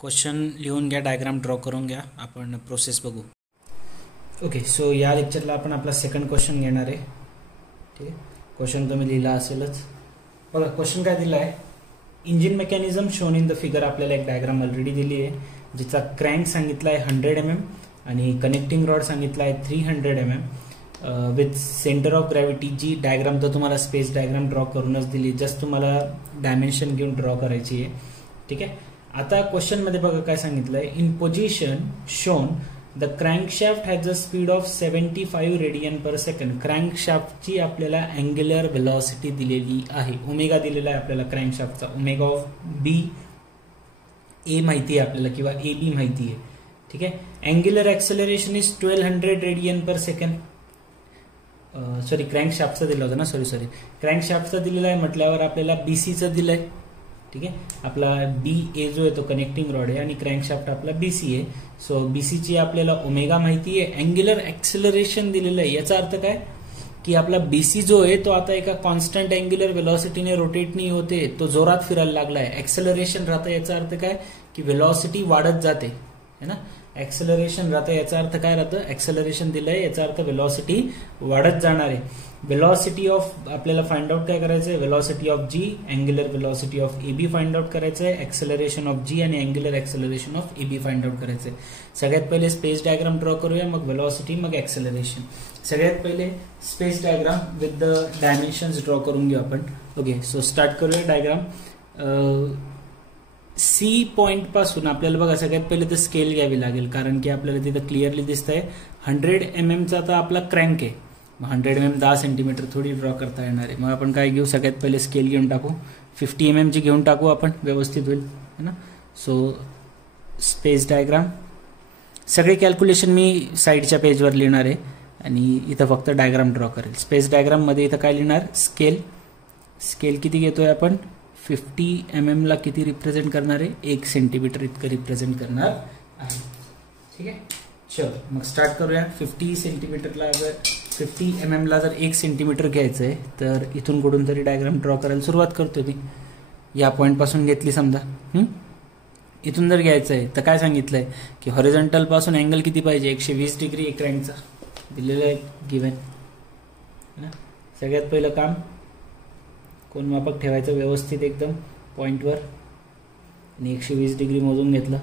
Question लिहून घ्या, diagram draw करून घ्या, आपण प्रोसेस बघू. ओके, सो या लेक्चरला आपण आपला सेकंड क्वेश्चन घेणार आहे. ठीक आहे, क्वेश्चन तुम्ही लिहिला असेलच. बघा क्वेश्चन काय दिला आहे, engine mechanism shown in the figure. आपल्याला एक डायग्राम ऑलरेडी दिली आहे जिचा क्रँक सांगितला आहे 100 mm आणि कनेक्टिंग रॉड सांगितला आहे 300 mm with centre of gravity. जी डायग्राम तर तुम्हाला स्पेस डायग्राम ड्रॉ करूनच दिली, जस्ट तुम्हाला डायमेन्शन घेऊन ड्रॉ करायची आहे. ठीक आहे, आता क्वेश्चन मध्ये बघा काय सांगितलंय, in position shown the crankshaft has a speed of 75 radian per second. क्रँकशाफ्टची आपल्याला अँग्युलर व्हेलॉसिटी दिलेली आहे, ओमेगा दिलेला आहे आपल्याला क्रँकशाफ्टचा. ओमेगा ऑफ बी ए माहिती आहे आपल्याला किंवा ए बी माहिती आहे. ठीक आहे, angular acceleration is 1200 radian per second. Sorry क्रँकशाफ्टचा दिला होता ना, सॉरी क्रँकशाफ्टचा दिलेला आहे म्हटल्यावर आपल्याला बीसीचं दिलंय. ठीक आहे, आपला बी ए जो आहे तो कनेक्टिंग रॉड आहे आणि क्रँकशाफ्ट आपला बीसी आहे. सो बीसीची आपल्याला ओमेगा माहिती आहे, अँग्युलर ऍक्सेलरेशन दिलेलं आहे. याचा अर्थ काय की आपला बीसी जो आहे तो आता एका कॉन्स्टंट अँग्युलर व्हेलॉसिटीने रोटेट नाही होते, तो जोरात फिरायला लागलाय. ऍक्सेलरेशन राहतं, याचा अर्थ काय की व्हेलॉसिटी वाढत जाते है ना. ऍक्सेलरेशन राहतं याचा अर्थ काय राहतं, ऍक्सेलरेशन दिलंय याचा अर्थ व्हेलॉसिटी वाढत जाणार आहे. व्हेलॉसिटी ऑफ आपल्याला फाइंड आउट काय करायचंय, velocity of G, angular velocity of A B find out करायचंय, ऍक्सेलरेशन ऑफ जी आणि angular acceleration of A B find out करायचंय. सगळ्यात पहिले स्पेस डायग्राम ड्रॉ करूया, मग व्हेलॉसिटी, मग ऍक्सेलरेशन. सगळ्यात पहिले space diagram with the dimensions draw करून घेऊ आपण. ओके, सो स्टार्ट करूया डायग्राम. सी पॉइंट पासून आपल्याला बघा सगळ्यात पहिले तर स्केल घ्यावी लागेल, कारण की आपल्याला तिथं क्लिअरली दिसतंय 100 mm चा आता आपला क्रँक आहे. 100 mm 10 सेंटीमीटर थोडी ड्रॉ करता येणार आहे. मग आपण काय घेऊ, सगळ्यात पहिले स्केल घेऊन टाकू, 50 mm ची घेऊन टाकू आपण, व्यवस्थित होईल है ना. सो स्पेस डायग्राम, सगळे कॅल्क्युलेशन मी साईडच्या पेजवर लिहिणार आहे आणि इथं फक्त डायग्राम ड्रॉ करेल. स्पेस डायग्राम मध्ये इथं काय लिहिणार, स्केल किती घेतोय आपण, 50 mm ला किती रिप्रेझेंट करणार आहे, 1 सेंटीमीटर इतकं रिप्रेझेंट करणार आहे. ठीक आहे, चल मग स्टार्ट करूया. 50 सेंटीमीटरला जर 50 mm ला जर 1 सेंटीमीटर घ्यायचं आहे तर इथून कुठून तरी डायग्राम ड्रॉ करायला सुरुवात करतो. ती या पॉईंट पासून घेतली समजा, इथून जर घ्यायचं आहे तर काय सांगितलंय की हॉरिझॉन्टल पासून अँगल किती पाहिजे, 120 डिग्री एक क्रँकचा दिलेलं आहे गिव्हन. सगळ्यात पहिलं काम, कोण मापक ठेवायचं व्यवस्थित एकदम पॉइंटवर आणि 120 डिग्री मोजून घेतलं.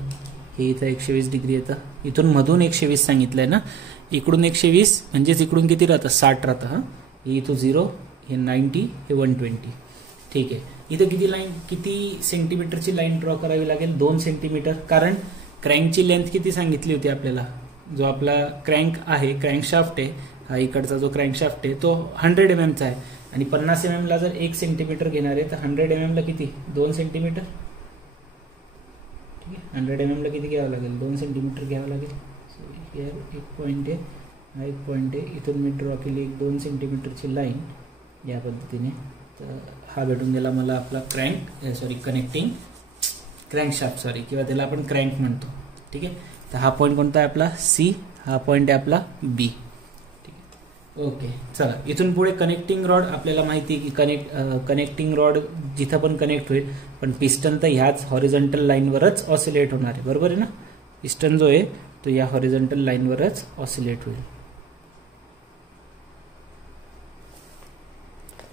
हे इथं 120 डिग्री येतं, इथून मधून 120 सांगितलंय ना, इकडून 120 म्हणजेच इकडून किती राहतं, 60 राहतं. हे इथं 0, हे 90, हे 120. ठीक आहे, इथं किती सेंटीमीटरची लाईन ड्रॉ करावी लागेल, 2 सेंटीमीटर. कारण क्रँकची लेंथ किती सांगितली होती आपल्याला, जो आपला क्रँक आहे, क्रँकशाफ्ट आहे, हा इकडचा जो क्रँकशाफ्ट आहे तो 100 mm चा आहे आणि 50 mm ला जर 1 सेंटीमीटर घेणार आहे तर 100 mm ला किती, 2 सेंटीमीटर. ठीक आहे, 100 mm ला किती घ्यावं लागेल, 2 सेंटीमीटर घ्यावं लागेल. सो हिअर एक पॉईंट आहे, हा एक पॉईंट आहे, इथून मी ड्रॉ केली एक 2 सेंटीमीटरची लाईन या पद्धतीने. तर हा भेटून गेला मला आपला कनेक्टिंग क्रँकशाफ्ट, किंवा त्याला आपण क्रँक म्हणतो. ठीक आहे, तर हा पॉईंट कोणता आहे आपला, सी. हा पॉईंट आहे आपला बी. ओके, चला इथून पुढे कनेक्टिंग रॉड. आपल्याला माहिती आहे की कनेक्टिंग रॉड जिथं पण कनेक्ट होईल, पण पिस्टन तर ह्याच हॉरिझॉन्टल लाईनवरच ऑसिलेट होणार आहे, बरोबर आहे ना. पिस्टन जो आहे तो या हॉरिझॉन्टल लाईनवरच ऑसिलेट होईल.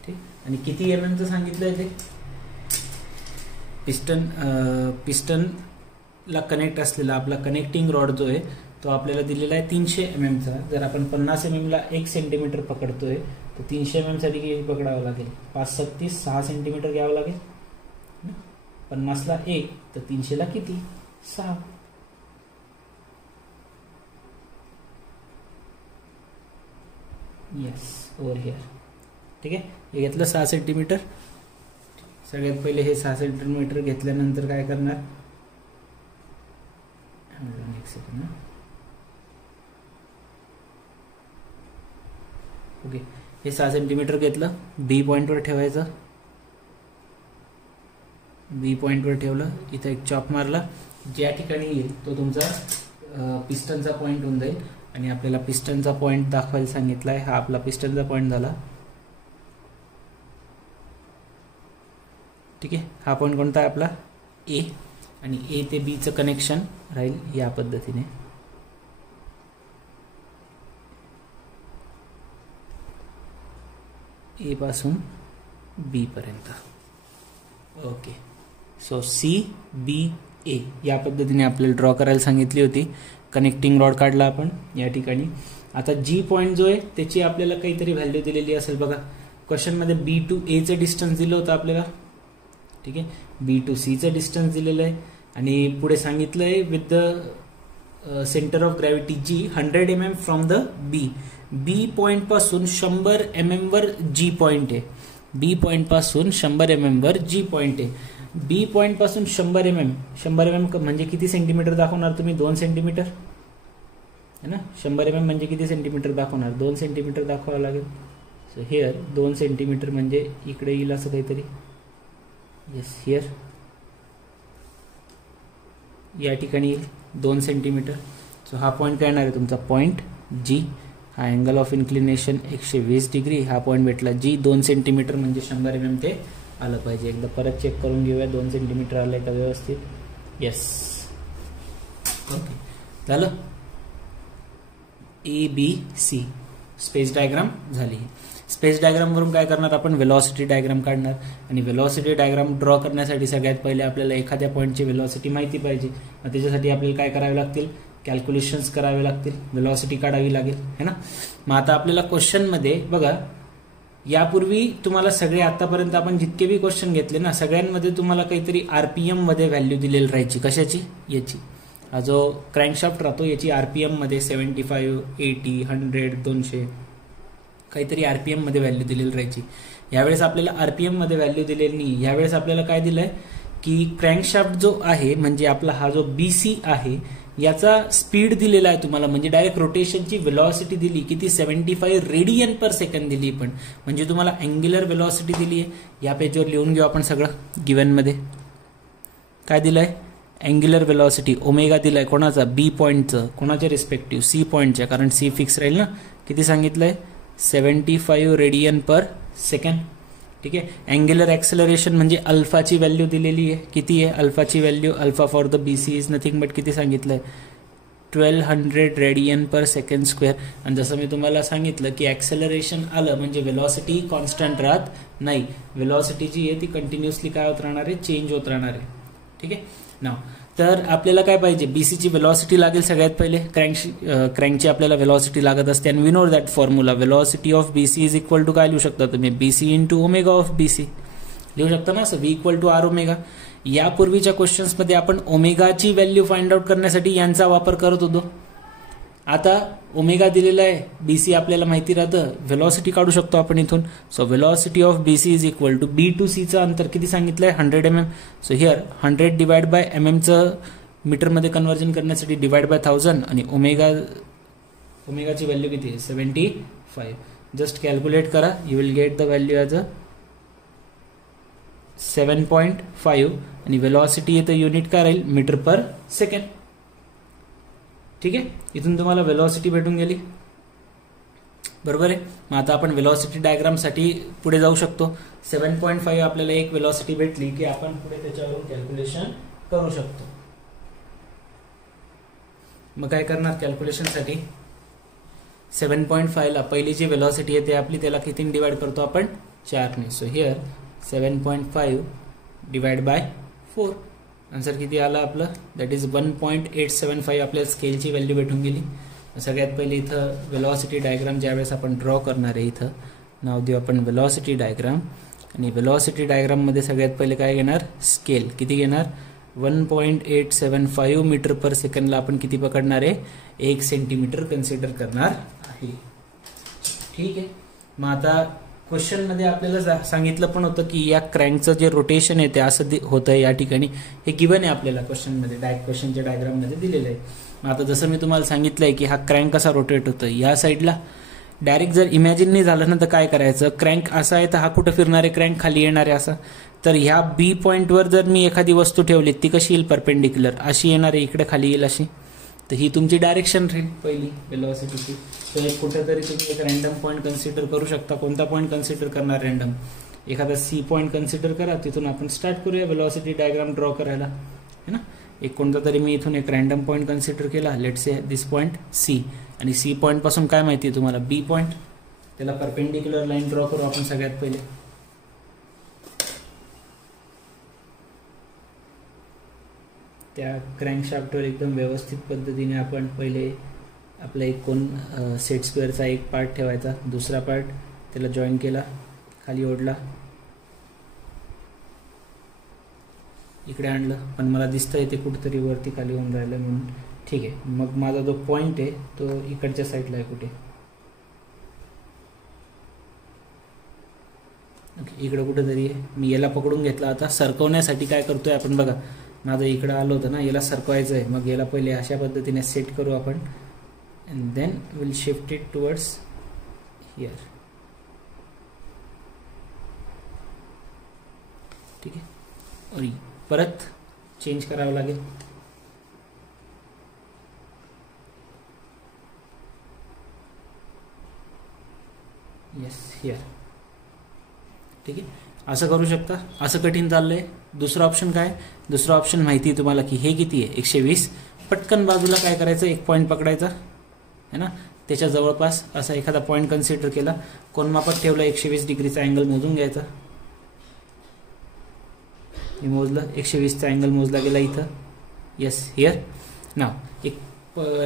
ठीक, आणि किती mm चं सांगितलंय ते, पिस्टनला कनेक्ट असलेला आपला कनेक्टिंग रॉड जो आहे तो आपल्याला दिलेला आहे 300 mm चा. जर आपण 50 mm ला 1 सेंटीमीटर पकडतोय तर 300 mm साठी किती पकडावं लागेल, 5 36 6 सेंटीमीटर घ्यावं लागेल. 50 ला 1 तर 300 ला किती, 6. Yes, over here. ठीक आहे, हे घेतलं 6 सेंटीमीटर. सगळ्यात पहिले हे 6 सेंटीमीटर घेतल्यानंतर काय करणार, एक सेकंड. ओके, हे 6 सेंटीमीटर घेतलं, बी पॉइंटवर ठेवायचं. बी पॉइंटवर ठेवलं, इथं एक चॉप मारला, ज्या ठिकाणी येईल तो तुमचा पिस्टनचा पॉइंट होऊन जाईल आणि आपल्याला पिस्टनचा पॉइंट दाखवायला सांगितलाय. हा आपला पिस्टनचा पॉइंट झाला. ठीक आहे, हा पॉइंट कोणता आहे आपला, ए. आणि ए ते बीचं कनेक्शन राहील या पद्धतीने. ए पासून बी पर्यंत. ओके, सो सी बी ए या पद्धतीने आपल्याला ड्रॉ करायला सांगितली होती. कनेक्टिंग रॉड काढला आपण या ठिकाणी. आता जी पॉईंट जो आहे त्याची आपल्याला काहीतरी व्हॅल्यू दिलेली असेल बघा. क्वेश्चनमध्ये बी टू एचं डिस्टन्स दिलं होतं आपल्याला. ठीक आहे, बी टू सीचं डिस्टन्स दिलेलं आहे आणि पुढे सांगितलं आहे with the centre of gravity G 100 mm from the B. B point पासून 100 mm वर जी पॉईंट आहे. बी पॉईंट पासून 100 mm वर जी पॉईंट आहे. बी पॉईंट पासून 100 mm म्हणजे किती सेंटीमीटर दाखवणार तुम्ही? 2 सेंटीमीटर है ना. 100 mm म्हणजे किती सेंटीमीटर दाखवणार? 2 सेंटीमीटर दाखवावं लागेल. सो हिअर 2 सेंटीमीटर म्हणजे इकडे येईल असं काहीतरी. येस, हिअर या ठिकाणी येईल 2 सेंटीमीटर. सो हा पॉईंट काय येणार आहे तुमचा? पॉईंट जी. हा अँगल ऑफ इन्क्लिनेशन 120 डिग्री. हा पॉईंट भेटला जी. 2 सेंटीमीटर म्हणजे 100 mm ते आलं पाहिजे. एकदा परत चेक करून घेऊया 2 सेंटीमीटर आलंय का व्यवस्थित. येस, ओके, झालं. A B C space diagram झाली. स्पेस डायग्राम वरून काय करणार आपण? वेलॉसिटी डायग्राम काढणार. आणि वेलॉसिटी डायग्राम ड्रॉ करण्यासाठी सगळ्यात पहिले आपल्याला एखाद्या पॉईंटची वेलॉसिटी माहिती पाहिजे. मग त्याच्यासाठी आपल्याला काय करावे लागतील? कॅल्क्युलेशन्स करावे लागतील, वेलॉसिटी काढावी लागेल है ना. मग आता आपल्याला क्वेश्चनमध्ये बघा, यापूर्वी तुम्हाला सगळे आतापर्यंत आपण जितके बी क्वेश्चन घेतले ना, सगळ्यांमध्ये तुम्हाला काहीतरी आरपीएम मध्ये व्हॅल्यू दिलेली राहायची. कशाची? याची. हा जो क्रँकशाफ्ट राहतो याची आरपीएम मध्ये 75, 80, 100, 200 काहीतरी आरपीएम मध्ये व्हॅल्यू दिलेली राहायची. यावेळेस आपल्याला आरपीएम मध्ये व्हॅल्यू दिलेली नाही. यावेळेस आपल्याला काय दिलंय की क्रँकशाफ्ट जो आहे म्हणजे आपला हा जो बीसी आहे याचा स्पीड दिलेला आहे तुम्हाला. म्हणजे डायरेक्ट रोटेशनची वेलॉसिटी दिली किती? 75 रेडियन पर सेकंड दिली. पण म्हणजे तुम्हाला अँग्युलर वेलॉसिटी दिली आहे. या पेजवर लिहून घेऊ आपण सगळं. गिवन मध्ये काय दिलंय? अँग्युलर वेलॉसिटी ओमेगा दिलाय. कोणाचा? बी पॉईंटचं. कोणाच्या रिस्पेक्टिव्ह? सी पॉईंटच्या, कारण सी फिक्स राहील ना. किती सांगितलंय? 75 रेडियन पर सेकंड. ठीक आहे. अँग्युलर ऍक्सेलरेशन म्हणजे अल्फाची व्हॅल्यू दिलेली आहे. किती आहे अल्फाची value? Alpha for the BC is nothing but किती सांगितलंय? 1200 रेडियन पर सेकंड स्क्वेअर. आणि जसं मी तुम्हाला सांगितलं की ऍक्सेलरेशन आलं म्हणजे वेलॉसिटी कॉन्स्टंट राहत नाही. वेलॉसिटी जी आहे ती कंटिन्युअसली काय होत राहणार आहे? चेंज होत राहणार आहे. ठीक आहे नाव. तर आपल्याला काय पाहिजे? बीसीची वेलॉसिटी लागेल सगळ्यात पहिले. क्रँकची आपल्याला वेलॉसिटी लागत असते आणि we know that formula. Velocity of BC is equal to काय लिहू शकता तुम्ही? BC into omega of BC लिहू शकता ना असं. V equal to R omega. यापूर्वीच्या क्वेश्चन्समध्ये आपण ओमेगाची व्हॅल्यू फाइंड आउट करण्यासाठी यांचा वापर करत होतो. आता ओमेगा दिलेला आहे, बीसी आपल्याला माहिती राहतं, वेलॉसिटी काढू शकतो आपण इथून. So velocity of BC is equal to B to सीचं अंतर किती सांगितलंय? 100 mm. So here 100 divide by एमएमचं मीटरमध्ये कन्व्हर्जन करण्यासाठी डिवाइड बाय 1000 आणि ओमेगाची व्हॅल्यू किती आहे? 75. जस्ट कॅल्क्युलेट करा. You will get the value as a 7.5 आणि वेलॉसिटी येतं युनिट काय राहील? Metre per second. ठीक आहे. इथून तुम्हाला वेलॉसिटी भेटून गेली. बरोबर आहे. मग आता आपण वेलॉसिटी डायग्राम साठी पुढे जाऊ शकतो. 7.5 आपल्याला एक वेलॉसिटी भेटली की आपण पुढे त्याच्यावरून कॅल्क्युलेशन करू शकतो. मग काय करणार कॅल्क्युलेशन साठी? 7.5 ला पहिली जी वेलॉसिटी येते आपली त्याला किती डिवाइड करतो आपण? 4 ने. So here 7.5 divide by 4. Answer किती आला आपलं? That is 1.875. आपल्याला स्केलची व्हॅल्यू भेटून गेली. सगळ्यात पहिले इथं वेलॉसिटी डायग्राम ज्यावेळेस आपण ड्रॉ करणार आहे इथं नाव देऊ आपण वेलॉसिटी डायग्राम. आणि वेलॉसिटी डायग्राममध्ये सगळ्यात पहिले काय घेणार? स्केल. किती घेणार? 1.875 मीटर पर सेकंडला आपण किती पकडणार आहे? 1 सेंटीमीटर कन्सिडर करणार आहे. ठीक आहे. मग आता क्वेश्चन मध्ये आपल्याला सांगितलं पण होतं की या क्रँकचं जे रोटेशन आहे ते असं होतंय या ठिकाणी. हे गिवन आहे आपल्याला क्वेश्चन मध्ये, क्वेश्चनच्या डायग्राम मध्ये दिलेलं आहे. मग आता जसं मी तुम्हाला सांगितलंय की हा क्रँक कसा रोटेट होतं या साईडला. डायरेक्ट जर इमॅजिन नाही झालं ना तर काय करायचं? क्रँक असा आहे तर हा कुठं फिरणार आहे? क्रँक खाली येणार आहे असा. तर ह्या बी पॉईंटवर जर मी एखादी वस्तू ठेवली ती कशी येईल? परपेंडिक्युलर अशी येणार आहे, इकडे खाली येईल अशी. तर ही तुमची डायरेक्शन राहील पहिली वेलॉसिटीची. तर कुठेतरी तुम्ही एक रँडम पॉईंट कन्सिडर करू शकता. कोणता पॉईंट कन्सिडर करणार? रँडम एखादा सी पॉईंट कन्सिडर करा. तिथून आपण स्टार्ट करूया वेलॉसिटी डायग्राम ड्रॉ करायला है ना. एक कोणता तरी मी इथून एक रॅन्डम पॉईंट कन्सिडर केला, late say this point C, आणि सी पॉईंटपासून काय माहिती आहे तुम्हाला, बी पॉईंट, त्याला परपेंडिक्युलर लाईन ड्रॉ करू आपण सगळ्यात पहिले. त्या क्रँकशाफ्टवर एकदम व्यवस्थित पद्धतीने आपण पहिले आपला एक कोण सेट स्क्वेअरचा एक पार्ट ठेवायचा, दुसरा पार्ट त्याला जॉईन केला, खाली ओढला, इकडे आणलं, पण मला दिसतंय ते कुठेतरी वरती खाली होऊन राहिलं म्हणून ठीक आहे. मग माझा जो पॉईंट आहे तो इकडच्या साईडला आहे कुठे, ओके इकडं कुठेतरी आहे. मी याला पकडून घेतला. आता सरकवण्यासाठी काय करतोय आपण बघा, माझं इकडं आलं होतं ना, याला सरकवायचं आहे. मग याला पहिले अशा पद्धतीने सेट करू आपण, and then will shift it towards here. ठीक आहे, और परत चेंज करावं लागेल. Yes here. ठीक आहे, असं करू शकता. असं कठीण चाललंय. दुसरा ऑप्शन काय, दुसरा ऑप्शन माहिती आहे तुम्हाला की हे किती आहे 120. पटकन बाजूला काय करायचं, एक पॉईंट पकडायचा है ना, त्याच्या जवळपास असा एखादा पॉईंट कन्सिडर केला, कोनमापात ठेवला, 120 डिग्रीचा अँगल मोजून घ्यायचा. हे मोजलं, 120चा अँगल मोजला गेला इथं. Yes here. नाव एक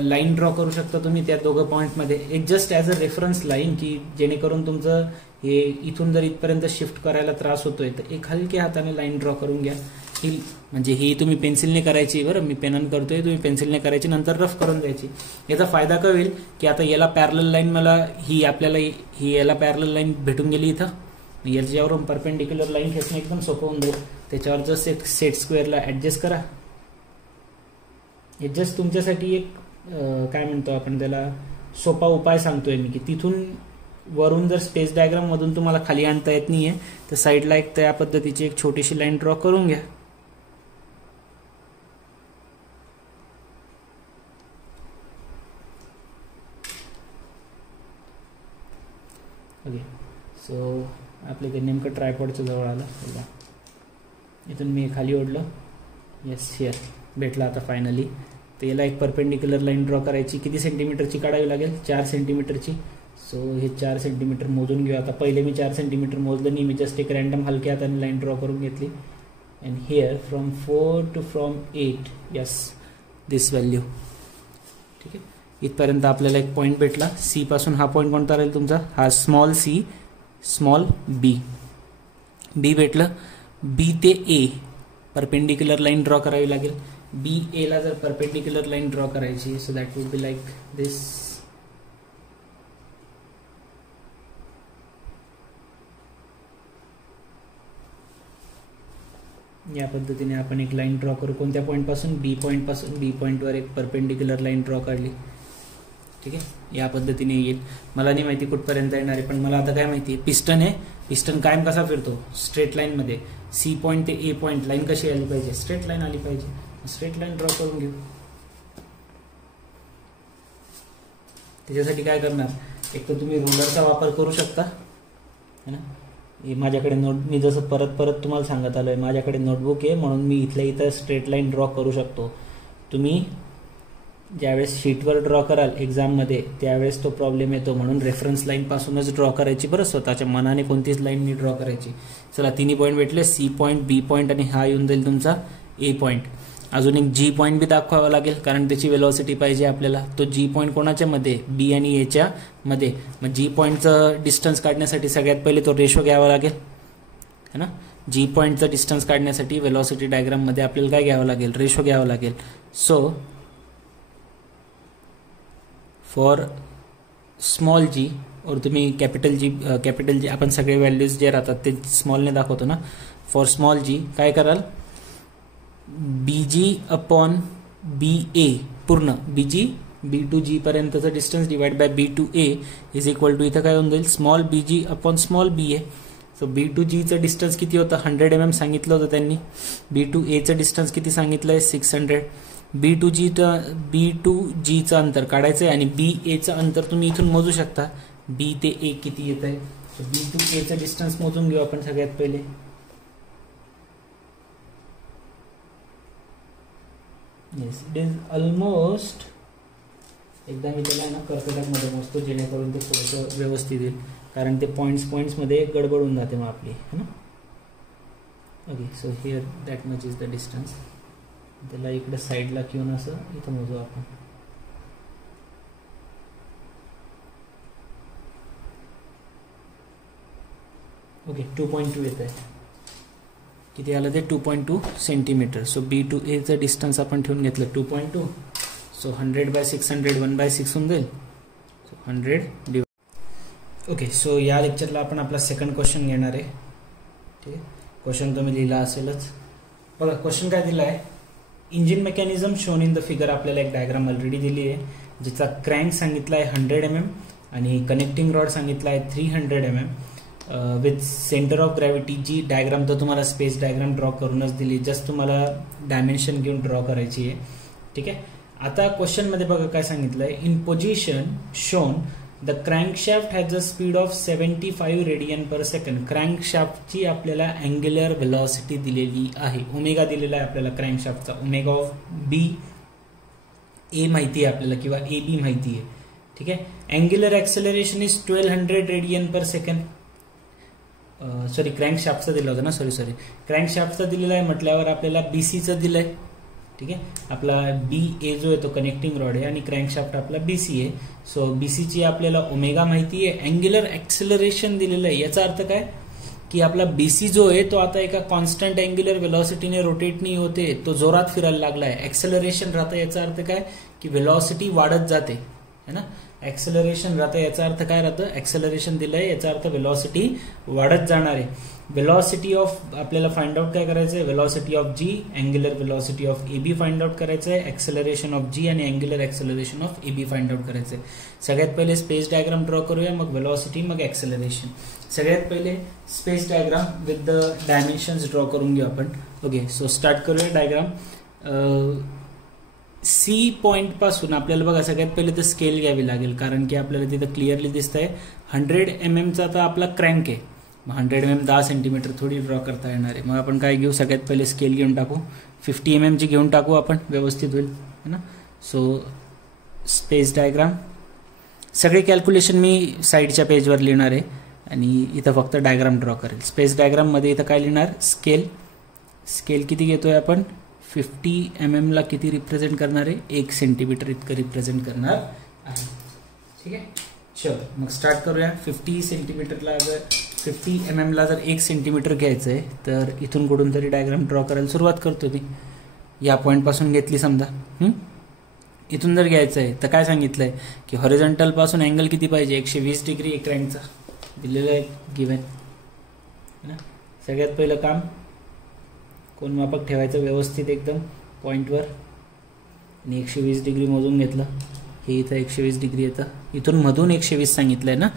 लाईन ड्रॉ करू शकता तुम्ही त्या दोघं पॉईंटमध्ये, एक just as a reference line, की जेणेकरून तुमचं हे इथून जर इथपर्यंत शिफ्ट करायला त्रास होतोय तर एक हलक्या हाताने लाईन ड्रॉ करून घ्या. ही म्हणजे ही तुम्ही पेन्सिलने करायची, बरं मी पेनन करतोय, तुम्ही पेन्सिलने करायची, नंतर रफ करून द्यायची. याचा फायदा काय होईल की आता याला पॅरलल लाईन, मला ही आपल्याला ही याला पॅरलल लाईन भेटून गेली इथं, याच्यावरून परपेंडिक्युलर लाईन खेचणं एकदम सोपं होऊन जाईल. त्याच्यावर जस्ट एक सेट स्क्वेअरला ॲडजस्ट करा. हे जस्ट तुमच्यासाठी एक काय म्हणतो आपण त्याला, सोपा उपाय सांगतोय मी, की तिथून वरून जर स्पेस डायग्राम मधून तुम्हाला खाली आणता येत नाहीये तर साईडला एक त्या पद्धतीची एक छोटीशी लाईन ड्रॉ करून घ्या. ओके, सो आपले ते नेमकं ट्रायपॉडच्या जवळ आलं. इथून मी खाली ओढलं. येस हियर भेटला आता फायनली. तर याला एक परपेंडिक्युलर लाईन ड्रॉ करायची. किती सेंटीमीटरची काढावी लागेल, 4 सेंटीमीटरची. सो हे 4 सेंटीमीटर मोजून घेऊ. आता पहिले मी 4 सेंटीमीटर मोजलं नाही, मी जस्ट एक रॅन्डम हलक्या हाताने लाईन ड्रॉ करून घेतली. And here from 4 to from 8, yes this value. ठीक आहे, इथपर्यंत आपल्याला एक पॉईंट भेटला. सी पासून हा पॉईंट कोणता राहील तुमचा, हा स्मॉल सी स्मॉल बी. बी भेटलं. बी ते ए परपेंडिक्युलर लाईन ड्रॉ करावी लागेल. बी एला जर परपेंडिक्युलर लाईन ड्रॉ करायची, so that would be like this. या पद्धतीने आपण एक लाईन ड्रॉ करू. कोणत्या पॉईंटपासून, बी पॉईंटपासून. बी पॉईंटवर एक परपेंडिक्युलर लाईन ड्रॉ काढली. ठीक आहे, या पद्धतीने येईल. मला नाही माहिती कुठपर्यंत येणार आहे, पण मला आता काय माहिती आहे, पिस्टन आहे. पिस्टन कायम कसा फिरतो, स्ट्रेट लाईन मध्ये. सी पॉईंट ते ए पॉईंट लाईन कशी आली पाहिजे, स्ट्रेट लाईन आली पाहिजे. स्ट्रेट लाईन ड्रॉ करून घेऊ. त्याच्यासाठी काय करणार, एक तर तुम्ही रुलरचा वापर करू शकता है ना. माझ्याकडे मी जसं परत परत तुम्हाला सांगत आलोय, माझ्याकडे नोटबुक आहे म्हणून मी इथल्या इथं स्ट्रेट लाईन ड्रॉ करू शकतो. तुम्ही ज्यावेळेस शीटवर ड्रॉ कराल एक्झाममध्ये त्यावेळेस तो प्रॉब्लेम येतो, म्हणून रेफरन्स लाईन पासूनच ड्रॉ करायची. बरं, स्वतःच्या मनाने कोणतीच लाईन नाही ड्रॉ करायची. चला, 3 पॉईंट भेटले, सी पॉईंट, बी पॉईंट आणि हा येऊन जाईल तुमचा ए पॉईंट. अजून एक जी पॉईंट बी दाखवावा लागेल, कारण त्याची वेलॉसिटी पाहिजे आपल्याला. तो जी पॉईंट कोणाच्या मध्ये, बी आणि एच्या मध्ये. मग जी पॉईंटचं डिस्टन्स काढण्यासाठी सगळ्यात पहिले तो रेशो घ्यावा लागेल है ना. जी पॉईंटचं डिस्टन्स काढण्यासाठी वेलॉसिटी डायग्राम मध्ये आपल्याला काय घ्यावं लागेल, रेशो घ्यावा लागेल. सो फॉर स्मॉल जी, और तुम्ही कॅपिटल जी आपण सगळे व्हॅल्यूज जे राहतात ते स्मॉलने दाखवतो ना. फॉर स्मॉल जी काय कराल, बीजी अपॉन बी ए पूर्ण, बीजी बी टू जी पर्यंतचं distance divide by B to A is equal to, इथं काय होऊन जाईल, small BG upon small B A. So B to जीचं डिस्टन्स किती होतं, 100 mm सांगितलं होतं त्यांनी. बी टू एचं डिस्टन्स किती सांगितलंय, 600. बी टू जीचं अंतर काढायचं आहे आणि बी एचं अंतर तुम्ही इथून मोजू शकता, बी ते ए किती येत आहे. सो बी टू एचं डिस्टन्स मोजून घेऊ आपण सगळ्यात पहिले. Yes, it is almost. एकदा मी त्याला ना कर्कटकमध्ये मोजतो जेणेकरून ते थोडंसं व्यवस्थित येईल, कारण ते पॉईंट्समध्ये गडबड होऊन जाते मग आपली, है ना. Okay, so here that much is the distance. त्याला इकडे साईडला घेऊन असं इथं मोजू आपण. ओके, 2.2 येत आहे. किती आलं ते 2.2 सेंटीमीटर. सो B2Aचं डिस्टन्स आपण ठेवून घेतलं 2.2. सो 100/600 1/6 होऊन जाईल. सो 100. ओके, सो या लेक्चरला आपण आपला सेकंड क्वेश्चन घेणार आहे. ठीक आहे, क्वेश्चन तुम्ही लिहिला असेलच. बघा क्वेश्चन काय दिला आहे. Engine mechanism shown in the figure. आपल्याला एक डायग्राम ऑलरेडी दिली आहे, जिचा क्रँक सांगितला आहे 100 mm आणि कनेक्टिंग रॉड सांगितला आहे 300 mm with centre of gravity. जी डायग्राम तर तुम्हाला स्पेस डायग्राम ड्रॉ करूनच दिली, जस्ट तुम्हाला डायमेन्शन घेऊन ड्रॉ करायची आहे. ठीक आहे, आता क्वेश्चनमध्ये बघा काय सांगितलं आहे. In position shown the crankshaft has a speed of 75 रेडियन/सेकंड. क्रँकशाफ्टची आपल्याला अँग्युलर व्हेलॉसिटी दिलेली आहे. ओमेगा दिलेला आहे आपल्याला क्रँकशाफ्टचा. ओमेगा ऑफ BA माहिती आहे आपल्याला, किंवा AB माहिती आहे. ठीक आहे, अँग्युलर ॲक्सेलरेशन इज 1200 रेडियन/सेकंड. सॉरी, क्रँकशाफ्टचा दिला होता ना, सॉरी क्रँकशाफ्टचा दिलेला आहे म्हटल्यावर आपल्याला BCचं दिलं आहे. ठीक आहे, आपला BA जो आहे तो कनेक्टिंग रॉड आहे आणि क्रँकशाफ्ट आपला BC आहे. सो BCची आपल्याला ओमेगा माहिती आहे. अँग्युलर ॲक्सेलरेशन दिलेलं आहे. याचा अर्थ काय की आपला BC जो आहे तो आता एका कॉन्स्टंट अँग्युलर व्हेलॉसिटीने रोटेट नाही होते, तो जोरात फिरायला लागला आहे. ॲक्सेलरेशन राहतं. याचा अर्थ काय की व्हेलॉसिटी वाढत जाते, है ना. ॲक्सेलरेशन राहतं याचा अर्थ काय राहतं. ॲक्सेलरेशन दिलंय याचा अर्थ व्हेलॉसिटी वाढत जाणार आहे. व्हेलॉसिटी ऑफ आपल्याला फाइंड आउट काय करायचं आहे. Velocity of G, angular velocity of AB find out करायचं आहे. ॲक्सेलरेशन ऑफ G आणि angular acceleration of AB find out करायचं आहे. सगळ्यात पहिले स्पेस डायग्राम ड्रॉ करूया, मग व्हेलॉसिटी, मग ॲक्सेलरेशन. सगळ्यात पहिले space diagram with the dimensions draw करून घेऊ आपण. ओके, सो स्टार्ट करूया डायग्राम. C पॉइंट पासून आपल्याला बघा सगळ्यात पहिले तर स्केल घ्यावी लागेल, कारण की आपल्याला तिथं क्लिअरली दिसतंय 100 mm तर आपला क्रँक आहे. मग 100 mm 10 सेंटीमीटर थोडी ड्रॉ करता येणार आहे. मग आपण काय घेऊ, सगळ्यात पहिले स्केल घेऊन टाकू. 50 mm ची घेऊन टाकू आपण, व्यवस्थित होईल, है ना. सो स्पेस डायग्राम, सगळे कॅल्क्युलेशन मी साईडच्या पेजवर लिहिणार आहे आणि इथं फक्त डायग्राम ड्रॉ करेल. स्पेस डायग्राममध्ये इथं काय लिहिणार, स्केल किती घेतोय आपण, 50 mm ला किती रिप्रेझेंट करणार आहे, 1 सेंटीमीटर इतकं रिप्रेझेंट करणार आहे. ठीक आहे, चल मग स्टार्ट करूया. 50 सेंटीमीटरला जर 50 mm ला जर 1 सेंटीमीटर घ्यायचं आहे तर इथून कुठून तरी डायग्राम ड्रॉ करायला सुरुवात करतो. ती या पॉईंटपासून घेतली समजा. इथून जर घ्यायचं आहे तर काय सांगितलं आहे की हॉरिझॉन्टल पासून अँगल किती पाहिजे, 120 डिग्री एक क्रँकचा दिलेलं आहे गिवन, है ना. सगळ्यात पहिलं काम कोण मापक ठेवायचं व्यवस्थित एकदम पॉईंटवर आणि 120 डिग्री मोजून घेतलं. हे इथं 120 डिग्री येतं. इथून मधून 120 सांगितलं आहे ना,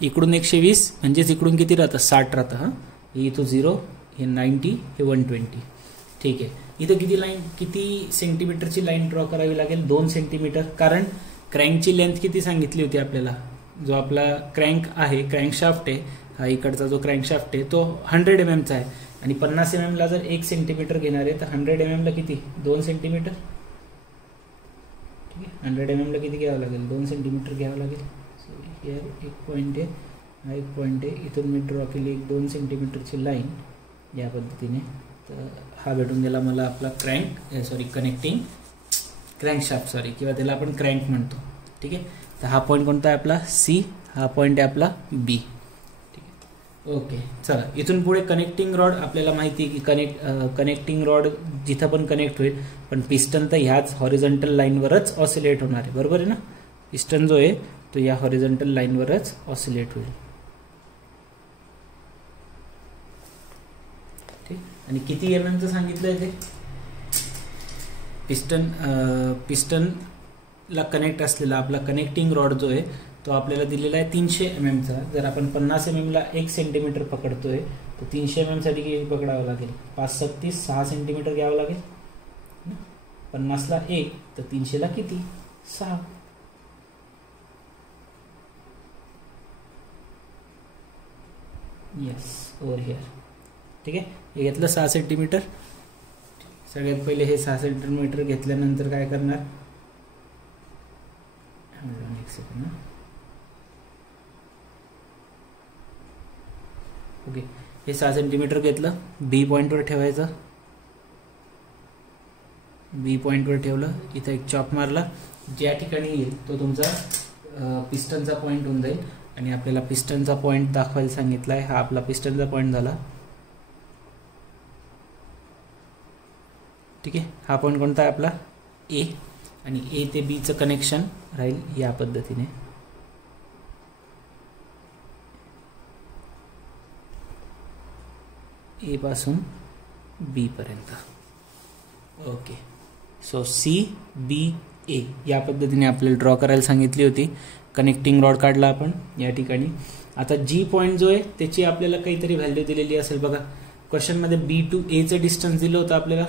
इकडून 120 म्हणजेच इकडून किती राहतं, 60 राहतं. हां, हे इथं 0, हे 90, हे 120. ठीक आहे, इथं किती सेंटीमीटरची लाईन ड्रॉ करावी लागेल, 2 सेंटीमीटर. कारण क्रँकची लेंथ किती सांगितली होती आपल्याला, जो आपला क्रँक आहे, क्रँकशाफ्ट आहे, हा इकडचा जो क्रँकशाफ्ट आहे तो 100 mm चा आहे आणि 50 mm ला जर 1 सेंटीमीटर घेणार आहे तर 100 mm ला किती, 2 सेंटीमीटर. ठीक आहे, 100 mm ला किती घ्यावं लागेल, 2 सेंटीमीटर घ्यावं लागेल. सो हिअर एक पॉईंट आहे, हा एक पॉईंट आहे. इथून मी ड्रॉ केली 2 सेंटीमीटरची लाईन या पद्धतीने. तर हा भेटून गेला मला आपला कनेक्टिंग क्रँकशाफ्ट, किंवा त्याला आपण क्रँक म्हणतो. ठीक आहे, तर हा पॉईंट कोणता आहे आपला, C. हा पॉईंट आहे आपला B. ठीक आहे, ओके. चला इथून पुढे कनेक्टिंग रॉड आपल्याला माहिती आहे की कनेक्टिंग रॉड जिथं पण कनेक्ट होईल, पण पिस्टन तर ह्याच हॉरिझॉन्टल लाईनवरच ऑसिलेट होणार आहे, बरोबर आहे ना. पिस्टन जो आहे तो या हॉरिझॉन्टल लाईनवरच ऑसिलेट होईल. ठीक, आणि किती mm चं सांगितलंय ते, पिस्टनला कनेक्ट असलेला आपला कनेक्टिंग रॉड जो आहे तो आपल्याला दिलेला आहे 300 mm चा. जर आपण 50 mm ला 1 सेंटीमीटर पकडतोय तर 300 mm साठी किती पकडावं लागेल, 5 × 36 6 सेंटीमीटर घ्यावं लागेल. 50 ला 1 तर 300 ला किती, 6. Yes, over here. ठीक आहे, हे घेतलं 6 सेंटीमीटर. सगळ्यात पहिले हे 6 सेंटीमीटर घेतल्यानंतर काय करणार, एक सेकंड, ओके, हे 6 सेंटीमीटर घेतलं, बी पॉईंटवर ठेवायचं, बी पॉईंटवर ठेवलं, इथं एक चॉप मारला, ज्या ठिकाणी येईल तो तुमचा पिस्टनचा पॉईंट होऊन जाईल आणि आपल्याला पिस्टनचा पॉईंट दाखवायला सांगितला आहे, हा आपला पिस्टनचा पॉईंट झाला, ठीक आहे. हा पॉईंट कोणता आहे आपला, ए, आणि ए ते बीचं कनेक्शन राहील या पद्धतीने, ए पासून बी पर्यंत, ओके. सो सी बी ए या पद्धतीने आपल्याला ड्रॉ करायला सांगितली होती. कनेक्टिंग रॉड काढला आपण या ठिकाणी. आता जी पॉईंट जो आहे त्याची आपल्याला काहीतरी व्हॅल्यू दिलेली असेल बघा. क्वेश्चनमध्ये बी टू एचं डिस्टन्स दिलं होतं आपल्याला,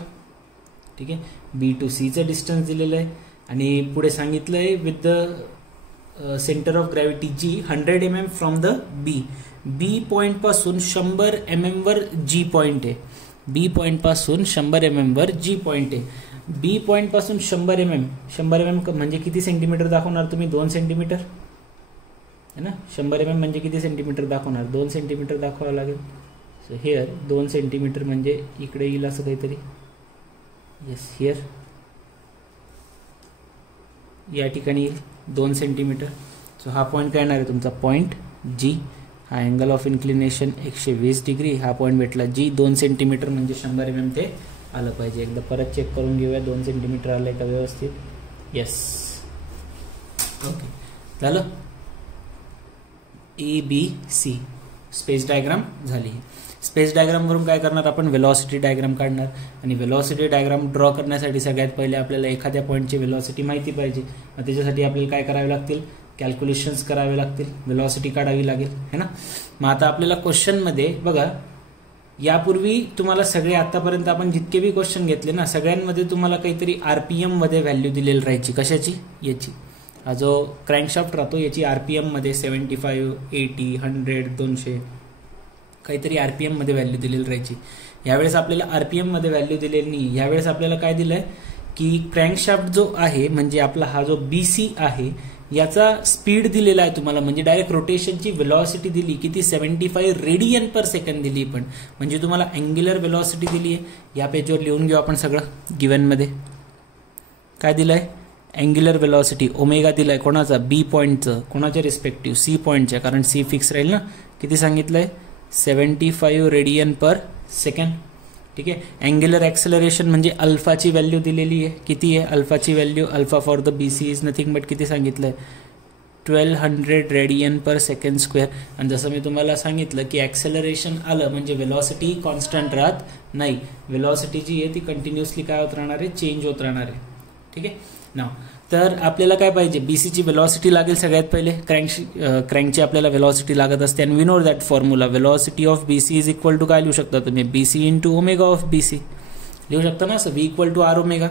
ठीक आहे. बी टू सीचं डिस्टन्स दिलेलं आहे आणि पुढे सांगितलं आहे with the centre of gravity G 100 mm from the B. B पॉईंटपासून 100 mm वर जी पॉईंट आहे. बी पॉईंटपासून 100 mm वर जी पॉईंट आहे. बी पॉईंटपासून 100 mm म्हणजे किती सेंटीमीटर दाखवणार तुम्ही, 2 सेंटीमीटर है ना. 100 mm म्हणजे किती सेंटीमीटर दाखवणार, 2 सेंटीमीटर दाखवावं लागेल. सो हिअर 2 सेंटीमीटर म्हणजे इकडे येईल असं काहीतरी, येस हिअर या ठिकाणी येईल 2 सेंटीमीटर. सो हा पॉईंट काय येणार आहे तुमचा पॉईंट जी. हा अँगल ऑफ इन्क्लिनेशन 120 डिग्री. हा पॉईंट भेटला जी. 2 सेंटीमीटर म्हणजे 100 mm ते आलं पाहिजे. एकदा परत चेक करून घेऊया 2 सेंटीमीटर आलं का व्यवस्थित. येस, ओके झालं. A B C space diagram झाली. स्पेस डायग्रामवरून काय करणार आपण, वेलॉसिटी डायग्राम काढणार. आणि वेलॉसिटी डायग्राम ड्रॉ करण्यासाठी सगळ्यात पहिले आपल्याला एखाद्या पॉईंटची वेलॉसिटी माहिती पाहिजे. मग त्याच्यासाठी आपल्याला काय करावे लागतील, कॅल्क्युलेशन्स करावे लागतील, वेलॉसिटी काढावी लागेल है ना. मग आता आपल्याला क्वेश्चनमध्ये बघा, यापूर्वी तुम्हाला सगळे आतापर्यंत आपण जितके बी क्वेश्चन घेतले ना, सगळ्यांमध्ये तुम्हाला काहीतरी RPM मध्ये व्हॅल्यू दिलेली राहायची. कशाची, याची. हा जो क्रँकशाफ्ट राहतो याची RPM मध्ये 75, 80, 100, 200 काहीतरी RPM मध्ये व्हॅल्यू दिलेली राहायची. यावेळेस आपल्याला RPM मध्ये व्हॅल्यू दिलेली नाही. यावेळेस आपल्याला काय दिलंय की क्रँकशाफ्ट जो आहे म्हणजे आपला हा जो BC आहे याचा स्पीड दिलेला आहे तुम्हाला, म्हणजे डायरेक्ट रोटेशनची वेलॉसिटी दिली किती, 75 रेडियन पर सेकंड दिली. पण म्हणजे तुम्हाला अँग्युलर वेलॉसिटी दिली आहे. या पेजवर लिहून घेऊ आपण सगळं. गिव्हनमध्ये काय दिलंय, अँग्युलर वेलॉसिटी ओमेगा दिलाय कोणाचा, बी पॉईंटचं. कोणाच्या रिस्पेक्टिव्ह, सी पॉईंटच्या, कारण सी फिक्स राहील ना. किती सांगितलंय, 75 रेडियन पर सेकंड, ठीक आहे. अँग्युलर ॲक्सेलरेशन म्हणजे अल्फाची व्हॅल्यू दिलेली आहे. किती आहे अल्फाची value, alpha for the BC is nothing but किती सांगितलंय, 1200 रेडियन पर सेकंड स्क्वेअर. आणि जसं मी तुम्हाला सांगितलं की ॲक्सेलरेशन आलं म्हणजे वेलॉसिटी कॉन्स्टंट राहत नाही. वेलॉसिटी जी आहे ती कंटिन्युअसली काय होत राहणार आहे, चेंज होत राहणार आहे, ठीक आहे ना. तर आपल्याला काय पाहिजे, BCची वेलॉसिटी लागेल सगळ्यात पहिले. क्रँकची आपल्याला वेलॉसिटी लागत असते. आणि we know that formula, velocity of BC is equal to काय लिहू शकता तुम्ही, BC into omega of BC लिहू शकता ना. असं V equal to R omega.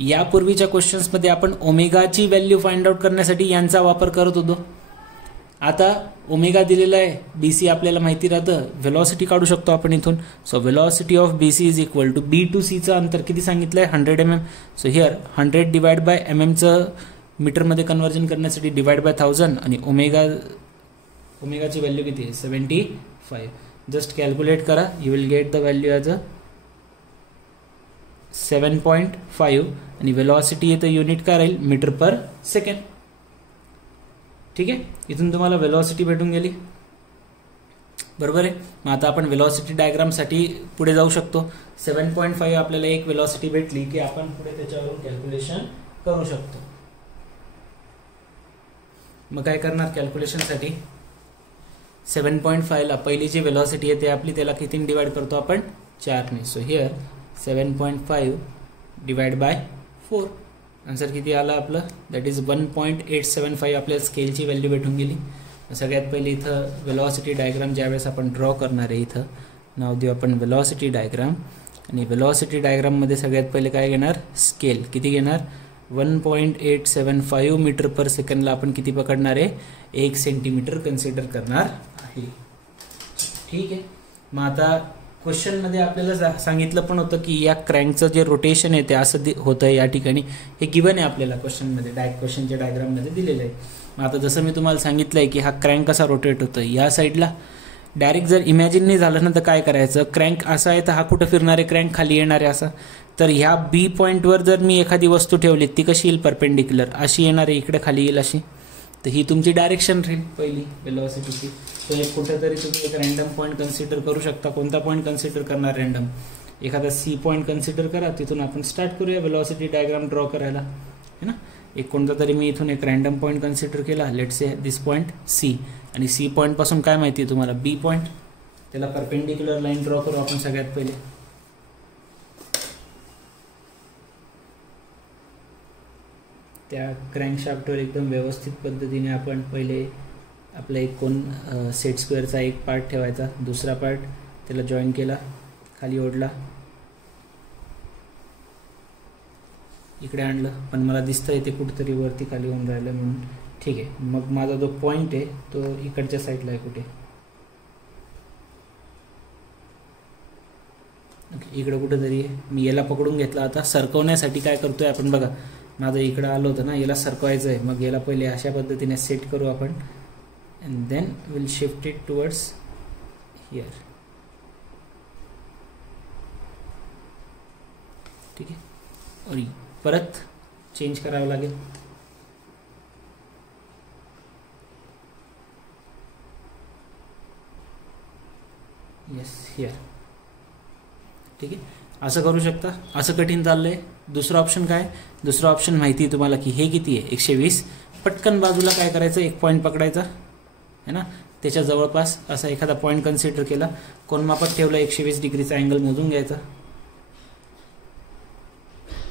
यापूर्वीच्या क्वेश्चन्समध्ये आपण ओमेगाची व्हॅल्यू फाइंड आउट करण्यासाठी यांचा वापर करत होतो. आता ओमेगा दिलेला आहे, BC आपल्याला माहिती राहतं, वेलॉसिटी काढू शकतो आपण इथून. So velocity of BC is equal to B to Cचं अंतर किती सांगितलं आहे, 100 mm. So here 100 divide by mmचं मीटरमध्ये कन्वर्जन करण्यासाठी डिवाइड बाय 1000 आणि ओमेगाची व्हॅल्यू किती आहे, 75. जस्ट कॅल्क्युलेट करा, you will get the value as a 7.5 आणि वेलॉसिटी येतं युनिट काय राहील, मीटर पर सेकंड, ठीक आहे. इथून तुम्हाला वेलॉसिटी भेटून गेली, बरोबर आहे. मग आता आपण वेलॉसिटी डायग्रामसाठी पुढे जाऊ शकतो. 7.5 आपल्याला एक वेलॉसिटी भेटली की आपण पुढे त्याच्यावरून कॅल्क्युलेशन करू शकतो. मग काय करणार कॅल्क्युलेशनसाठी, 7.5 ला पहिली जी वेलॉसिटी आहे ते आपली, त्याला किती डिवाइड करतो आपण, 4 ने. So here 7.5 divide by 4, answer किती आला आपलं, दॅट इज 1.875. आपल्याला स्केलची व्हॅल्यू भेटून गेली. सगळ्यात पहिले इथं वेलॉसिटी डायग्राम ज्यावेळेस आपण ड्रॉ करणार आहे, इथं नाव देऊ आपण वेलॉसिटी डायग्राम. आणि वेलॉसिटी डायग्राममध्ये सगळ्यात पहिले काय घेणार, स्केल किती घेणार, 1.875 मीटर पर सेकंडला आपण किती पकडणार आहे, 1 सेंटीमीटर कन्सिडर करणार आहे, ठीक आहे. मग आता क्वेश्चनमध्ये आपल्याला सांगितलं पण होतं की या क्रँकचं जे रोटेशन आहे ते असं होतं या ठिकाणी. हे गिवन आहे आपल्याला क्वेश्चनमध्ये, क्वेश्चनच्या डायग्राममध्ये दिलेलं आहे. मग आता जसं मी तुम्हाला सांगितलं आहे की हा क्रँक कसा रोटेट होतं, या साईडला डायरेक्ट जर इमॅजिन नाही झालं ना तर काय करायचं, क्रँक असा आहे तर हा कुठं फिरणार आहे, क्रँक खाली येणार आहे असा. तर ह्या बी पॉईंटवर जर मी एखादी वस्तू ठेवली ती कशी येईल, परपेंडिक्युलर अशी येणार आहे, इकडे खाली येईल अशी. तर ही तुमची डायरेक्शन राहील पहिली वेलोसिटीची. तो एक कुठेतरी तुम्ही एक रँडम पॉईंट कन्सिडर करू शकता. कोणता पॉईंट कन्सिडर करणार रँडम, एखादा सी पॉईंट कन्सिडर करा, तिथून आपण स्टार्ट करूया वेलोसिटी डायग्राम ड्रॉ करायला, है ना. एक कोणता तरी मी इथून एक रँडम पॉईंट कन्सिडर केला, let's say this point C. आणि सी पॉईंटपासून काय माहिती आहे तुम्हाला, बी पॉईंट, त्याला परपेंडिक्युलर लाईन ड्रॉ करू आपण सगळ्यात पहिले. त्या क्रँकशाफ्टवर एकदम व्यवस्थित पद्धतीने आपण पहिले आपला एक कोण सेट स्क्वेअरचा एक पार्ट ठेवायचा, दुसरा पार्ट त्याला जॉईन केला, खाली ओढला, इकडे आणलं, पण मला दिसतं इथे कुठेतरी वरती खाली होऊन राहिलं म्हणून ठीक आहे. मग माझा जो पॉईंट आहे तो इकडच्या साईडला आहे कुठे, इकडं कुठेतरी आहे. मी याला पकडून घेतला. आता सरकवण्यासाठी काय करतोय आपण बघा, माझं इकडं आलं होतं ना, याला सरकवायचं आहे. मग याला पहिले अशा पद्धतीने सेट करू आपण, and then will shift it towards here. ठीक आहे. और परत चेंज करावं लागेल. Yes here. ठीक आहे, असं करू शकता. असं कठीण चाललंय. दुसरं ऑप्शन काय, दुसरं ऑप्शन माहिती आहे तुम्हाला की हे किती आहे 120. पटकन बाजूला काय करायचं, एक पॉईंट पकडायचा है ना, त्याच्या जवळपास असा एखादा पॉईंट कन्सिडर केला, कोनमापात ठेवला, 120 डिग्रीचा अँगल मोजून घ्यायचा.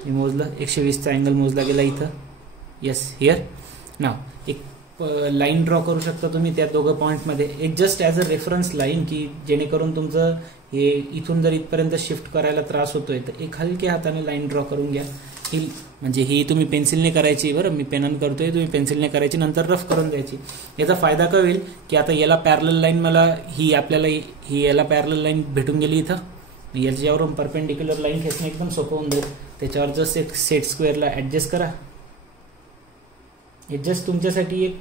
मी मोजलं, 120चा अँगल मोजला गेला इथं. Yes here. नाव एक लाईन ड्रॉ करू शकता तुम्ही त्या दोघं पॉईंटमध्ये, एक just as a reference line, की जेणेकरून तुमचं हे इथून जर इथपर्यंत शिफ्ट करायला त्रास होतोय तर एक हलक्या हाताने लाईन ड्रॉ करून घ्या. ही म्हणजे ही तुम्ही पेन्सिलने करायची, बरं मी पेनन करतोय, तुम्ही पेन्सिलने करायची, नंतर रफ करून द्यायची. याचा फायदा काय होईल की आता याला पॅरलल लाईन, मला ही आपल्याला ही याला पॅरलल लाईन भेटून गेली इथं, याच्यावरून परपेंडिक्युलर लाईन खेचणं एकदम सोपं होऊन जाईल. त्याच्यावर जस्ट एक सेट स्क्वेअरला ॲडजस्ट करा. हे जस्ट तुमच्यासाठी एक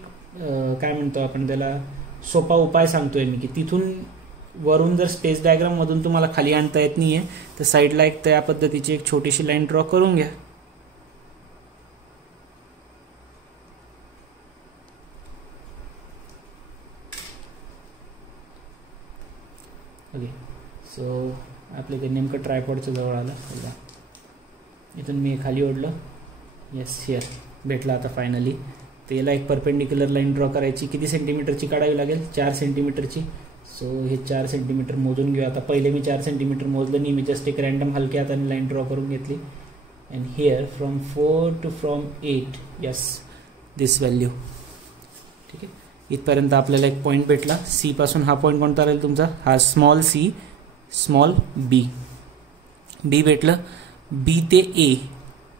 काय म्हणतो आपण त्याला, सोपा उपाय सांगतोय मी, की तिथून वरून जर स्पेस डायग्राम मधून तुम्हाला खाली आणता येत नाहीये तर साईडला एक त्या पद्धतीची एक छोटीशी लाईन ड्रॉ करून घ्या. ओके, सो आपल्या ते नेमकं ट्रायपॉडच्या जवळ आलं. इथून मी खाली ओढलं. येस हियर भेटला आता फायनली. तर याला एक परपेंडिक्युलर लाईन ड्रॉ करायची. किती सेंटीमीटरची काढावी लागेल, 4 सेंटीमीटरची. सो हे 4 सेंटीमीटर मोजून घेऊ. आता पहिले मी 4 सेंटीमीटर मोजलं नाही, मी जस्ट एक रँडम हलक्या हाताने लाईन ड्रॉ करून घेतली. And here from 4 to from 8, yes this value. ठीक आहे, इथपर्यंत आपल्याला एक पॉईंट भेटला. सी पासून हा पॉईंट कोणता राहील तुमचा, हा स्मॉल सी स्मॉल बी. बी भेटलं. बी ते ए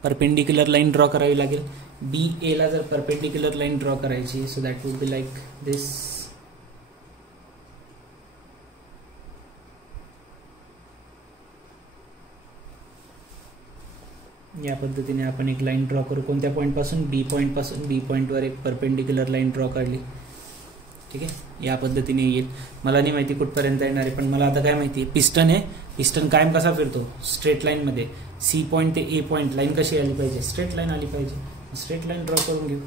परपेंडिक्युलर लाईन ड्रॉ करावी लागेल. बी एला जर परपेंडिक्युलर लाईन ड्रॉ करायची, so that would be like this. या पद्धतीने आपण एक लाईन ड्रॉ करू. कोणत्या पॉईंटपासून, बी पॉईंटपासून. बी पॉईंटवर एक परपेंडिक्युलर लाईन ड्रॉ काढली. ठीक आहे, या पद्धतीने येईल. मला नाही माहिती कुठपर्यंत येणार आहे, पण मला आता काय माहिती आहे, पिस्टन आहे. पिस्टन कायम कसा फिरतो, स्ट्रेट लाईनमध्ये. सी पॉईंट ते ए पॉईंट लाईन कशी आली पाहिजे, स्ट्रेट लाईन आली पाहिजे. स्ट्रेट लाईन ड्रॉ करून घेऊ.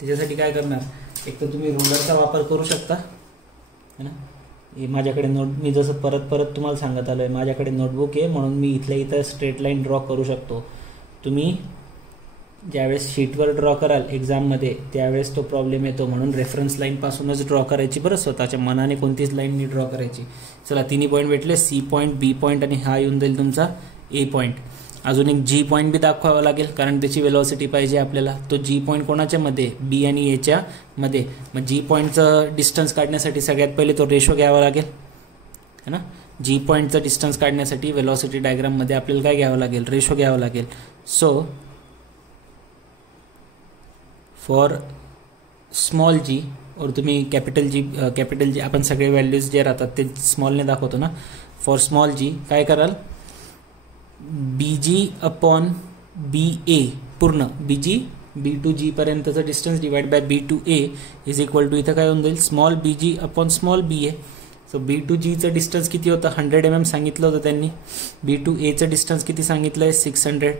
त्याच्यासाठी काय करणार, एक तर तुम्ही रुलरचा वापर करू शकता है ना. हे माझ्याकडे मी जसं परत परत तुम्हाला सांगत आलोय, माझ्याकडे नोटबुक आहे म्हणून मी इथल्या इथं स्ट्रेट लाईन ड्रॉ करू शकतो. तुम्ही ज्यावेळेस शीटवर ड्रॉ कराल एक्झाममध्ये त्यावेळेस तो प्रॉब्लेम येतो, म्हणून रेफरन्स लाईन पासूनच ड्रॉ करायची. बरं, स्वतःच्या मनाने कोणतीच लाईन नाही ड्रॉ करायची. चला, 3 पॉईंट भेटले, सी पॉईंट, बी पॉईंट आणि हा येऊन जाईल तुमचा ए पॉईंट. अजून एक जी पॉईंट बी दाखवावा लागेल, कारण त्याची वेलॉसिटी पाहिजे आपल्याला. तो जी पॉईंट कोणाच्या मध्ये, बी आणि एच्या मध्ये. मग जी पॉईंटचं डिस्टन्स काढण्यासाठी सगळ्यात पहिले तो रेशो घ्यावा लागेल है ना. जी पॉईंटचं डिस्टन्स काढण्यासाठी वेलॉसिटी डायग्राममध्ये आपल्याला काय घ्यावं लागेल, रेशो घ्यावा लागेल. सो फॉर स्मॉल जी और तुम्ही कॅपिटल जी आपण सगळे व्हॅल्यूज जे राहतात ते स्मॉलने दाखवतो ना. फॉर स्मॉल जी काय कराल, BG अपॉन BA पूर्ण BG B टू G पर्यंतचं distance divide by B to A is equal to इथं काय होऊन जाईल small BG upon small BA. So B to Gचं डिस्टन्स किती होतं 100 mm सांगितलं होतं त्यांनी. B टू Aचं डिस्टन्स किती सांगितलं आहे 600.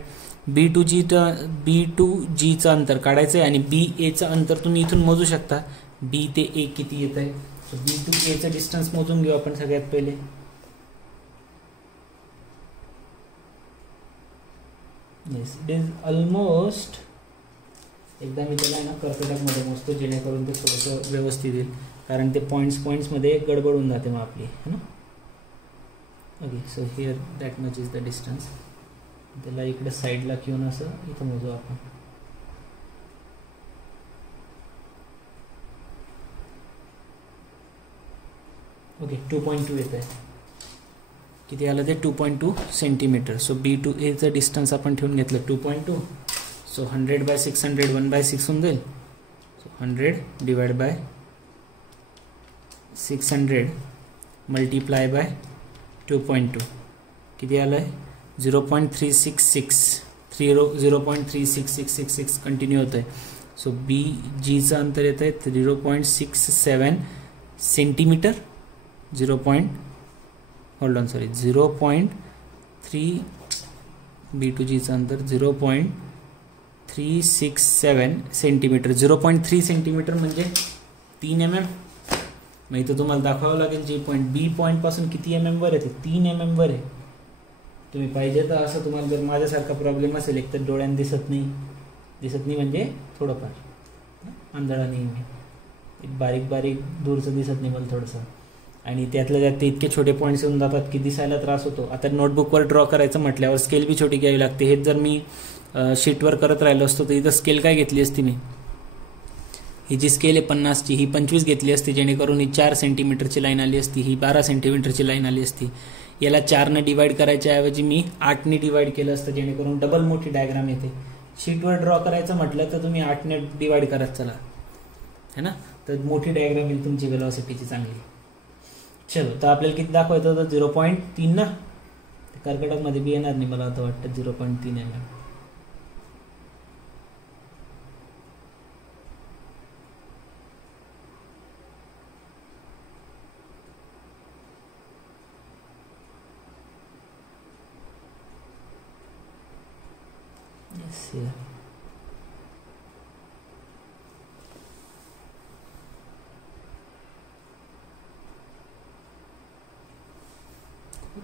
B टू Gचं अंतर काढायचं आहे आणि BAचं अंतर तुम्ही इथून मोजू शकता B ते A किती येत आहे. सो B टू Aचं डिस्टन्स मोजून घेऊ आपण सगळ्यात पहिले. येस इट इज ऑलमोस्ट, एकदा मी त्याला ना कर्कटकमध्ये मोजतो जेणेकरून ते थोडंसं व्यवस्थित येईल, कारण ते पॉईंट्समध्ये गडबड होऊन जाते मग आपली है ना. Okay so here that much is the distance. त्याला इकडे साईडला घेऊन असं इथं मोजू आपण. ओके 2.2 येत आहे. किती आलं ते 2.2 सेंटीमीटर. सो B टू Aचं डिस्टन्स आपण ठेवून घेतलं 2.2. सो 100/600 1/6 होऊन जाईल. So 100 divide by 600 multiply by 2.2 किती आलं आहे 0.3666 0.366666 कंटिन्यू होतं आहे. सो BGचं अंतर येतं आहे 0.67 सेंटीमीटर. 0.3 B टू Gचं अंतर 0.367 सेंटीमीटर. 0.3 सेंटीमीटर म्हणजे 3 mm. मग इथं तुम्हाला दाखवावं लागेल G पॉईंट B पॉईंटपासून किती mm वर आहे ते 3 mm वर आहे. तुम्ही पाहिजे तर असं तुम्हाला जर माझ्यासारखा प्रॉब्लेम असेल एक तर डोळ्यानं दिसत नाही म्हणजे थोडंफार आंधळा नाही मी, बारीक दूरचं दिसत नाही मला थोडंसं, आणि त्यातल्या त्यात ते इतके छोटे पॉईंट्स येऊन जातात की दिसायला त्रास होतो. आता नोटबुकवर ड्रॉ करायचं म्हटल्यावर स्केल बी छोटी घ्यावी लागते. हेच जर मी शीटवर करत राहिलो असतो तर इथं स्केल काय घेतली असती मी, ही जी स्केल आहे 50ची ही 25 घेतली असती, जेणेकरून ही 4 सेंटीमीटरची लाईन आली असती, ही 12 सेंटीमीटरची लाईन आली असती. याला 4ने डिवाइड करायच्या ऐवजी मी 8ने डिवाइड केलं असतं, जेणेकरून डबल मोठी डायग्राम येते. शीटवर ड्रॉ करायचं म्हटलं तर तुम्ही 8ने डिवाइड करत चला है ना, तर मोठी डायग्राम येईल तुमची वेलॉसिटीची चांगली. चलो तर आपल्याला किती दाखवायचं होतं 0.3 ना, कर्कटकमध्ये बी येणार नाही मला आता वाटतं 0.3 mm. Yes, yeah.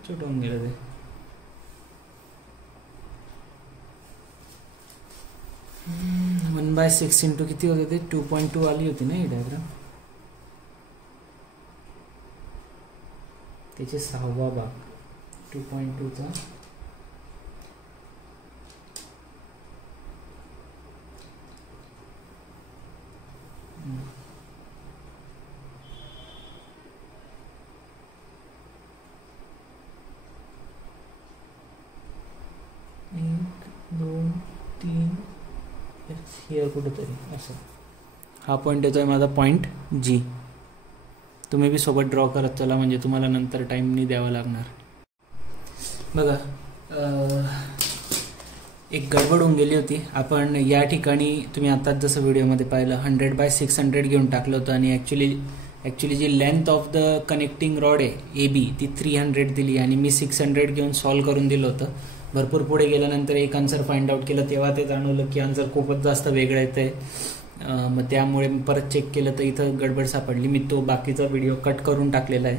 छोटं होऊन गेलं ते. Hmm, 1/6 इंटू किती होते ते 2.2 आली होती ना ही डायग्राम, त्याचे 6वा भाग 2.2चा. हिअर कुठेतरी असं हा पॉईंट येतोय माझा पॉईंट G. तुम्ही बी सोबत ड्रॉ करत चला म्हणजे तुम्हाला नंतर टाइम नाही द्यावा लागणार. बघा एक गडबड होऊन गेली होती. आपण या ठिकाणी तुम्ही आताच जसं व्हिडिओमध्ये पाहिलं 100/600 घेऊन टाकलं होतं आणि ॲक्च्युली जी length of the connecting rod आहे AB ती 300 दिली आणि मी 600 घेऊन सॉल्व करून दिलं होतं. भरपूर पुढे गेल्यानंतर एक आन्सर फाइंड आउट केलं तेव्हा ते जाणवलं की आन्सर खूपच जास्त वेगळं येतं आहे. मग त्यामुळे मी परत चेक केलं तर इथं गडबड सापडली. मी तो बाकीचा व्हिडिओ कट करून टाकलेला आहे.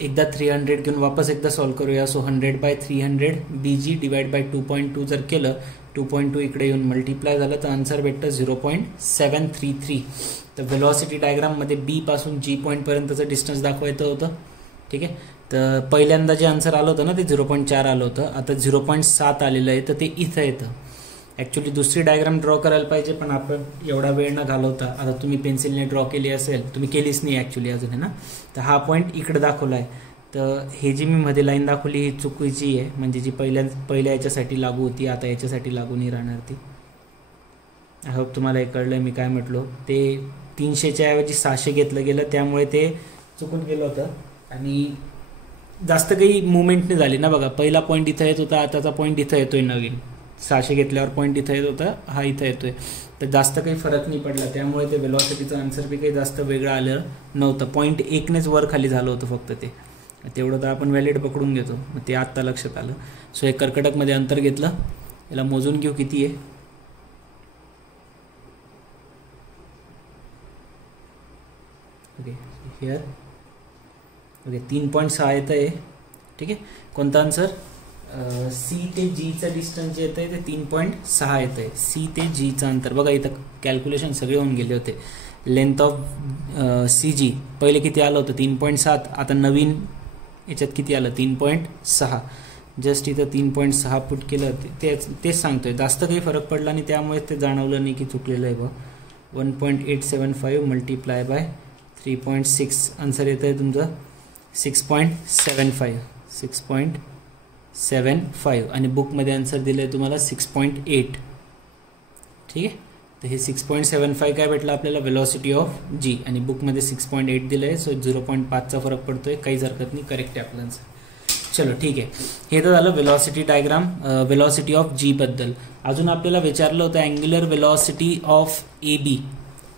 एकदा 300 घेऊन वापस एकदा सॉल्व करूया. सो 100/300 BG डिवाइड बाय 2.2 जर केलं 2.2 इकडे येऊन मल्टिप्लाय झालं तर आन्सर भेटतं 0.733. तर वेलॉसिटी डायग्राममध्ये B पासून G पॉईंटपर्यंतचं डिस्टन्स दाखवायचं होतं. ठीक आहे, तर पहिल्यांदा जे आन्सर आलं होतं ना ते 0.4 आलं होतं, आता 0.7 आलेलं आहे. तर ते इथं येतं. ॲक्च्युली दुसरी डायग्राम ड्रॉ करायला पाहिजे पण आपण एवढा वेळ न घालवता, आता तुम्ही पेन्सिलने ड्रॉ केली असेल, तुम्ही केलीच नाही ॲक्च्युली अजून है ना, तर हा पॉईंट इकडे दाखवला आहे. तर हे जी मी मध्ये लाईन दाखवली ही चुकीची आहे, म्हणजे जी पहिल्या याच्यासाठी लागू होती आता याच्यासाठी लागू नाही राहणार ती. आय होप तुम्हाला हे कळलं मी काय म्हटलो. ते 300च्या ऐवजी 600 घेतलं गेलं, त्यामुळे ते चुकून गेलं होतं आणि जास्त काही मुवमेंट नाही झाली ना. बघा पहिला पॉईंट इथं येत होता, आताचा पॉईंट इथं येतोय नवीन. 600 घेतल्यावर पॉईंट इथं येत होता, हा इथं येतोय, तर जास्त काही फरक नाही पडला. त्यामुळे ते वेलॉसिटीचं आन्सर बी काही जास्त वेगळं आलं नव्हतं. पॉईंट 1नेच वर खाली झालं होतं फक्त ते. तेवढं तर आपण व्हॅलिड पकडून घेतो, मग ते आत्ता लक्षात आलं. सो हे कर्कटकमध्ये अंतर घेतलं, याला मोजून घेऊ किती आहे. ओके हिअर ओके 3.6 येतं आहे. ठीक आहे, कोणता आन्सर. सी ते जीचं डिस्टन्स जे येतं आहे ते 3.6 येतं आहे. सी ते जीचं अंतर बघा इथं कॅल्क्युलेशन सगळे होऊन गेले होते. लेंथ ऑफ सी जी पहिले किती आलं होतं 3.7, आता नवीन याच्यात किती आलं 3.6. जस्ट इथं 3.6 पुट केलं, तेच सांगतोय. जास्त काही फरक पडला नाही, त्यामुळे ते जाणवलं नाही की चुकलेलं आहे बघ. 1.875 मल्टिप्लाय बाय 3.6 आन्सर येतं आहे तुमचं 6.75. 6.75 आणि बुकमध्ये आन्सर दिलं आहे तुम्हाला 6.8. ठीक आहे, तर हे 6.75 काय भेटलं आपल्याला वेलॉसिटी ऑफ जी, आणि बुकमध्ये 6.8 दिलं आहे. सो 0.5चा फरक पडतोय, काहीच हरकत नाही, करेक्ट आहे आपलं आन्सर. चलो ठीक आहे, हे तर झालं velocity diagram, velocity of G बद्दल. अजून आपल्याला विचारलं होतं angular velocity of A B.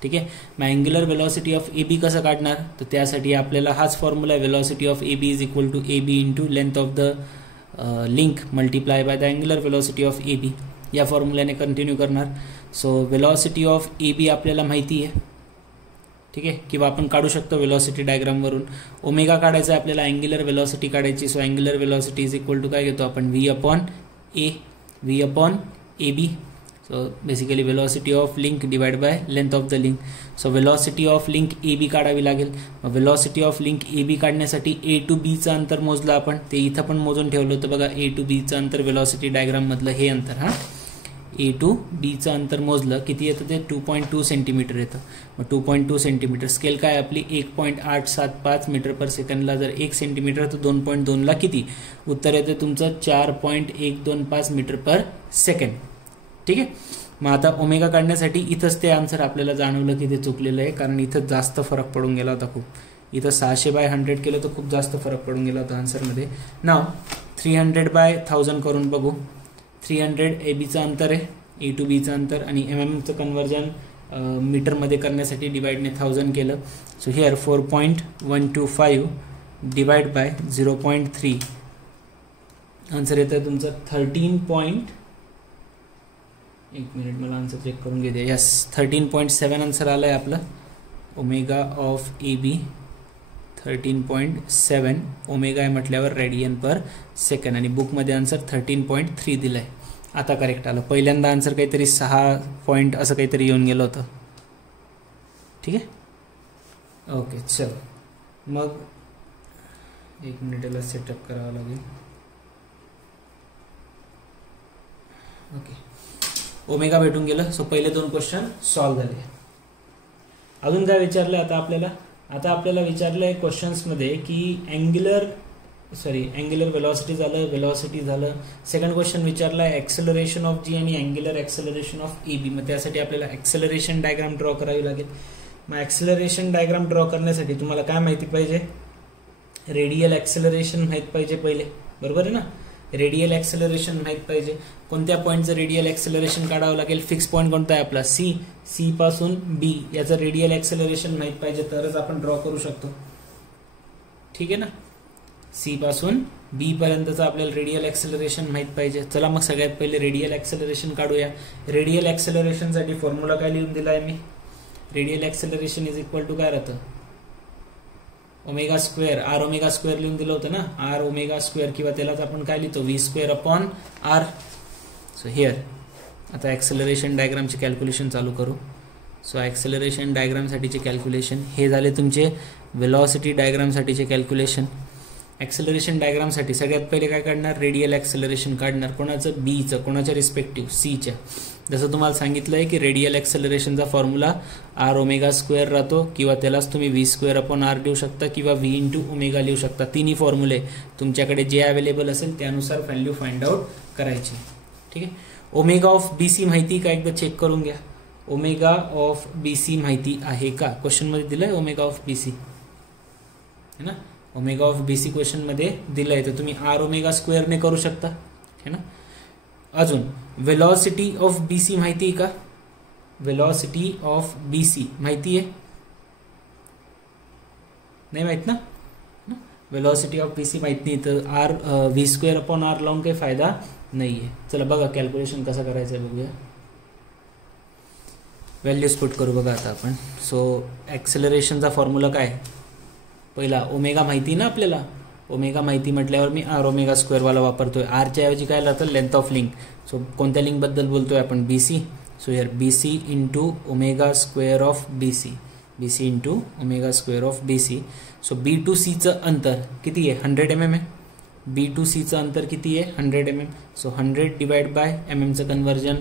ठीक आहे, मग angular velocity of A B कसं काढणार, तर त्यासाठी आपल्याला हाच फॉर्म्युला आहे. Velocity of A B is equal to A B into length of the link multiply by the angular velocity of A B. या फॉर्म्युल्याने कंटिन्यू करणार. So velocity of A B आपल्याला माहिती आहे. ठीक आहे, किंवा आपण काढू शकतो वेलॉसिटी डायग्रामवरून. ओमेगा काढायचं आहे आपल्याला, अँग्युलर वेलॉसिटी काढायची. So angular velocity is equal to काय घेतो आपण V upon A B. So basically velocity of link divide by length of the link. So velocity of link A B काढावी लागेल. Velocity of link A B काढण्यासाठी A to बीचं अंतर मोजलं आपण, ते इथं पण मोजून ठेवलं होतं बघा. ए टू बीचं अंतर वेलॉसिटी डायग्राममधलं हे अंतर, हां ए टू बीचं अंतर मोजलं किती येतं ते 2.2 सेंटीमीटर येतं. मग 2.2 सेंटीमीटर स्केल काय आपली 1.875 मीटर पर सेकंडला. जर 1 सेंटीमीटर तर 2.2ला किती उत्तर येतं तुमचं 4.125 मीटर पर सेकंड. ठीक आहे, मग आता ओमेगा काढण्यासाठी इथंच ते आन्सर आपल्याला जाणवलं की ते चुकलेलं आहे, कारण इथं जास्त फरक पडून गेला होता खूप. इथं 600/100 केलं तर खूप जास्त फरक पडून गेला होता आन्सरमध्ये. नाव 300/1000 करून बघू. 300 ए बीचं अंतर आहे, ए टू बीचं अंतर, आणि एमचं कन्वर्जन मीटरमध्ये करण्यासाठी डिवाइडने 1000 केलं. So here 4.125 divide by 0.3 answer येतं तुमचं 13. एक मिनिट मला आन्सर चेक करून घेते. यस 13.7 आन्सर आलं आहे आपलं. Omega of A B 13.7 omega आहे म्हटल्यावर रेडियन पर सेकंड, आणि बुकमध्ये आन्सर 13.3 दिलं आहे. आता करेक्ट आलं. पहिल्यांदा आन्सर काहीतरी 6 पॉईंट असं काहीतरी येऊन गेलं होतं. ठीक आहे, ओके चल मग एक मिनिट याला सेटअप करावं लागेल. ओके, ओमेगा भेटून गेलं. सो पहिले 2 क्वेश्चन सॉल्व्ह झाले. अजून काय विचारलं आता आपल्याला विचारलं आहे क्वेश्चन्समध्ये की अँग्युलर वेलॉसिटी झालं, वेलॉसिटी झालं. सेकंड क्वेश्चन विचारला आहे ॲक्सेलरेशन ऑफ जी आणि angular acceleration of A B. मग त्यासाठी आपल्याला ॲक्सेलरेशन डायग्राम ड्रॉ करावी लागेल. मग ॲक्सेलरेशन डायग्राम ड्रॉ करण्यासाठी तुम्हाला काय माहिती पाहिजे, रेडियल ॲक्सेलरेशन माहीत पाहिजे पहिले, बरोबर आहे ना. रेडियल ॲक्सेलरेशन माहीत पाहिजे. कोणत्या पॉईंटचं रेडियल ॲक्सेलरेशन काढावं लागेल, फिक्स पॉईंट कोणता आहे आपला सी पासून बी, याचं रेडियल ॲक्सेलरेशन माहीत पाहिजे तरच आपण ड्रॉ करू शकतो. ठीक आहे ना, सी पासून बी पर्यंतचं आपल्याला रेडियल ॲक्सेलरेशन माहीत पाहिजे. चला मग सगळ्यात पहिले रेडियल ॲक्सेलरेशन काढूया. रेडियल ॲक्सेलरेशनसाठी फॉर्म्युला काय लिहून दिला आहे मी, radial acceleration is equal to काय राहतं omega square, R omega square लिहून दिलं होतं ना, आर ओमेगा स्क्वेअर, किंवा त्यालाच आपण काय लिहितो V square upon R. So here आता ॲक्सेलरेशन डायग्रामची कॅल्क्युलेशन चालू करू. सो ॲक्सेलरेशन डायग्रामसाठीचे कॅल्क्युलेशन हे झाले तुमचे. वेलॉसिटी डायग्रामसाठीचे कॅल्क्युलेशन. ॲक्सेलरेशन डायग्रामसाठी सगळ्यात पहिले काय काढणार, रेडियल ॲक्सेलरेशन काढणार. कोणाचं, बीचं, कोणाच्या रिस्पेक्टिव्ह सीच्या. जसं तुम्हाला सांगितलं आहे की रेडियल ॲक्सेलरेशनचा फॉर्म्युला आर ओमेगा स्क्वेअर राहतो, किंवा त्यालाच तुम्ही व्ही स्क्वेअर अपॉन आर लिहू शकता, किंवा व्ही इंटू ओमेगा लिहू शकता. तिन्ही फॉर्म्युले तुमच्याकडे जे अवेलेबल असेल त्यानुसार व्हॅल्यू फाइंड आउट करायची. ठीक आहे, ओमेगा ऑफ बी सी माहिती का एकदा चेक करून घ्या. ओमेगा ऑफ बी सी माहिती आहे का? क्वेश्चनमध्ये दिलं आहे ओमेगा ऑफ बी सी है ना, ओमेगा ऑफ बी सी क्वेश्चनमध्ये दिलं आहे, तर तुम्ही आर ओमेगा स्क्वेअरने करू शकता है ना. अजून वेलॉसिटी ऑफ बी सी माहिती आहे का? वेलॉसिटी ऑफ बी सी माहिती आहे? नाही माहित ना. वेलॉसिटी ऑफ बी सी माहित नाही तर R V square upon R लावून काही फायदा नाही आहे. चला बघा कॅल्क्युलेशन कसं करायचं आहे बघूया. व्हॅल्यूज पुट करू बघा आता आपण. सो ॲक्सेलरेशनचा फॉर्म्युला काय? पहिला ओमेगा माहिती ना आपल्याला, ओमेगा माहिती म्हटल्यावर मी आर ओमेगा स्क्वेअरवाला वापरतोय. आरच्या ऐवजी काय लागतं? Length of link. सो कोणत्या लिंकबद्दल बोलतोय आपण? B C. So here B C into omega square of B C, B C into omega square of B C. So B to सीचं अंतर किती आहे? 100 mm आहे. बी टू सीचं अंतर किती आहे? 100 mm. सो 100 डिवाइड बाय एमएमचं कन्व्हर्जन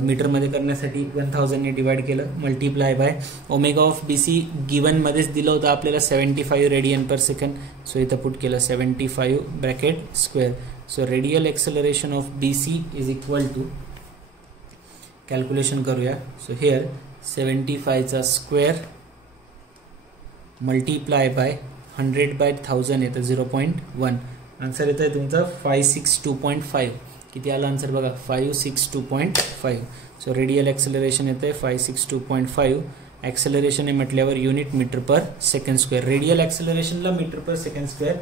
मीटरमध्ये करण्यासाठी 1000ने डिवाइड केलं, multiply by omega of B C गिवनमध्येच दिलं होतं आपल्याला 75 रेडियन पर सेकंड. सो इथं पुट केलं 75 bracket square. So radial acceleration of B C is equal to, calculation करूया. सो हिअर 75चा स्क्वेअर मल्टिप्लाय बाय 100 बाय 1000 येतं 0.1. आन्सर येतं आहे तुमचं 562.5. किती आलं आन्सर बघा? 562.5. सो रेडियल एक्सेलरेशन येतं आहे 562.5. ॲक्सेलरेशन आहे म्हटल्यावर unit metre per second square. Radial ॲक्सेलरेशनला metre per second square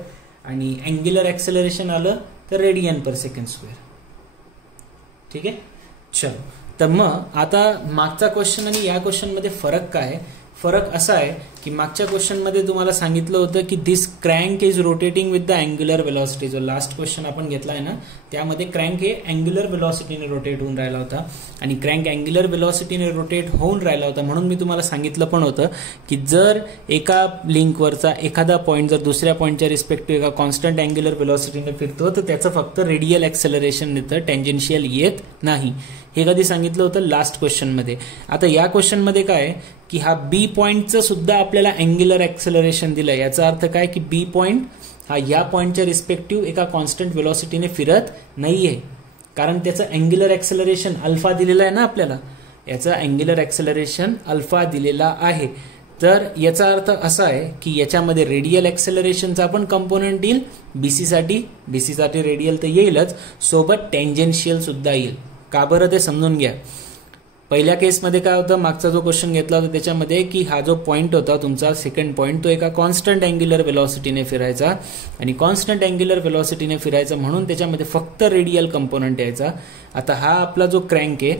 आणि अँग्युलर ॲक्सेलरेशन आलं तर रेडियन पर सेकंड स्क्वेअर. ठीक आहे. चलो, तर मग आता मागचा क्वेश्चन आणि या क्वेश्चनमध्ये फरक काय आहे? फरक असा आहे की मागच्या क्वेश्चनमध्ये तुम्हाला सांगितलं होतं की this crank is rotating with the angular velocity. जो लास्ट क्वेश्चन आपण घेतला आहे ना, त्यामध्ये क्रँक हे अँग्युलर वेलॉसिटीने रोटेट होऊन राहिला होता आणि क्रँक अँग्युलर वेलॉसिटीने रोटेट होऊन राहिला होता म्हणून मी तुम्हाला सांगितलं पण होतं की जर एका लिंकवरचा एखादा पॉईंट जर दुसऱ्या पॉईंटच्या रिस्पेक्टिव्ह एका कॉन्स्टंट अँग्युलर वेलॉसिटीने फिरतो तर त्याचं फक्त रेडियल ॲक्सेलरेशन येतं, टेंजेन्शियल येत नाही. हे कधी सांगितलं होतं? लास्ट क्वेश्चनमध्ये. आता या क्वेश्चनमध्ये काय की हा बी पॉईंटचं सुद्धा आपल्याला अँग्युलर ॲक्सेलरेशन दिलं. याचा अर्थ काय की बी पॉईंट हा या पॉईंटच्या रिस्पेक्टिव्ह एका कॉन्स्टंट वेलॉसिटीने फिरत नाहीये, कारण त्याचं अँग्युलर ॲक्सेलरेशन अल्फा दिलेला आहे ना आपल्याला. याचा अँग्युलर ॲक्सेलरेशन अल्फा दिलेला आहे. तर याचा अर्थ असा आहे की याच्यामध्ये रेडियल ॲक्सेलरेशनचा पण कंपोनंट येईल बीसीसाठी. बीसीसाठी रेडियल तर येईलच, सोबत टेंजेन्शियल सुद्धा येईल. का बरं ते समजून घ्या. पहिल्या केसमध्ये काय होतं, मागचा जो क्वेश्चन घेतला होता त्याच्यामध्ये की हा जो पॉईंट होता तुमचा सेकंड पॉईंट, तो एका कॉन्स्टंट अँग्युलर वेलॉसिटीने फिरायचा आणि कॉन्स्टंट अँग्युलर वेलॉसिटीने फिरायचा म्हणून त्याच्यामध्ये फक्त रेडियल कंपोनंट यायचा. आता हा आपला जो क्रँक आहे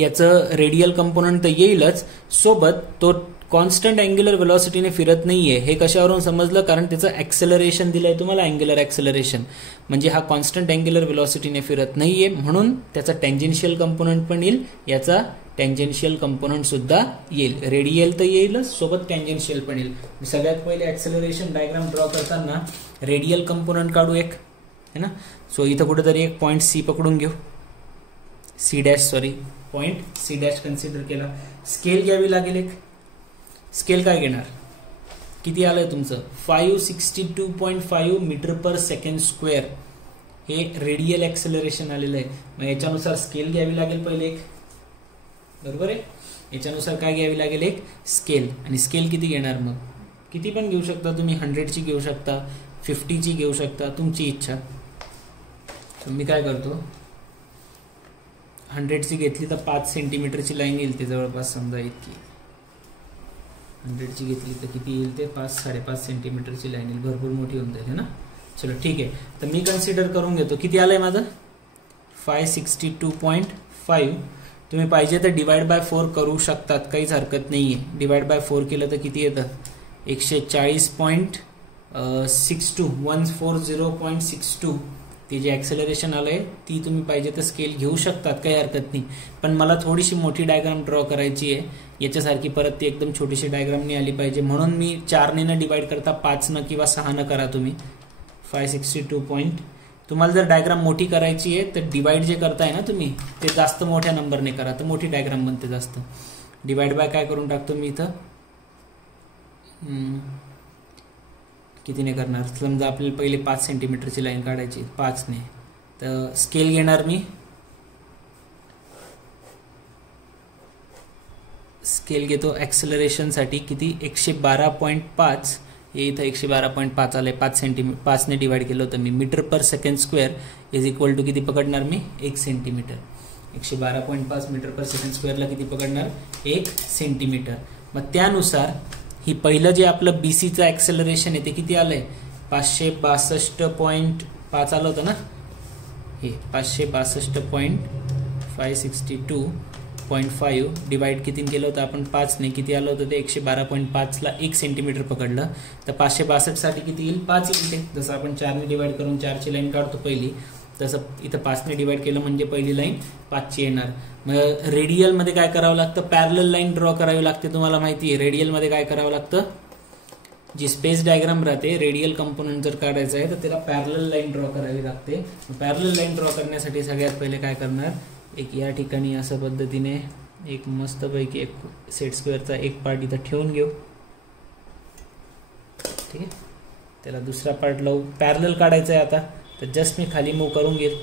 याचं रेडियल कंपोनंट तर येईलच, सोबत तो कॉन्स्टंट अँग्युलर वेलॉसिटीने फिरत नाहीये. हे कशावरून समजलं? कारण त्याचं ॲक्सेलरेशन दिलंय तुम्हाला, अँग्युलर ॲक्सेलरेशन. म्हणजे हा कॉन्स्टंट अँग्युलर वेलॉसिटीने फिरत नाहीये म्हणून त्याचा टेंजेन्शियल कंपोनंट पण येईल, याचा टेंजेन्शियल कंपोनंट सुद्धा येईल. रेडियल तर येईलच, सोबत टेंजेन्शियल पण येईल. सगळ्यात पहिले ॲक्सेलरेशन डायग्राम ड्रॉ करताना रेडियल कंपोनंट काढू एक, है ना. सो इथं कुठेतरी एक पॉईंट सी पकडून घेऊ, पॉईंट सी डॅश कन्सिडर केला. स्केल घ्यावी लागेल एक. स्केल काय घेणार? किती आलंय तुमचं? 562.5 मीटर पर सेकंड स्क्वेअर. हे रेडियल ॲक्सेलरेशन आलेलं आहे. मग याच्यानुसार स्केल घ्यावी लागेल पहिले एक, बरोबर आहे. याच्यानुसार काय घ्यावी लागेल? एक स्केल. आणि स्केल किती घेणार? मग किती पण घेऊ शकता तुम्ही, 100ची घेऊ शकता, 50ची घेऊ शकता, तुमची इच्छा. तर मी काय करतो, 100ची घेतली तर 5 सेंटीमीटरची लाईन येईल ते जवळपास, समजा इतकी. 100ची घेतली तर किती येईल ते? 5-5.5 सेंटीमीटरची लाईन येईल, भरपूर मोठी होऊन जाईल ना. चलो ठीक आहे, तर मी कन्सिडर करून घेतो. किती आलंय माझं? 562.5. तुम्ही पाहिजे तर डिवाइड बाय 4 करू शकतात, काहीच हरकत नाही आहे. डिवाइड बाय 4 केलं तर किती येतं? 140.62, 140.62. ते जे ॲक्सेलरेशन आलंय ती तुम्ही पाहिजे तर स्केल घेऊ शकतात, काही हरकत नाही. पण मला थोडीशी मोठी डायग्राम ड्रॉ करायची आहे, याच्यासारखी परत ती एकदम छोटीशी डायग्राम नाही आली पाहिजे, म्हणून मी 4ने न डिवाइड करता 5 किंवा 6 करा तुम्ही. 562. तुम्हाला जर डायग्राम मोठी करायची आहे तर डिवाइड जे करताय ना तुम्ही ते जास्त मोठ्या नंबरने करा, तर मोठी डायग्राम बनते जास्त. डिवाइड बाय काय करून टाकतो मी इथं, कितीने करणार? समजा आपल्याला पहिले 5 सेंटीमीटरची लाईन काढायची 5ने, तर स्केल घेणार मी स्केल घेतो ॲक्सेलरेशनसाठी किती 112.5, हे इथं 112.5 आलं आहे, 5 ने डिवाइड केलं होतं मी, metre per second square is equal to किती पकडणार मी 1 सेंटीमीटर. 112.5 मीटर पर सेकंड स्क्वेअरला किती पकडणार 1 सेंटीमीटर. मग त्यानुसार ही पहिलं जे आपलं BCचं ॲक्सेलरेशन आहे ते किती आलं आहे 562.5 आलं होतं ना, हे 562.562.5 डिवाइड किती केलं होतं आपण 5 ने, किती आलं होतं ते 112.5ला 1 सेंटीमीटर पकडलं तर 562 साठी किती येईल 5 येईल. जसं आपण 4 ने डिवाइड करून 4ची लाईन काढतो पहिली, तसं इथं 5 ने डिवाइड केलं म्हणजे पहिली लाईन 5ची येणार. मग रेडियल मध्ये काय करावं लागतं, पॅरलल लाईन ड्रॉ करावी लागते. तुम्हाला माहिती आहे रेडियल मध्ये काय करावं लागतं, जी स्पेस डायग्राम राहते रेडियल कंपोनंट जर काढायचं आहे तर त्याला पॅरलल लाईन ड्रॉ करावी लागते. पॅरलल लाईन ड्रॉ करण्यासाठी सगळ्यात पहिले काय करणार, एक या ठिकाणी अशा पद्धतीने एक मस्तपैकी एक सेट स्क्वेअरचा एक पार्ट इथं ठेवून घेऊ. ठीक आहे, त्याला दुसरा पार्ट लावू. पॅरलल काढायचं आहे आता, तर जस्ट मी खाली मूव करून घेईल.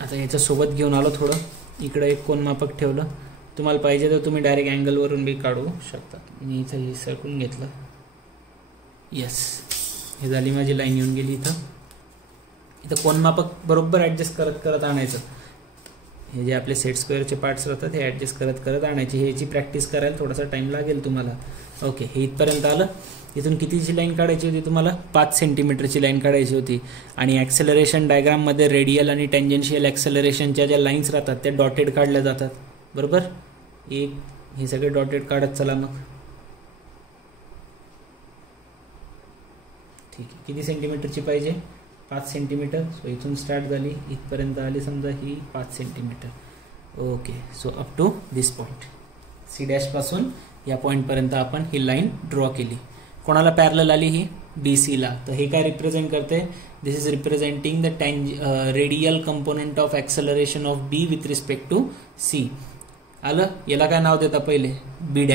आता याच्यासोबत घेऊन आलो थोडं, इकडं एक कोनमापक ठेवलं. तुम्हाला पाहिजे तर तुम्ही डायरेक्ट अँगलवरून बी काढू शकता. मी इथं हे सरकून घेतलं. येस, हे झाली माझी लाईन येऊन गेली. इथं कोनमापक बरोबर ॲडजस्ट करत करत आणायचं. हे जे आपले सेट स्क्वेअरचे पार्ट्स राहतात हे ॲडजस्ट करत करत आणायचे. ह्याची प्रॅक्टिस करायला थोडासा टाईम लागेल तुम्हाला. ओके, हे इथपर्यंत आलं. इथून कितीची लाईन काढायची होती तुम्हाला 5 सेंटीमीटरची लाईन काढायची होती. आणि ॲक्सेलरेशन डायग्राममध्ये रेडियल आणि टेंजेन्शियल ॲक्सेलरेशनच्या ज्या लाईन्स राहतात त्या डॉटेड काढल्या जातात, बरोबर. एक हे सगळे डॉटेड काढत चला मग. ठीक आहे, किती सेंटीमीटरची पाहिजे 5 सेंटीमीटर. सो इथून स्टार्ट झाली इथपर्यंत आली समजा ही 5 centimetre. Okay, so up to this point C' पासून या पॉईंटपर्यंत आपण ही लाईन ड्रॉ केली. कोणाला पॅरलल आली ही BCला. तर हे काय रिप्रेझेंट करते, this is representing the radial component of acceleration of B with respect to C. आलं. याला काय नाव देता पहिले B'.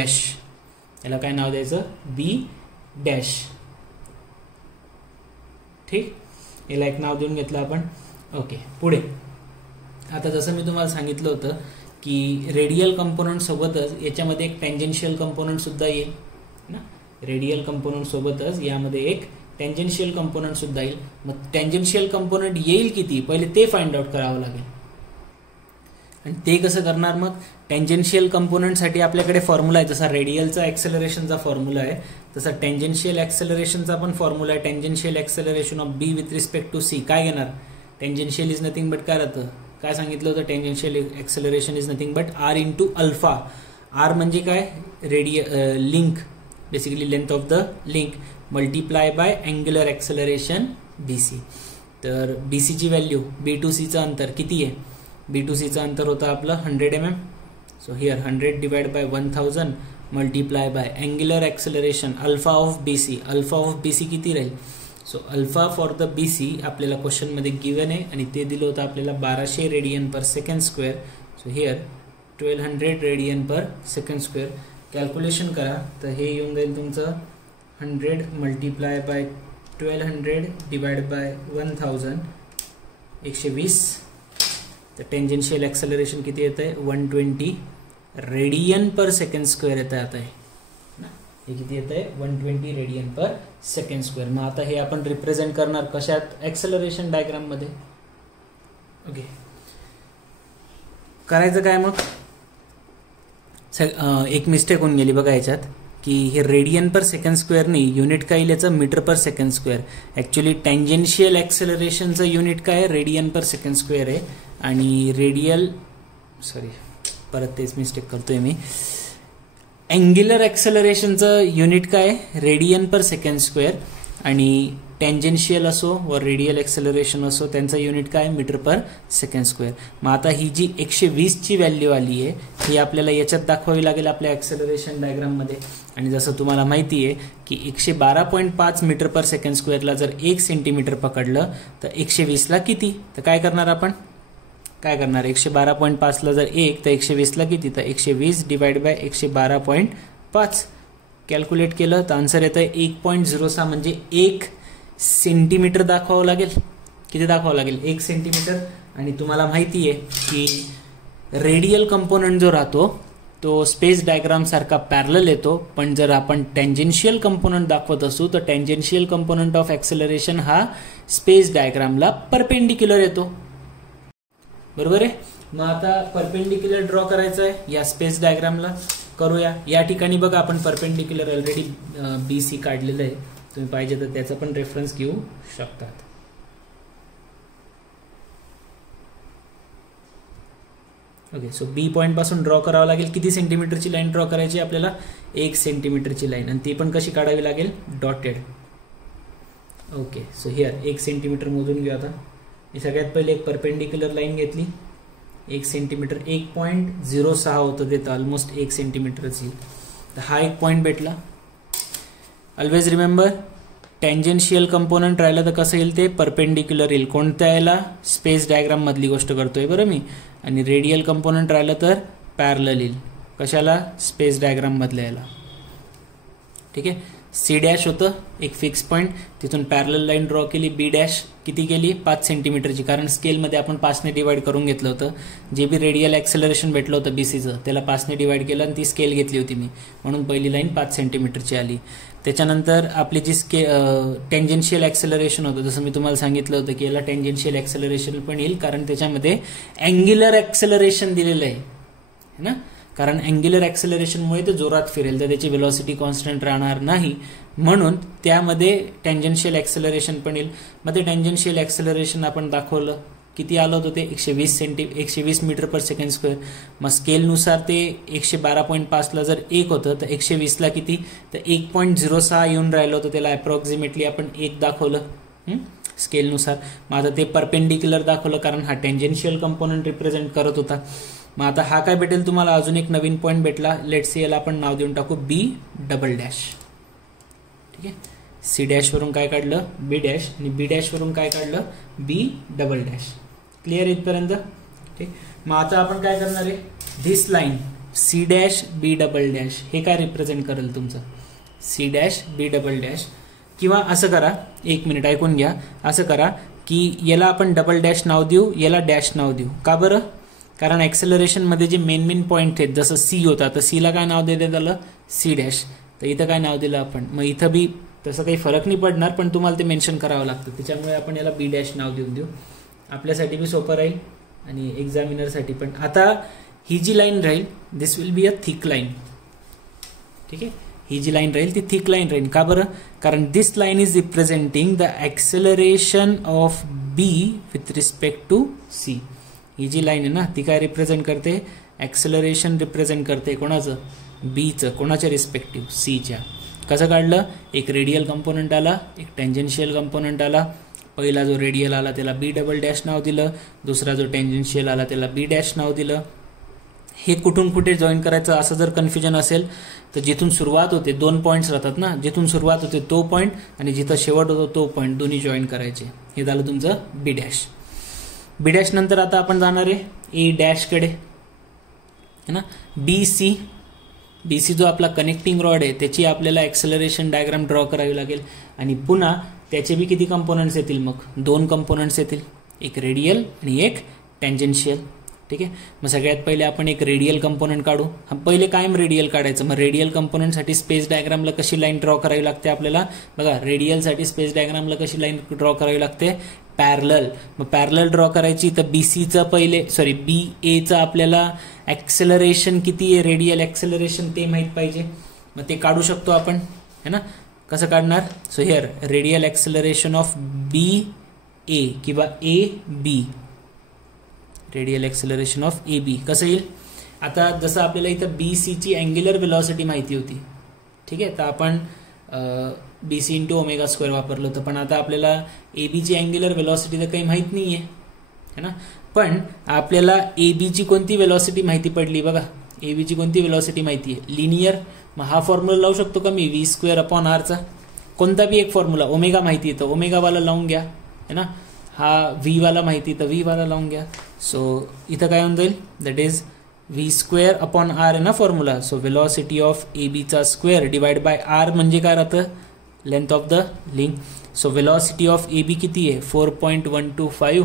याला काय नाव द्यायचं B'. ठीक, याला एक नाव देऊन घेतलं आपण. ओके, पुढे आता जसं मी तुम्हाला सांगितलं होतं की रेडियल कंपोनंट सोबतच याच्यामध्ये एक टेंजेन्शियल कंपोनंट सुद्धा येईल ना. रेडियल कंपोनंट सोबतच यामध्ये एक टेंजेन्शियल कंपोनंट सुद्धा येईल. मग टेंजेन्शियल कंपोनंट येईल किती पहिले ते फाइंड आउट करावं लागेल. आणि ते कसं करणार, मग टेंजेन्शियल कंपोनंटसाठी आपल्याकडे फॉर्म्युला आहे. जसा रेडियलचा ॲक्सेलरेशनचा फॉर्म्युला आहे तसा टेंजेन्शियल ॲक्सेलरेशनचा पण फॉर्म्युला आहे. Tangential acceleration of B with respect to C काय घेणार, टेंजेन्शियल इज नथिंग बट काय राहतं, काय सांगितलं होतं, tangential acceleration is nothing but R into alpha. R म्हणजे काय, link, basically length of the link multiply by angular acceleration BC. तर BCची व्हॅल्यू B टू Cचं अंतर किती आहे, B टू Cचं अंतर होतं आपलं 100 mm. So here 100 divide by 1000 multiply by angular acceleration alpha of BC. Alpha of BC किती राहील, so alpha for the BC आपल्याला क्वेश्चनमध्ये गिवन आहे आणि ते दिलं होतं आपल्याला 1200 radian per second square. So here 1200 radian per second square. Calculation करा तर हे येऊन जाईल तुमचं 100 मल्टीप्लाय बाय 1200 डिवाइड बाय 1000 120. तर टेंजेन्शियल ॲक्सेलरेशन किती येतं आहे 120 रेडियन पर सेकंड स्क्वेअर येतं आहे. आता हे किती येतं आहे 120 रेडियन पर सेकंड स्क्वेअर. मग आता हे आपण रिप्रेझेंट करणार कशात, ॲक्सेलरेशन डायग्राममध्ये. ओके, करायचं काय मग, एक मिस्टेक होऊन गेली बघा याच्यात की हे रेडियन पर सेकंड स्क्वेअरनी युनिट काय येईल याचं metre per second square. Actually tangential ॲक्सेलरेशनचं युनिट काय आहे रेडियन पर सेकंड स्क्वेअर आहे. आणि परत तेच मिस्टेक करतोय मी. अँग्युलर ॲक्सेलरेशनचं युनिट काय रेडियन पर सेकंड स्क्वेअर आणि टेंजेन्शियल असो व रेडियल ॲक्सेलरेशन असो त्यांचं युनिट काय मीटर पर सेकंड स्क्वेअर. मग आता ही जी 120ची व्हॅल्यू आली आहे ही आपल्याला याच्यात दाखवावी लागेल आपल्या ॲक्सेलरेशन डायग्राममध्ये. आणि जसं तुम्हाला माहिती आहे की 112.5 मीटर पर सेकंड स्क्वेअरला जर 1 सेंटीमीटर पकडलं तर 120ला किती, तर काय करणार आपण, काय करणार 112.5ला जर 1 तर 120ला किती, तर 120 डिवाइड बाय 112.5 कॅल्क्युलेट केलं तर आन्सर येतं 1.06 म्हणजे 1 सेंटीमीटर दाखवावं लागेल. किती दाखवावं लागेल? 1 सेंटीमीटर. आणि तुम्हाला माहिती आहे की रेडियल कंपोनंट जो राहतो तो स्पेस डायग्राम सारखा पॅरलल येतो, पण जर आपण टँजेन्शियल कंपोनंट दाखवत असू तर टँजेन्शियल कंपोनंट ऑफ ॲक्सेलरेशन हा स्पेस डायग्रामला परपेंडिक्युलर येतो. बरोबर आहे. मग आता परपेंडिक्युलर ड्रॉ करायचं आहे या स्पेस डायग्रामला. करूया. या ठिकाणी बघा आपण परपेंडिक्युलर ऑलरेडी BC काढलेलं आहे. तुम्ही पाहिजे तर त्याचा पण रेफरन्स घेऊ शकतात. ओके. सो बी पॉईंट पासून ड्रॉ करावं लागेल. किती सेंटीमीटरची लाईन ड्रॉ करायची आपल्याला? 1 सेंटीमीटरची लाईन. आणि ती पण कशी काढावी लागेल? Dotted. Okay. So here 1 centimetre मोजून घेऊ. आता मी सगळ्यात पहिले एक परपेंडिक्युलर लाईन घेतली. 1 सेंटीमीटर 1.06 होतं ते, तर ऑलमोस्ट 1 सेंटीमीटरची. तर हा एक पॉईंट भेटला. ऑलवेज रिमेंबर, टँजेन्शियल कंपोनंट राहिलं तर कसं येईल? ते परपेंडिक्युलर येईल. कोणत्या याला? स्पेस डायग्राम मधली गोष्ट करतोय बरं मी. आणि रेडियल कंपोनंट राहिलं तर पॅरलल येईल. कशाला? स्पेस डायग्राम मधल्या याला. ठीक आहे. C' होतं एक फिक्स पॉईंट, तिथून पॅरलल लाईन ड्रॉ केली. B' किती केली? 5 सेंटीमीटरची, कारण स्केलमध्ये आपण 5ने डिवाइड करून घेतलं होतं. जे बी रेडियल ॲक्सेलरेशन भेटलं होतं BCचं त्याला 5ने डिवाइड केलं आणि ती स्केल घेतली होती मी, म्हणून पहिली लाईन 5 सेंटीमीटरची आली. त्याच्यानंतर आपली जी टँजेन्शियल ॲक्सेलरेशन होतं, जसं मी तुम्हाला सांगितलं होतं की याला टँजेन्शियल ॲक्सेलरेशन पण येईल, कारण त्याच्यामध्ये अँग्युलर ॲक्सेलरेशन दिलेलं आहे ना. कारण अँग्युलर ॲक्सेलरेशनमुळे ते जोरात फिरेल, तर त्याची व्हेलॉसिटी कॉन्स्टंट राहणार नाही, म्हणून त्यामध्ये टँजेन्शियल ॲक्सेलरेशन पण येईल. मग ते टँजेन्शियल ॲक्सेलरेशन आपण दाखवलं. किती आलं होतं ते? 120 मीटर पर सेकंड स्क्वेअर. मग स्केलनुसार ते 112.5ला जर 1 होतं तर 120ला किती? तर 1.06 येऊन राहिलं होतं. त्याला अप्रॉक्सिमेटली आपण 1 दाखवलं स्केलनुसार. मग आता ते परपेंडिक्युलर दाखवलं कारण हा टँजेन्शियल कंपोनंट रिप्रेझेंट करत होता. मग आता हा काय भेटेल तुम्हाला? अजून एक नवीन पॉईंट भेटला. लेट्स से याला आपण नाव देऊन टाकू B'. ठीक आहे. C' वरून काय काढलं? B'. आणि B' वरून काय काढलं? B'. क्लिअर इथपर्यंत? ठीक. मग आता आपण काय करणार आहे? धिस लाईन C' B', हे काय रिप्रेझेंट करेल तुमचं? C' B'. किंवा असं करा, 1 मिनिट ऐकून घ्या. असं करा की याला आपण डबल' नाव देऊ, याला डॅश नाव देऊ. का बरं? कारण ॲक्सेलरेशनमध्ये जे मेन पॉईंट आहेत, जसं C होता तर Cला काय नाव देण्यात आलं? C'. तर इथं काय नाव दिलं आपण? मग इथं बी तसं काही फरक नाही पडणार, पण तुम्हाला ते मेन्शन करावं लागतं. त्याच्यामुळे आपण याला B' नाव देऊन देऊ. आपल्यासाठी बी सोपं राहील आणि एक्झामिनरसाठी पण. आता ही जी लाईन राहील, this will be a thick line. ठीक आहे. ही जी लाईन राहील ती थिक लाईन राहील. का बरं? कारण this line is representing the acceleration of B with respect to C. ही जी लाईन आहे ना ती काय रिप्रेझेंट करते? ॲक्सेलरेशन रिप्रेझेंट करते. कोणाचं? बीचं. कोणाच्या रिस्पेक्टिव्ह? Cच्या. कसं काढलं? एक रेडियल कंपोनंट आला, एक टँजेन्शियल कंपोनंट आला. पहिला जो रेडियल आला त्याला B'' नाव दिलं, दुसरा जो टँजेन्शियल आला त्याला B' नाव दिलं. हे कुठून कुठे जॉईन करायचं असं जर कन्फ्युजन असेल तर जिथून सुरुवात होते 2 पॉईंट्स राहतात ना, जिथून सुरुवात होते तो पॉईंट आणि जिथं शेवट होतो तो पॉईंट, दोन्ही जॉईन करायचे. हे झालं तुमचं B'. नंतर आता आपण जाणार आहे A' कडे है ना. BC जो आपला कनेक्टिंग रॉड आहे त्याची आपल्याला ॲक्सेलरेशन डायग्राम ड्रॉ करावी लागेल. आणि पुन्हा त्याचे बी किती कंपोनंट्स येतील? मग 2 कंपोनंट्स येतील, एक रेडियल आणि एक टँजेन्शियल. ठीक आहे. मग सगळ्यात पहिले आपण एक रेडियल कंपोनंट काढू. पहिले कायम रेडियल काढायचं. मग रेडियल कंपोनंटसाठी स्पेस डायग्रामला कशी लाईन ड्रॉ करावी लागते आपल्याला? बघा, रेडियलसाठी स्पेस डायग्रामला कशी लाईन ड्रॉ करावी लागते? पॅरलल. मग पॅरलल ड्रॉ करायची तर BAचं आपल्याला ॲक्सेलरेशन किती आहे, रेडियल ॲक्सेलरेशन ते माहीत पाहिजे. मग ते काढू शकतो आपण है ना. कसं काढणार? So here radial acceleration of BA किंवा AB, radial acceleration of AB कसं येईल? आता जसं आपल्याला इथं BCची अँग्युलर व्हेलॉसिटी माहिती होती. ठीक आहे. तर आपण BC × ω² वापरलं होतं, पण आता आपल्याला ABची अँग्युलर व्हेलॉसिटी तर काही माहीत नाही आहे ना. पण आपल्याला ABची कोणती व्हेलॉसिटी माहिती पडली? बघा, ABची कोणती व्हेलॉसिटी माहिती आहे? लिनियर. मग हा फॉर्म्युला लावू शकतो का मी? V²/R चा. कोणता बी एक फॉर्म्युला. ओमेगा माहिती आहे तर ओमेगावाला लावून घ्या है ना. हा V वाला माहिती तर V वाला लावून घ्या. सो इथं काय होऊन जाईल? दॅट इज V²/R आहे ना formula. So velocity of AB चा स्क्वेअर डिवाइड बाय R म्हणजे काय राहतं? Length of the link. So velocity of A B किती आहे 4.125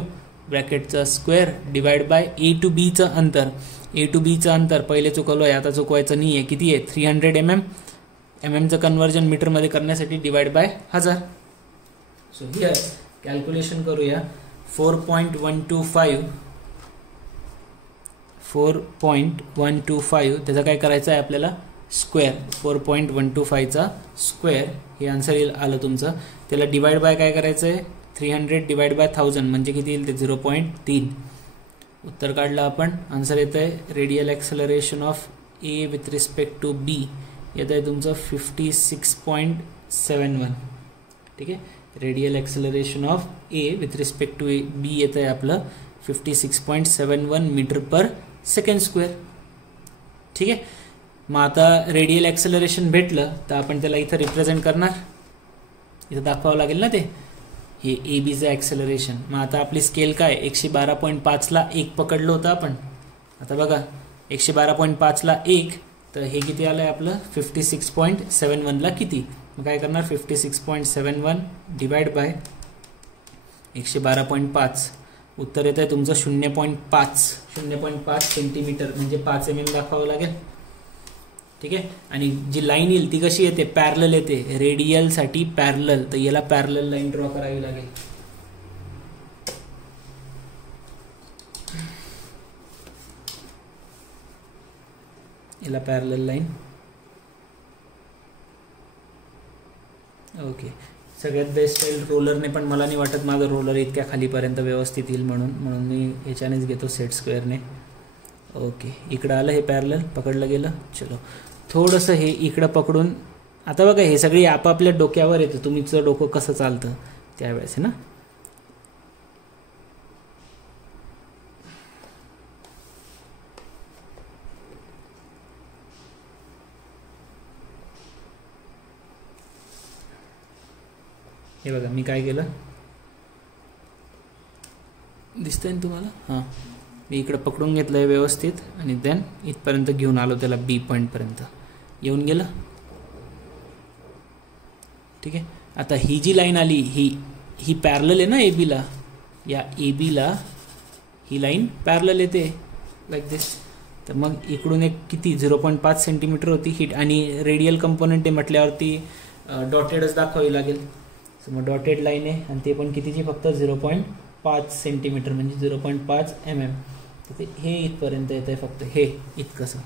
ब्रॅकेटचा square divide by A to बीचं अंतर. ए टू बीचं अंतर पहिले चुकवलं आहे, आता चुकवायचं नाही आहे. किती आहे 300 mm. चं कन्वर्जन मीटरमध्ये करण्यासाठी divide by 1000. So here calculation करूया. 4.125 त्याचं काय करायचं आहे आपल्याला स्क्वेअर. 4.125चा स्क्वेअर हे आन्सर येईल आलं तुमचं. त्याला डिवाइड बाय काय करायचं आहे 300 डिवाइड बाय 1000 म्हणजे किती येईल ते 0.3. उत्तर काढलं आपण. आन्सर येतं आहे radial acceleration of A with respect to B येतं आहे तुमचं 56.71. ठीक आहे. Radial acceleration of A with respect to B येतं आहे आपलं 56.71 मीटर पर सेकंड स्क्वेअर. ठीक आहे. मग आता रेडियल ॲक्सेलरेशन भेटलं तर आपण त्याला इथं रिप्रेझेंट करणार. इथं दाखवावं लागेल ना ते हे ए बीचं ॲक्सेलरेशन. मग आता आपली स्केल काय 112.5ला 1 पकडलं होतं आपण. आता बघा 112.5ला 1 तर हे किती आलं आहे आपलं 56.71ला किती. मग काय करणार 56.71 डिवाइड बाय 112.5. उत्तर येतं आहे तुमचं 0.5 सेंटीमीटर म्हणजे 5 mm दाखवावं लागेल. ठीक आहे. आणि जी लाईन येईल ती कशी येते पॅरलल येते. रेडियलसाठी पॅरलल, तर याला पॅरलल लाईन ड्रॉ करावी लागेल. याला पॅरलल लाईन. ओके. सगळ्यात बेस्ट येईल रोलरने, पण मला नाही वाटत माझं रोलर इतक्या खालीपर्यंत व्यवस्थित येईल म्हणून मी ह्याच्यानेच घेतो सेट स्क्वेअरने. ओके. इकडं आलं हे पॅरलल पकडलं गेलं. चलो थोडंसं हे इकडं पकडून. आता बघा हे सगळी आपापल्या डोक्यावर येतं. तुमचं डोकं कसं चालतं त्यावेळेस ना. हे बघा मी काय केलं दिसतंय ना तुम्हाला. हां मी इकडं पकडून घेतलं आहे व्यवस्थित आणि देन इथपर्यंत घेऊन आलो त्याला बी पॉईंटपर्यंत येऊन गेलं. ठीक आहे. आता ही जी लाईन आली ही पॅरलल आहे ना ए बीला. या ए बीला ही लाईन पॅरलल येते लाईक दिस. तर मग इकडून एक किती 0.5 सेंटीमीटर होती हिट आणि रेडियल कंपोनंट आहे म्हटल्यावरती डॉटेडच दाखवावी लागेल. मग डॉटेड लाईन आहे आणि ते पण कितीची फक्त 0.5 सेंटीमीटर म्हणजे 0.5 mm. तर हे इथपर्यंत येत आहे फक्त हे इतकंसं.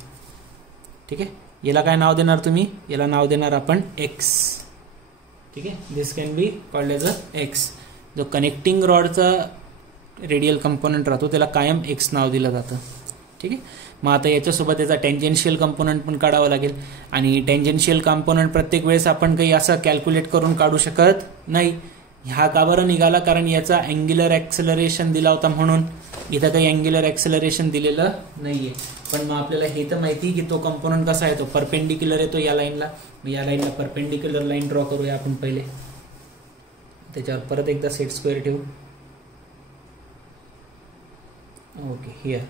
ठीक आहे. याला काय नाव देणार तुम्ही. याला नाव देणार आपण एक्स. ठीक आहे. This can be called as a X. जो कनेक्टिंग रॉडचा रेडियल कंपोनंट राहतो त्याला कायम एक्स नाव दिलं जातं. ठीक आहे. मग आता याच्यासोबत याचा टेंजेन्शियल कंपोनंट पण काढावा लागेल. आणि टेंजेन्शियल कंपोनंट प्रत्येक वेळेस आपण काही असं कॅल्क्युलेट करून काढू शकत नाही. हा का बरं निघाला कारण याचा अँग्युलर ॲक्सेलरेशन दिला होता म्हणून. इथं काही अँग्युलर ॲक्सेलरेशन दिलेलं नाहीये. पण मग आपल्याला हे तर माहिती की तो कंपोनंट कसा येतो परपेंडिक्युलर येतो या लाईनला. मग या लाईनला परपेंडिक्युलर लाईन ड्रॉ करूया आपण पहिले. त्याच्यावर परत एकदा सेट स्क्वेअर ठेवू. Okay.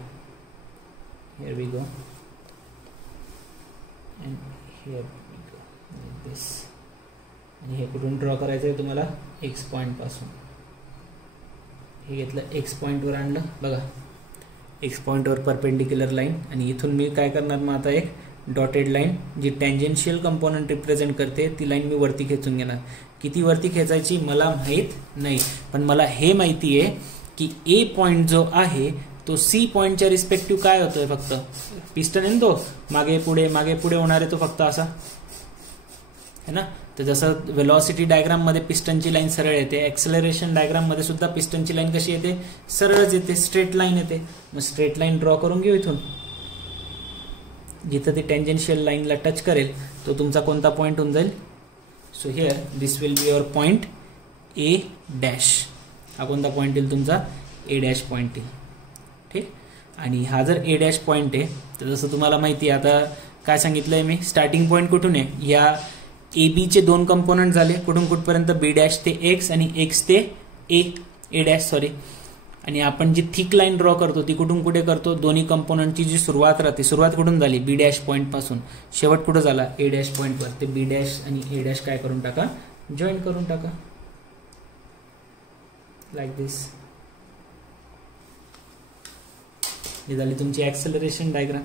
here we go and here we go like this. आणि हे कुठून ड्रॉ करायचं आहे तुम्हाला एक्स पॉईंट पासून. हे घेतलं एक्स पॉईंटवर आणलं बघा. एक्स पॉईंटवर परपेंडिक्युलर लाईन आणि इथून मी काय करणार मग आता एक डॉटेड लाईन जी टँजेन्शियल कंपोनंट रिप्रेझेंट करते ती लाईन मी वरती खेचून घेणार. किती वरती खेचायची मला माहीत नाही, पण मला हे माहिती आहे की ए पॉईंट जो आहे तो सी पॉईंटच्या रिस्पेक्टिव्ह काय होतोय फक्त पिस्टन आहे तो मागे पुढे होणार आहे तो फक्त असा है ना. तर जसं वेलॉसिटी डायग्राम मध्ये पिस्टनची लाईन सरळ येते, ॲक्सेलरेशन डायग्राम मध्ये सुद्धा पिस्टनची लाईन कशी येते सरळच येते, स्ट्रेट लाईन येते. मग स्ट्रेट लाईन ड्रॉ करून घेऊ इथून. जिथं ते टेंजेन्शियल लाईनला टच करेल तो तुमचा कोणता पॉईंट होऊन जाईल. So here this will be your point A dash. हा कोणता पॉईंट येईल तुमचा ए डॅश पॉईंट येईल. ठीक. आणि हा जर ए डॅश पॉईंट आहे तर जसं तुम्हाला माहिती आहे आता काय सांगितलंय मी स्टार्टिंग पॉईंट कुठून आहे या ए बीचे दोन कंपोनंट झाले कुठून कुठपर्यंत बी डॅश ते एक्स आणि एक्स ते ए डॅश सॉरी. आणि आपण जी थिक लाईन ड्रॉ करतो ती कुठून कुठे करतो दोन्ही कंपोनंटची जी सुरुवात राहते सुरुवात कुठून झाली बी डॅश पॉईंट पासून शेवट कुठं झाला ए डॅश पॉईंटवर. ते बी डॅश आणि ए डॅश काय करून टाका जॉईन करून टाका. लाईक दिस. ही झाली तुमची ॲक्सेलरेशन डायग्राम.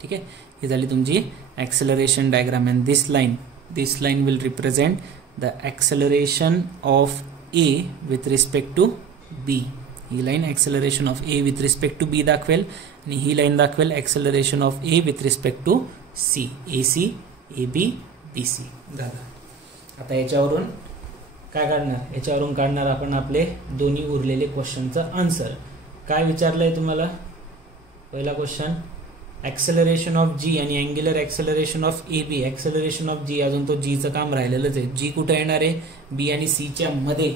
ठीक आहे, ही झाली तुमची acceleration diagram. And this line will represent the acceleration of A with respect to B. ही line acceleration of A with respect to B दाखवेल आणि ही लाईन दाखवेल acceleration of A with respect to C. A C, A B, B C झालं. आता याच्यावरून काय काढणार? याच्यावरून काढणार आपण आपले दोन्ही उरलेले क्वेश्चनचं आन्सर. काय विचारलंय तुम्हाला? पहिला क्वेश्चन ॲक्सेलरेशन ऑफ जी आणि angular acceleration of A B. Acceleration of G, अजून तो जीचं काम राहिलेलंच आहे. जी कुठं येणार आहे? बी आणि सीच्या मध्ये.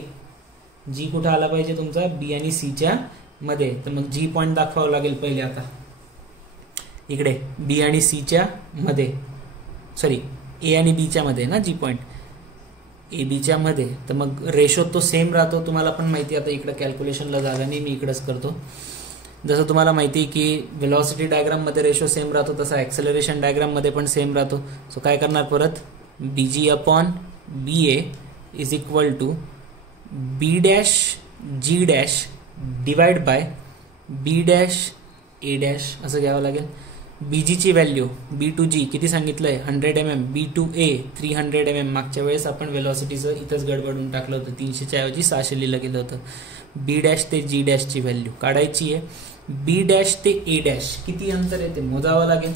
जी कुठं आला पाहिजे तुमचा? बी आणि सीच्या मध्ये. तर मग जी पॉईंट दाखवावं लागेल पहिले. आता इकडे बी आणि सीच्या मध्ये, सॉरी ए आणि बीच्या मध्ये ना जी पॉईंट, ए बीच्या मध्ये. तर मग रेशो तो सेम राहतो, तुम्हाला पण माहिती. आता इकडे कॅल्क्युलेशनला जागा नाही, मी इकडेच करतो. जसं तुम्हाला माहिती की वेलॉसिटी डायग्राम मध्ये रेशो सेम राहतो, तसा ॲक्सेलरेशन डायग्राम मध्ये पण सेम राहतो. सो काय करणार परत? B G upon B A is equal to B dash G dash divide by B dash A dash असं घ्यावं लागेल. बीजीची व्हॅल्यू बी टू जी किती सांगितलंय? 100 mm. B to A 300 mm. मागच्या वेळेस आपण वेलॉसिटीचं इथंच गडबडून टाकलं होतं, 300च्या ऐवजी 600 लिहिलं गेलं होतं. बी डॅश ते जी डॅशची व्हॅल्यू काढायची आहे. बी डॅश ते ए डॅश किती अंतर आहे ते मोजावं लागेल.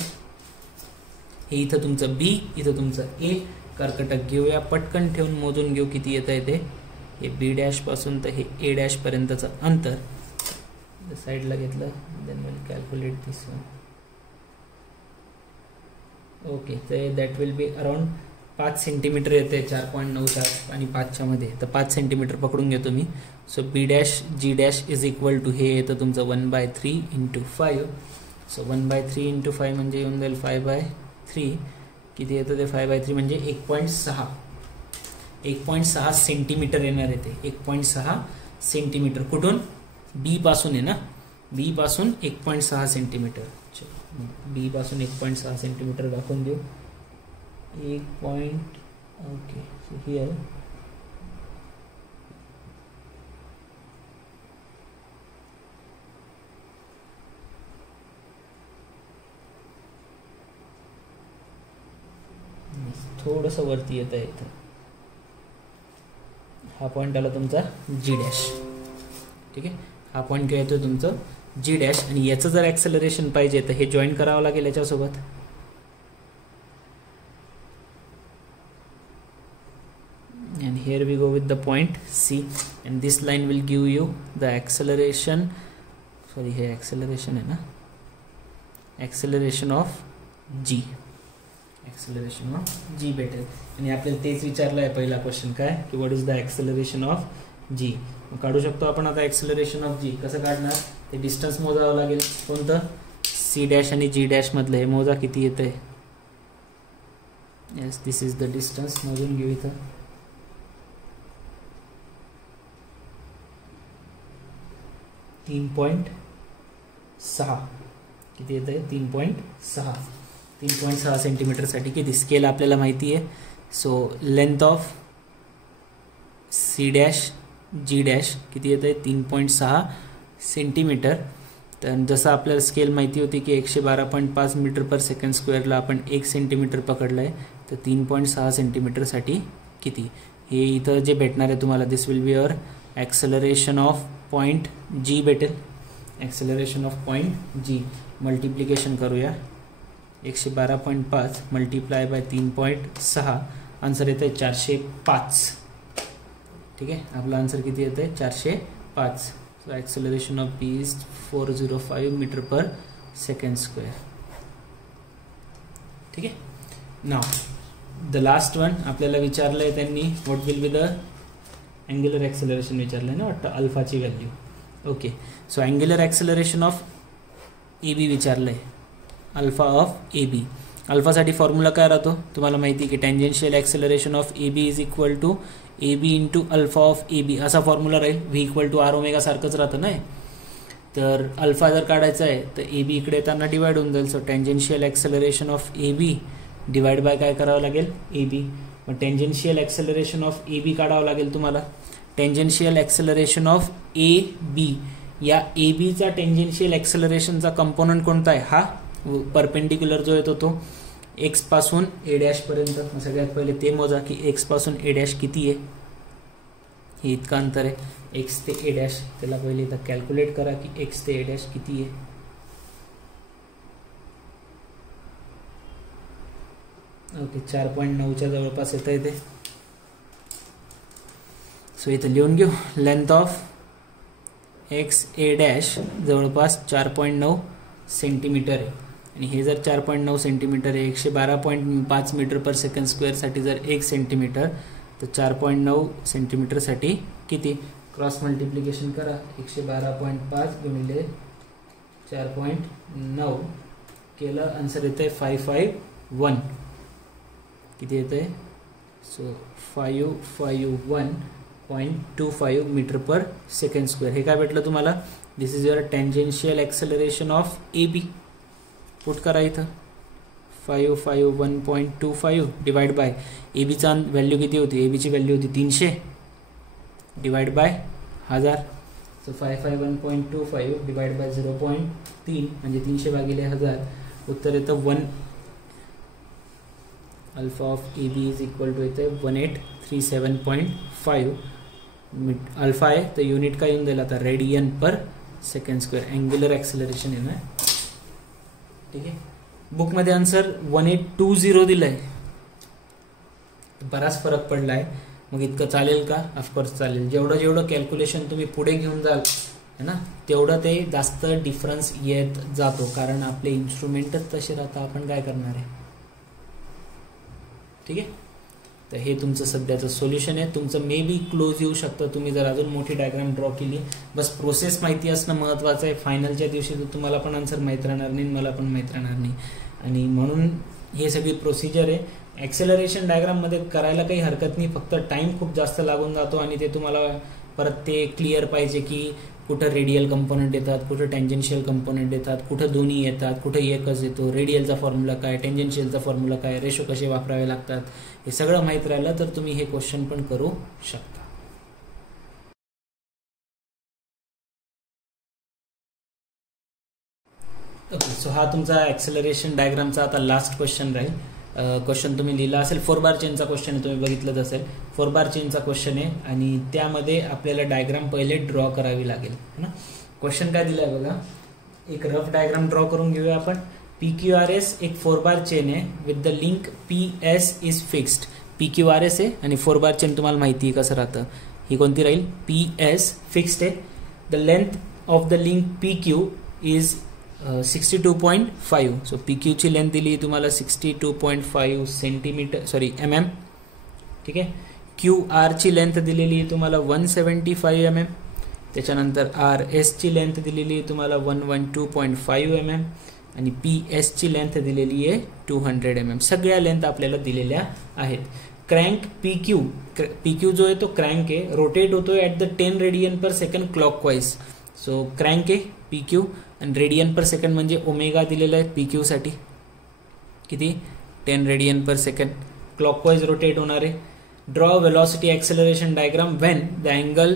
हे इथं तुमचं बी, इथं तुमचं ए. कर्कटक घेऊया, पटकन ठेवून मोजून घेऊ किती येत आहे ते. हे बी डॅश पासून तर हे ए डॅश पर्यंतचं अंतर साईडला घेतलं. Then will calculate this one. Okay, तर that will be around 5 centimetre येते. 4.94 आणि 5च्या मध्ये, तर 5 सेंटीमीटर पकडून घेतो मी. So B dash G dash is equal to हे येतं तुमचं 1/3 × 5. सो 1/3 × 5 म्हणजे येऊन जाईल 5/3. किती येतं ते? 5/3 म्हणजे 1.6. 1.6 सेंटीमीटर येणार आहे ते. 1.6 सेंटीमीटर कुठून? बी पासून आहे ना. बी पासून 1.6 सेंटीमीटर. बी पासून 1.6 सेंटीमीटर दाखवून देऊ. 1 पॉइंट. ओके, सो हियर थोडंसं वरती येत आहे इथं. हा पॉईंट आला तुमचा जी डॅश. ठीक आहे, हा पॉईंट काय येतोय तुमचं जी डॅश. आणि याचं जर ॲक्सेलरेशन पाहिजे तर हे जॉईन करावं लागेल याच्यासोबत. and here we go with the point C, and this line will give you the acceleration, sorry हे acceleration आहे ना, acceleration of G, acceleration of G भेटेल. आणि आपल्याला तेच विचारलं आहे पहिला क्वेश्चन काय की what is the acceleration of G. काढू शकतो आपण आता acceleration of G. कसं काढणार? ते डिस्टन्स मोजावं लागेल. कोणतं? C डॅश आणि G डॅश मधलं. हे मोजा किती येतंय. Yes, this is the distance. मोजून घेऊ इथं. तीन 3.6 किती येत आहे? 3.6. 3.6 सेंटीमीटर साठी किती? स्केल आपल्याला माहिती आहे. So length of C dash G dash किती येत आहे? 3.6 सेंटीमीटर. तर जसं आपल्याला स्केल माहिती होती की 112.5 मीटर पर सेकंड स्क्वेअरला आपण 1 सेंटीमीटर पकडलं आहे. तर 3.6 सेंटीमीटरसाठी किती? हे इथं जे भेटणार आहे तुम्हाला, this will be your acceleration of point G भेटेल. Acceleration of point G. Multiplication करूया. 112.5 मल्टिप्लाय बाय 3.6. आन्सर येतं आहे 405. ठीक आहे, आपला आन्सर किती येतं आहे? 405. So acceleration of B is 405 metre per second square. ठीक आहे. नाव द लास्ट वन आपल्याला विचारलं आहे त्यांनी, what will be the angular acceleration विचारलं आहे ना वाटतं, अल्फाची value. Okay, so angular acceleration of A B विचारलं आहे. Alpha of A B. अल्फासाठी फॉर्म्युला काय राहतो तुम्हाला माहिती की tangential acceleration of A B is equal to A B into alpha of A B असा फॉर्म्युला राहील. V equal to R omega सारखंच राहतं नाही. तर अल्फा जर काढायचा आहे तर ए बी इकडे येताना डिवाइड होऊन जाईल. So tangential acceleration of A B divide by काय करावं लागेल? A B. मग tangential acceleration of A B काढावं लागेल तुम्हाला. Tangential acceleration of A B. या ए बीचा टेंजेन्शियल ॲक्सेलरेशनचा कंपोनंट कोणता आहे? हा परपेंडिक्युलर जो येतो तो एक्स पासून ए डॅश पर्यंत. सगळ्यात पहिले ते मोजा की एक्स पासून ए डॅश किती आहे. हे इतकं अंतर आहे एक्स ते ए डॅश. त्याला पहिले इथं कॅल्क्युलेट करा की एक्स ते ए डॅश किती आहे. ओके 4.9च्या जवळपास येतं इथे. सो इथं लिहून घेऊ. Length of x A dash जवळपास 4.9 सेंटीमीटर आहे. आणि हे जर 4.9 सेंटीमीटर आहे, 112.5 मीटर पर सेकंड स्क्वेअरसाठी जर 1 सेंटीमीटर, तर 4.9 सेंटीमीटरसाठी किती? क्रॉस मल्टिप्लिकेशन करा. 112.5 गुणिले 4.9 केलं, आन्सर येतं आहे 551. किती येतं आहे? So 551.25 metre per second square. हे काय भेटलं तुम्हाला? This is your tangential acceleration of A B. Put करा इथं 551.25 डिवाइड बाय ए बीचा व्हॅल्यू किती होती? ए बीची व्हॅल्यू होती 300 divide by 1000. So 551.25 divide by 0.3 म्हणजे 300 भागिले 1000. उत्तर येतं 1. Alpha of A B is equal to येतं 1837.5 अल्फा आहे. तर युनिट काय येऊन जाईल आता? Radian per second square. Angular acceleration येणार. ठीक आहे. बुकमध्ये आन्सर 1820 दिलंय. बराच फरक पडला आहे. मग इतकं चालेल का? ऑफकोर्स चालेल. जेवढं कॅल्क्युलेशन तुम्ही पुढे घेऊन जाल है ना, तेवढं ते जास्त डिफरन्स येत जातो. कारण आपले इन्स्ट्रुमेंटच तसे राहतात. आपण काय करणार आहे? ठीक आहे. तर हे तुमचं सध्याचं सोल्युशन आहे. तुमचं मे बी क्लोज येऊ शकतं तुम्ही जर अजून मोठी डायग्राम ड्रॉ केली. बस प्रोसेस माहिती असणं महत्त्वाचं आहे. फायनलच्या दिवशी तर तुम्हाला पण आन्सर माहीत राहणार नाही, मला पण माहीत राहणार नाही. आणि म्हणून हे सगळी प्रोसिजर आहे. ॲक्सेलरेशन डायग्राममध्ये करायला काही हरकत नाही, फक्त टाईम खूप जास्त लागून जातो. आणि ते तुम्हाला परत ते क्लिअर पाहिजे की कुठं रेडियल कंपोनंट येतात, कुठं टेंजेन्शियल कंपोनंट येतात, कुठं दोन्ही येतात, कुठं एकच येतो, रेडियलचा फॉर्म्युला काय, टेंजेन्शियलचा फॉर्म्युला काय, रेशो कसे वापरावे लागतात, हे सगळं माहीत राहिलं तर तुम्ही हे क्वेश्चन पण करू शकता. ओके. सो हा तुमचा ॲक्सेलरेशन डायग्रामचा आता लास्ट क्वेश्चन राहील. क्वेश्चन तुम्ही लिहिला असेल. 4 बार चेनचा क्वेश्चन आहे, तुम्ही बघितलंच असेल. 4 बार चेनचा क्वेश्चन आहे आणि त्यामध्ये आपल्याला डायग्राम पहिले ड्रॉ करावी लागेल है ना. क्वेश्चन काय दिलं आहे बघा. एक रफ डायग्राम ड्रॉ करून घेऊया आपण. PQRS एक 4 बार चेन आहे with the link PS is fixed. PQRS आहे आणि 4 बार चेन तुम्हाला माहिती आहे कसं राहतं. ही कोणती राहील? PS फिक्स्ड आहे. The length of the link PQ is 62.5. So PQ ची लेंथ दिली तुम्हाला 62.5 सेंटीमीटर mm. ठीक आहे. QR ची लेंथ दिलेली तुम्हाला 175 mm. त्याच्यानंतर RS ची लेंथ दिलेली तुम्हाला 112.5 mm आणि PS ची लेंथ दिलेली आहे 200 mm. सगळ्या लेंथ आपल्याला दिलेल्या आहेत. क्रँक PQ जो आहे तो क्रँक आहे, रोटेट होतोय at the 10 radian per second clockwise. So crank आहे PQ आणि रेडियन पर सेकंड म्हणजे ओमेगा दिलेला आहे PQ साठी. किती? 10 radian per second. Clockwise rotate होणार आहे. Draw velocity acceleration diagram when the angle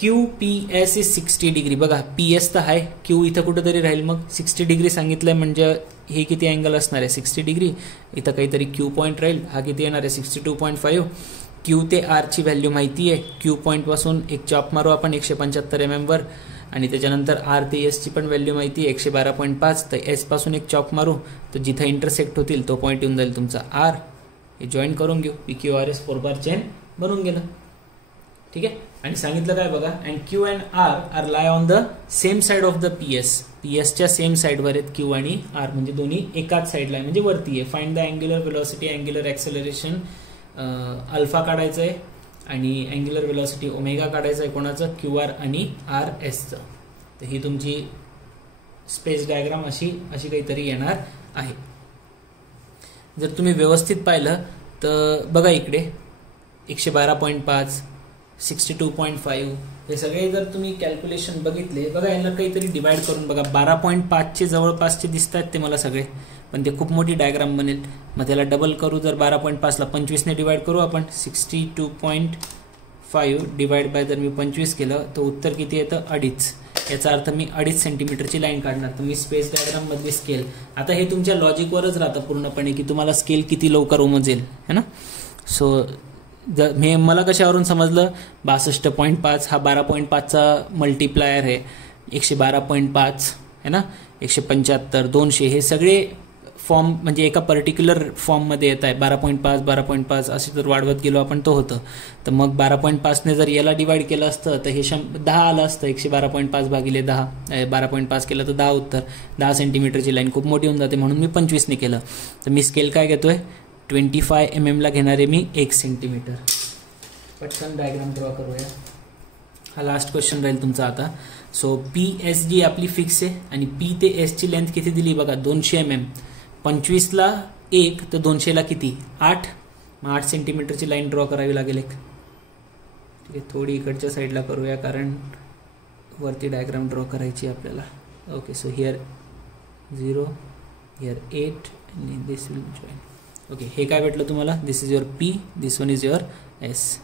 QPS is 60 degree. बघा PS तर आहे, Q इथं कुठेतरी राहील. मग 60 डिग्री सांगितलंय म्हणजे हे किती अँगल असणार आहे? 60 डिग्री. इथं काहीतरी Q पॉईंट राहील. हा किती येणार आहे? 62.5. Q ते R ची व्हॅल्यू माहिती आहे. Q पॉईंटपासून एक चॉप मारू आपण 175 mm वर. आणि त्याच्यानंतर R ते S ची पण व्हॅल्यू माहिती आहे 112.5. तर S पासून एक चॉप मारू तर जिथं इंटरसेक्ट होतील तो पॉईंट येऊन जाईल तुमचा R. हे जॉईन करून घेऊ. PQRS 4 बार चेन बनून गेलं. ठीक आहे. आणि सांगितलं काय बघा. And Q and R are lie on the same side of the PS च्या सेम साइडवर आहेत Q आणि R, म्हणजे दोन्ही एकाच साइडला आहे, म्हणजे वरती आहे. Find the angular velocity, angular acceleration alpha काढायचं आहे आणि अँग्युलर वेलॉसिटी ओमेगा काढायचं आहे. कोणाचं? QR आणि RSचं. तर ही तुमची स्पेस डायग्राम अशी काहीतरी येणार आहे. जर तुम्ही व्यवस्थित पाहिलं तर बघा इकडे 112.5, 62.5 हे सगळे जर तुम्ही कॅल्क्युलेशन बघितले, बघा यांना काहीतरी डिवाइड करून बघा. 12.5चे जवळपासचे दिसत आहेत ते मला सगळे, पण ते खूप मोठी डायग्राम बनेल. मग त्याला डबल करू. जर 12.5ला 25ने डिवाइड करू आपण, 5 डिवाइड बाय जर मी 25 केलं तर उत्तर किती येतं 2.5. याचा अर्थ मी 2.5 सेंटीमीटरची लाईन काढणार. तर मी स्पेस डायग्राम मधली स्केल, आता हे तुमच्या लॉजिकवरच राहतं पूर्णपणे की तुम्हाला स्केल किती लवकर उमजेल है ना. सो हे मला कशावरून समजलं, 62.5 हा 12.5चा मल्टिप्लायर आहे, 112.5 है ना, 175, 200 हे सगळे फॉर्म म्हणजे एका पर्टिक्युलर फॉर्ममध्ये येत आहे. 12.5 12.5 असे जर वाढवत गेलो आपण तो होतं. तर मग 12.5ने जर याला डिवाइड केलं असतं तर हे 10 आलं असतं. 112.5 भागिले 10, 12.5 केलं तर 10 उत्तर. 10 सेंटीमीटरची लाईन खूप मोठी होऊन जाते म्हणून मी 25ने केलं. तर मी स्केल काय घेतोय 25 mm ला घेणारे मी 1 सेंटीमीटर. पटकन डायग्राम ड्रॉ करूया. हा लास्ट क्वेश्चन राहील तुमचा आता. सो PS जी आपली फिक्स आहे आणि P ते S ची लेंथ किती दिली बघा 200 mm. 25ला 1 तर 200ला किती 8. मग 8 सेंटीमीटरची लाईन ड्रॉ करावी लागेल एक. ठीक आहे, थोडी इकडच्या साईडला करूया कारण वरती डायग्राम ड्रॉ करायची आपल्याला. ओके, सो हिअर 0, हिअर 8 आणि दिस विल जॉईन. ओके, हे काय भेटलं तुम्हाला, this is your P, this one is your S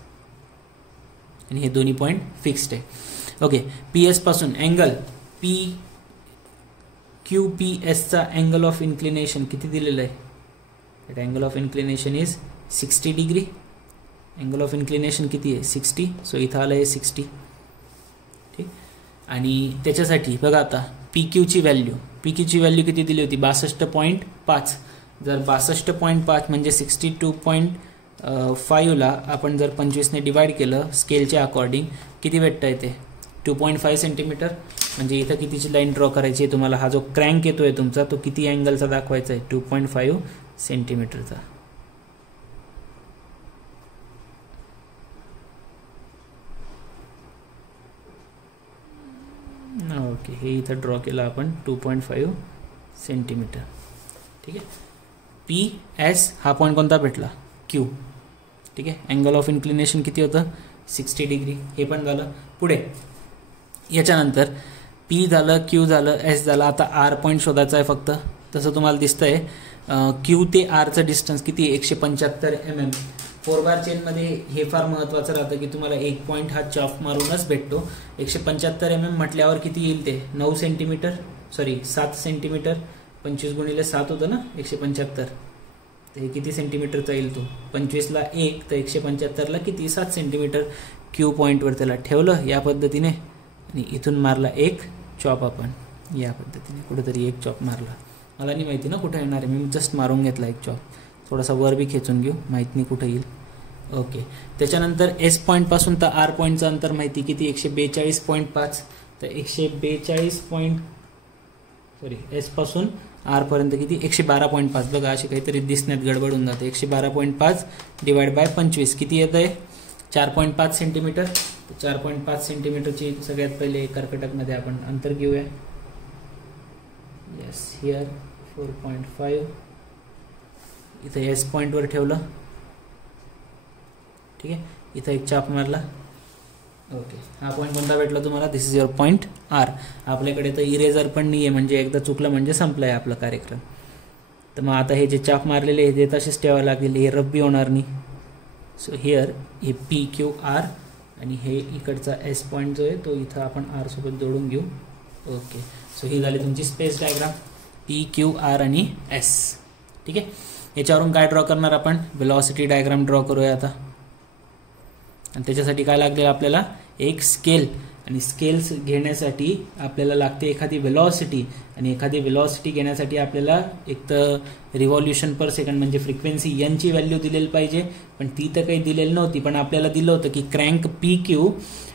आणि हे दोन्ही पॉईंट फिक्स्ड आहे. ओके, PS पासून अँगल QPS चा अँगल ऑफ इन्क्लिनेशन किती दिलेलं आहे. That angle of inclination is 60 degree. Angle of inclination किती आहे 60. सो इथं आलं आहे 60. ठीक, आणि त्याच्यासाठी बघा आता PQ ची व्हॅल्यू किती दिली होती 62.5. जर 62.5 म्हणजे 62.5 ला आपण जर 25ने डिवाइड केलं स्केलच्या अकॉर्डिंग किती भेटतं येते 2.5 सेंटीमीटर. म्हणजे इथं कितीची लाईन ड्रॉ करायची आहे तुम्हाला. हा जो क्रँक येतोय तुमचा तो किती अँगलचा दाखवायचा आहे 2.5 सेंटीमीटरचा. ओके, हे इथं ड्रॉ केलं आपण 2.5 सेंटीमीटर. ठीक आहे, PS हा पॉईंट कोणता भेटला Q. ठीक आहे, अँगल ऑफ इन्क्लिनेशन किती होतं 60 डिग्री. हे पण झालं. पुढे याच्यानंतर P झालं, Q झालं, S झालं. आता R पॉईंट शोधायचा आहे फक्त. तसं तुम्हाला दिसतंय Q ते Rचं डिस्टन्स किती 175 mm. 4 बार चेनमध्ये हे फार महत्त्वाचं राहतं की तुम्हाला एक पॉईंट हा चॉप मारूनच भेटतो. 175 mm म्हटल्यावर किती येईल ते 9 सेंटीमीटर, सॉरी 7 सेंटीमीटर. 25 गुणिले 7 होतं ना 175. तर हे किती सेंटीमीटरचा येईल तो 25ला 1 तर 175ला किती 7 सेंटीमीटर. Q पॉईंटवर त्याला ठेवलं या पद्धतीने आणि इथून मारला एक चॉप आपण या पद्धतीने. कुठेतरी एक चॉप मारला, मला नाही माहिती ना कुठे येणार आहे, मी जस्ट मारून घेतला एक चॉप. थोडासा वर बी खेचून घेऊ, माहीत नाही कुठे येईल. ओके, त्याच्यानंतर S पॉईंटपासून तर R पॉईंटचं अंतर माहिती किती 142.5. तर 142 S पासून R पर्यंत किती 112.5. बघा अशी काहीतरी दिसण्यात गडबड होऊन जाते. 112.5 डिवाइड बाय 25 किती येत आहे 4.5 सेंटीमीटर. 4.5 सेंटीमीटरची सगळ्यात पहिले कर्कटकमध्ये आपण अंतर घेऊया. Yes, here 4.5. इथं S पॉईंटवर ठेवलं. ठीक आहे, इथं एक चाप मारला. ओके, हा पॉईंट कोणता भेटला तुम्हाला, this is your point R. आपल्याकडे तर इरेजर पण नाही आहे म्हणजे एकदा चुकलं म्हणजे संपलं आहे आपला कार्यक्रम. तर मग आता हे जे चाप मारलेले हे तसेच ठेवावे लागेल, हे रब्बी होणार नाही. सो हिअर हे PQR आणि हे इकडचा S पॉईंट जो आहे तो इथं आपण R सोबत जोडून घेऊ. ओके, सो ही झाली तुमची स्पेस डायग्राम PQR आणि S. ठीक आहे, याच्यावरून काय ड्रॉ करणार आपण वेलॉसिटी डायग्राम ड्रॉ करूया आता. आणि त्याच्यासाठी काय लागेल आपल्याला एक स्केल. आणि स्केल्स घेण्यासाठी आपल्याला लागते एखादी वेलॉसिटी. आणि एखादी वेलॉसिटी घेण्यासाठी आपल्याला एक तर रिव्हॉल्युशन पर सेकंड म्हणजे फ्रिक्वेन्सी n ची व्हॅल्यू दिलेली पाहिजे. पण ती तर काही दिलेली नव्हती. पण आपल्याला दिलं होतं की crank PQ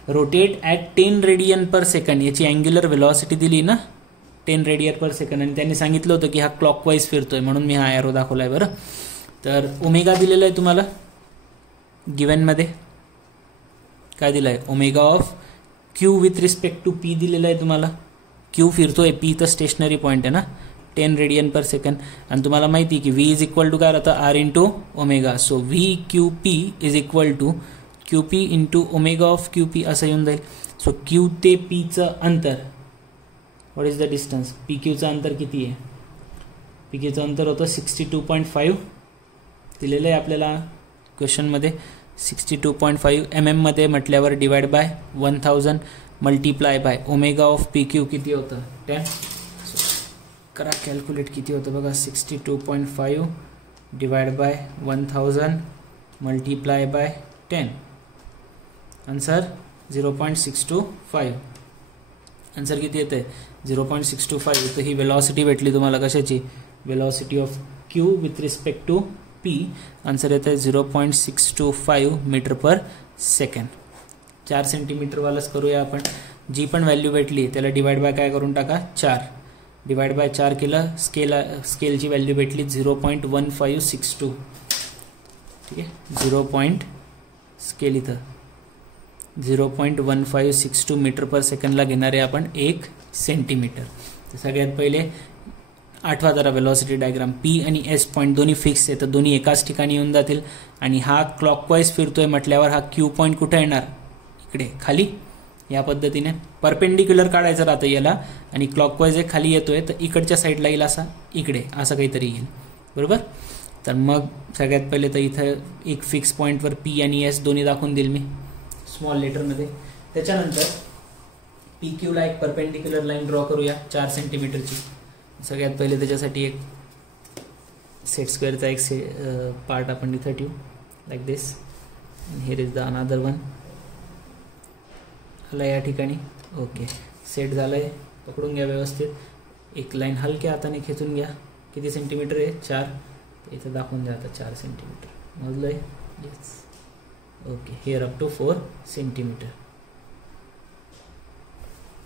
rotate at 10 radian per second. याची अँग्युलर वेलॉसिटी दिली ना 10 रेडियन पर सेकंड. आणि त्यांनी सांगितलं होतं की हा क्लॉकवाईज फिरतोय म्हणून मी हा एरो दाखवला आहे. बरं, तर ओमेगा दिलेला आहे तुम्हाला गिव्हनमध्ये. काय दिलं आहे omega of Q with respect to P दिलेलं आहे तुम्हाला. Q फिरतोय, P तर स्टेशनरी पॉईंट आहे ना 10 रेडियन पर सेकंड. आणि तुम्हाला माहिती की V इज इक्वल टू काय राहतं R into omega. So VQP is equal to QP into omega of QP असं येऊन जाईल. सो Q ते Pचं अंतर, व्हॉट इज द डिस्टन्स, PQचं अंतर किती आहे. PQचं अंतर होतं 62.5 दिलेलं आहे आपल्याला क्वेश्चनमध्ये. 62.5 mm मध्ये म्हटल्यावर divide by 1000 multiply by omega of P Q किती होतं 10. करा कॅल्क्युलेट किती होतं बघा 62.5 divide by 1000 multiply by 10. Answer 0.625. Answer किती येते 0.625. तर ही वेलॉसिटी भेटली तुम्हाला कशाची velocity of Q with respect to P. Answer येतं 0.625 मीटर पर सेकंड. 4 सेंटीमीटरवालाच करूया आपण. जी पण व्हॅल्यू भेटली त्याला डिवाइड बाय काय करून टाका 4. डिवाइड बाय 4 केलं स्केलची व्हॅल्यू भेटली 0.1562. ठीक आहे स्केल इथं 0.1562 मीटर पर सेकंडला घेणारे आपण 1 सेंटीमीटर. तर सगळ्यात पहिले आठवा जरा वेलॉसिटी डायग्राम. पी आणि एस पॉईंट दोन्ही फिक्स आहे तर दोन्ही एकाच ठिकाणी येऊन जातील आणि हा क्लॉकवाईज फिरतोय म्हटल्यावर हा क्यू पॉईंट कुठे येणार इकडे खाली. या पद्धतीने परपेंडिक्युलर काढायचं राहतं याला आणि क्लॉकवाईज एक खाली येतोय तर इकडच्या साईडला येईल असा इकडे असं काहीतरी येईल बरोबर. तर मग सगळ्यात पहिले तर इथं एक फिक्स पॉईंटवर पी आणि एस दोन्ही दाखवून देईल मी स्मॉल लेटरमध्ये. त्याच्यानंतर पी क्यूला एक परपेंडिक्युलर लाईन ड्रॉ करूया 4 सेंटीमीटरची. सगळ्यात पहिले त्याच्यासाठी एक सेट स्क्वेअरचा एक पार्ट आपण इथं ठेवू like this. Here is the another one. आला या ठिकाणी. ओके सेट झालंय. पकडून घ्या व्यवस्थित. एक लाईन हलक्या हाताने खेचून घ्या. किती सेंटीमीटर आहे 4. इथं दाखवून द्या आता 4 सेंटीमीटर मोजलंय. Yes okay here up to 4 centimetre.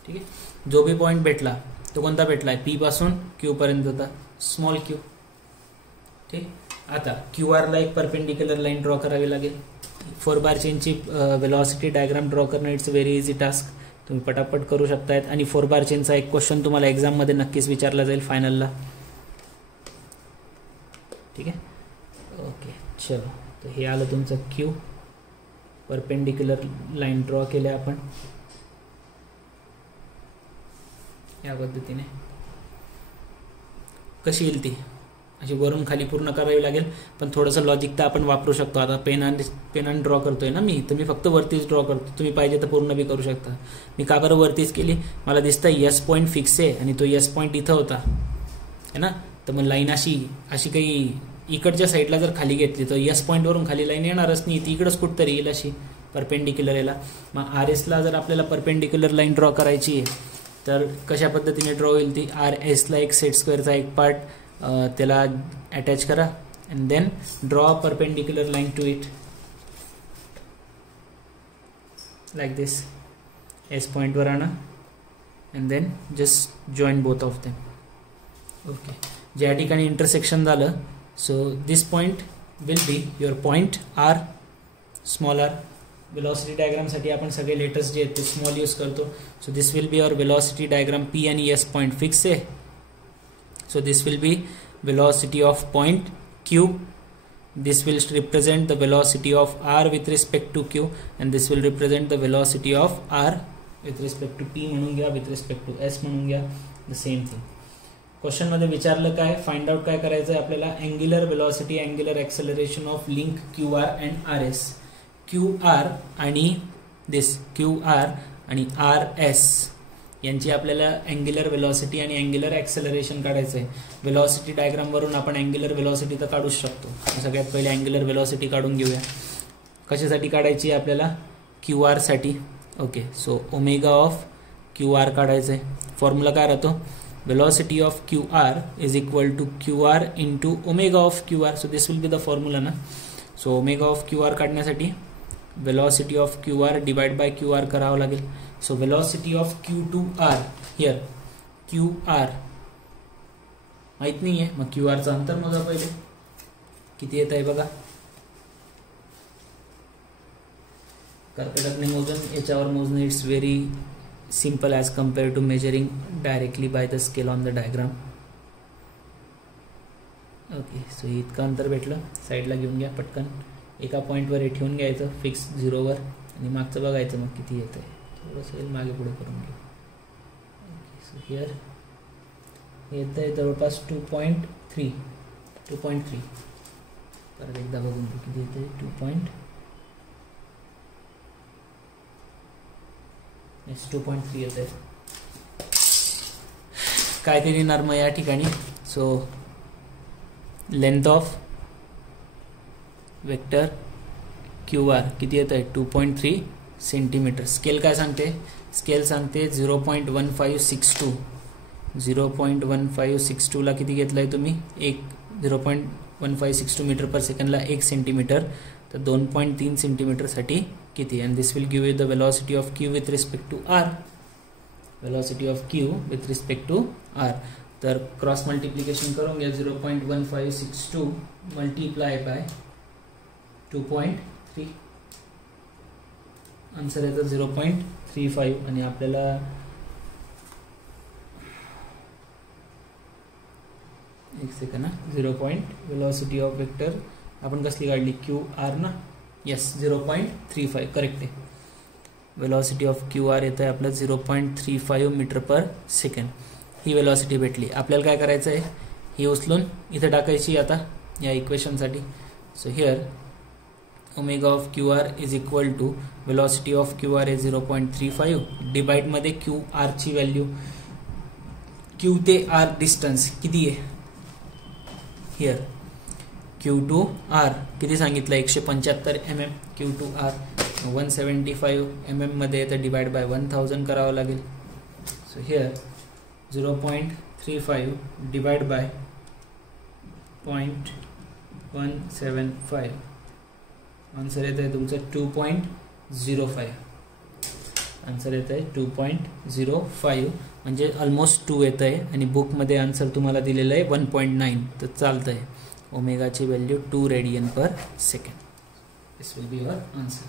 ठीक आहे. जो भी पॉईंट भेटला तो कोणता भेटला पी पासून क्यू पर्यंत होता स्मॉल क्यू. ठीक. आता क्यू आरला एक परपेंडिक्युलर लाईन ड्रॉ करावी लागेल. 4 बार चेनची वेलॉसिटी डायग्राम ड्रॉ करणं इट्स व्हेरी इझी टास्क. तुम्ही पटापट करू शकतायत आणि 4 बार चेनचा एक क्वेश्चन तुम्हाला एक्झाममध्ये नक्कीच विचारला जाईल फायनलला. ठीक आहे ओके चलो. तर हे आलं तुमचं क्यू. परपेंडिक्युलर लाईन ड्रॉ केले आपण या पद्धतीने. कशी येईल ती अशी वरून खाली पूर्ण करावी लागेल पण थोडंसं लॉजिक तर आपण वापरू शकतो. आता पेन आणि ड्रॉ करतोय ना मी तर मी फक्त वरतीच ड्रॉ करतो. तुम्ही पाहिजे तर पूर्ण बी करू शकता. मी का बरं वरतीच केली मला दिसतं यस पॉईंट फिक्स आहे आणि तो यस पॉईंट इथं होता है ना. तर मग लाईन अशी काही इकडच्या साईडला जर खाली घेतली तर यस पॉईंटवरून खाली लाईन येणारच नाही. ती इकडंच कुठतरी येईल अशी परपेंडिक्युलर याला. मग आर एसला जर आपल्याला परपेंडिक्युलर लाईन ड्रॉ करायची आहे तर कशा पद्धतीने ड्रॉ होईल ती. आर एसला एक सेट स्क्वेअरचा एक पार्ट त्याला अटॅच करा and then draw perpendicular line to it like this. S पॉईंटवर आणा and then just join both of them. Okay ज्या ठिकाणी इंटरसेक्शन झालं so this point will be your point R small R. Velocity डायग्रामसाठी आपण सगळे letters जे आहेत ते स्मॉल यूज करतो. So this will be your velocity diagram. P आणि एस पॉईंट फिक्स आहे. So this will be velocity of point Q. This will represent the velocity of R with respect to Q and this will represent the velocity of R with respect to P म्हणून घ्या with respect to S म्हणून घ्या. The same thing. Question मध्ये विचारलं काय find out काय करायचं आहे आपल्याला. Angular velocity angular acceleration of link QR and RS. QR आणि दिस QR आणि RS यांची आपल्याला अँग्युलर वेलॉसिटी आणि अँग्युलर ॲक्सेलरेशन काढायचं आहे. वेलॉसिटी डायग्रामवरून आपण अँग्युलर वेलॉसिटी तर काढूच शकतो. सगळ्यात पहिले अँग्युलर वेलॉसिटी काढून घेऊया. कशासाठी काढायची आहे आपल्याला क्यू आरसाठी. Okay so omega of Q R काढायचं आहे. फॉर्म्युला काय राहतो velocity of Q R is equal to Q R into omega of Q R. So this will be the formula ना. So omega of Q R काढण्यासाठी velocity of Q R divide by Q R करावं लागेल. So velocity of Q2R here QR माहित नाही आहे मग QR चं अंतर मोजा पहिले किती येत आहे बघा. कर्कटकने मोजून याच्यावर मोजणं it's very simple as compare to measuring directly by the scale on the diagram. Okay so इतकं अंतर भेटलं. साईडला घेऊन घ्या पटकन. एका पॉईंटवर हे ठेवून घ्यायचं फिक्स 0वर आणि मागचं बघायचं मग किती येत आहे. थोडंसं येईल मागे पुढे करून घेऊ. ओके सो हिअर येतं आहे जवळपास 2.3. परत एकदा बघून घेऊ किती येतं आहे 2.3. 2.3 येत आहे. काय लिहिणार मग या ठिकाणी? So length of vector Q R किती येत आहे? 2.3 सेंटीमीटर. स्केल काय सांगते? स्केल सांगते 0.1562. 0.1562ला किती घेतलं आहे तुम्ही? 0.1562 मीटर पर सेकंडला 1 सेंटीमीटर, तर 2.3 सेंटीमीटरसाठी किती? And this will give you the velocity of Q with respect to R. Velocity of Q with respect to R. तर क्रॉस मल्टिप्लिकेशन करून घ्या. 0.1562 मल्टिप्लाय बाय 2.3. आन्सर येतं 0.35. आणि आपल्याला एक सेकंड ना, 0. वेलॉसिटी ऑफ वेक्टर आपण कसली काढली? क्यू आर ना. येस, 0.35 करेक्ट आहे. वेलॉसिटी ऑफ क्यू आर येतं आहे आपलं 0.35 मीटर पर सेकंड. ही वेलॉसिटी भेटली. आपल्याला काय करायचं आहे? ही उचलून इथे टाकायची आता या इक्वेशनसाठी. So here omega of Q R is equal to velocity of Q R is 0.35 डिवाइडमध्ये क्यू आरची व्हॅल्यू, क्यू ते आर डिस्टन्स किती आहे? हिअर क्यू टू आर किती सांगितलं? 175 mm. Q to R 175 mm मध्ये तर डिवाइड बाय 1000 करावं लागेल. So here 0.35 divide by 0.175. Answer येत आहे तुमचं 2.05. आन्सर येत आहे 2.05 म्हणजे ऑलमोस्ट 2 येत आहे. आणि बुकमध्ये आन्सर तुम्हाला दिलेलं आहे 1.9. तर चालतं आहे. ओमेगाची value 2 radian per second. This will be your answer.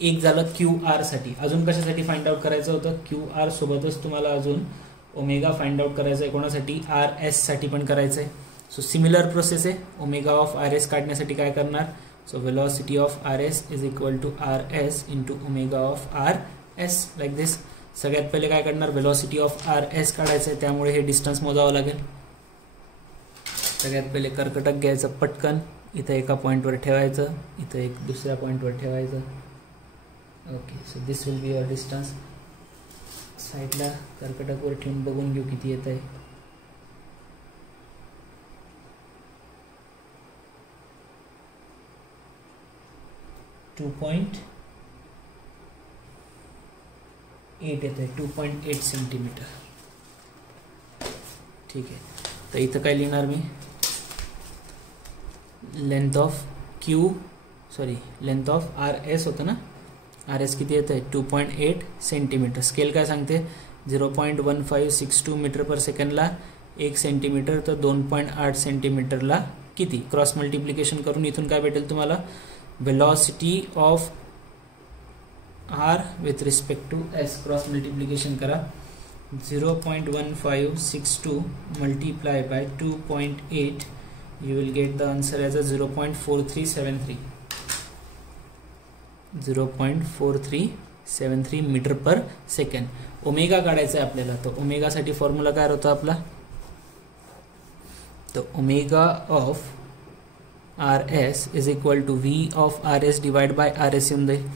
एक झालं क्यू आर साठी. अजून कशासाठी फाइंड आउट करायचं होतं? क्यू आर सोबतच तुम्हाला अजून ओमेगा फाइंड आउट करायचं आहे. कोणासाठी? आर एस साठी पण करायचं आहे. सो सिमिलर प्रोसेस आहे. ओमेगा ऑफ आर एस काढण्यासाठी काय करणार? So velocity of R S is equal to R S into omega of R S like this. सगळ्यात पहिले काय करणार? वेलॉसिटी ऑफ आर एस काढायचं आहे, त्यामुळे हे डिस्टन्स मोजावं लागेल. सगळ्यात पहिले कर्कटक घ्यायचं पटकन. इथं एका पॉईंटवर ठेवायचं, इथं एक दुसऱ्या पॉईंटवर ठेवायचं. Okay, so this will be your distance. साईडला कर्कटकवर ठेवून बघून घेऊ किती येत आहे. .8 येत आहे. 2.8 सेंटीमीटर. ठीक आहे. तर इथं काय लिहिणार मी? लेंथ ऑफ आर एस होतं ना. आर एस किती येत आहे? 2.8 सेंटीमीटर. स्केल काय सांगते? 0.1562 मीटर पर सेकंडला 1 सेंटीमीटर, तर 2.8 सेंटीमीटरला किती? क्रॉस मल्टिप्लिकेशन करून इथून काय भेटेल तुम्हाला? Velocity of R with respect to S. Cross multiplication करा. 0.1562 multiply by 2.8, you will get the answer as a 0.4373. 0.4373 metre per second. Omega काढायचा आहे आपल्याला. तर ओमेगा साठी फॉर्म्युला काय होता आपला? तर omega of R S is equal to V of R S divide by R S येऊन जाईल.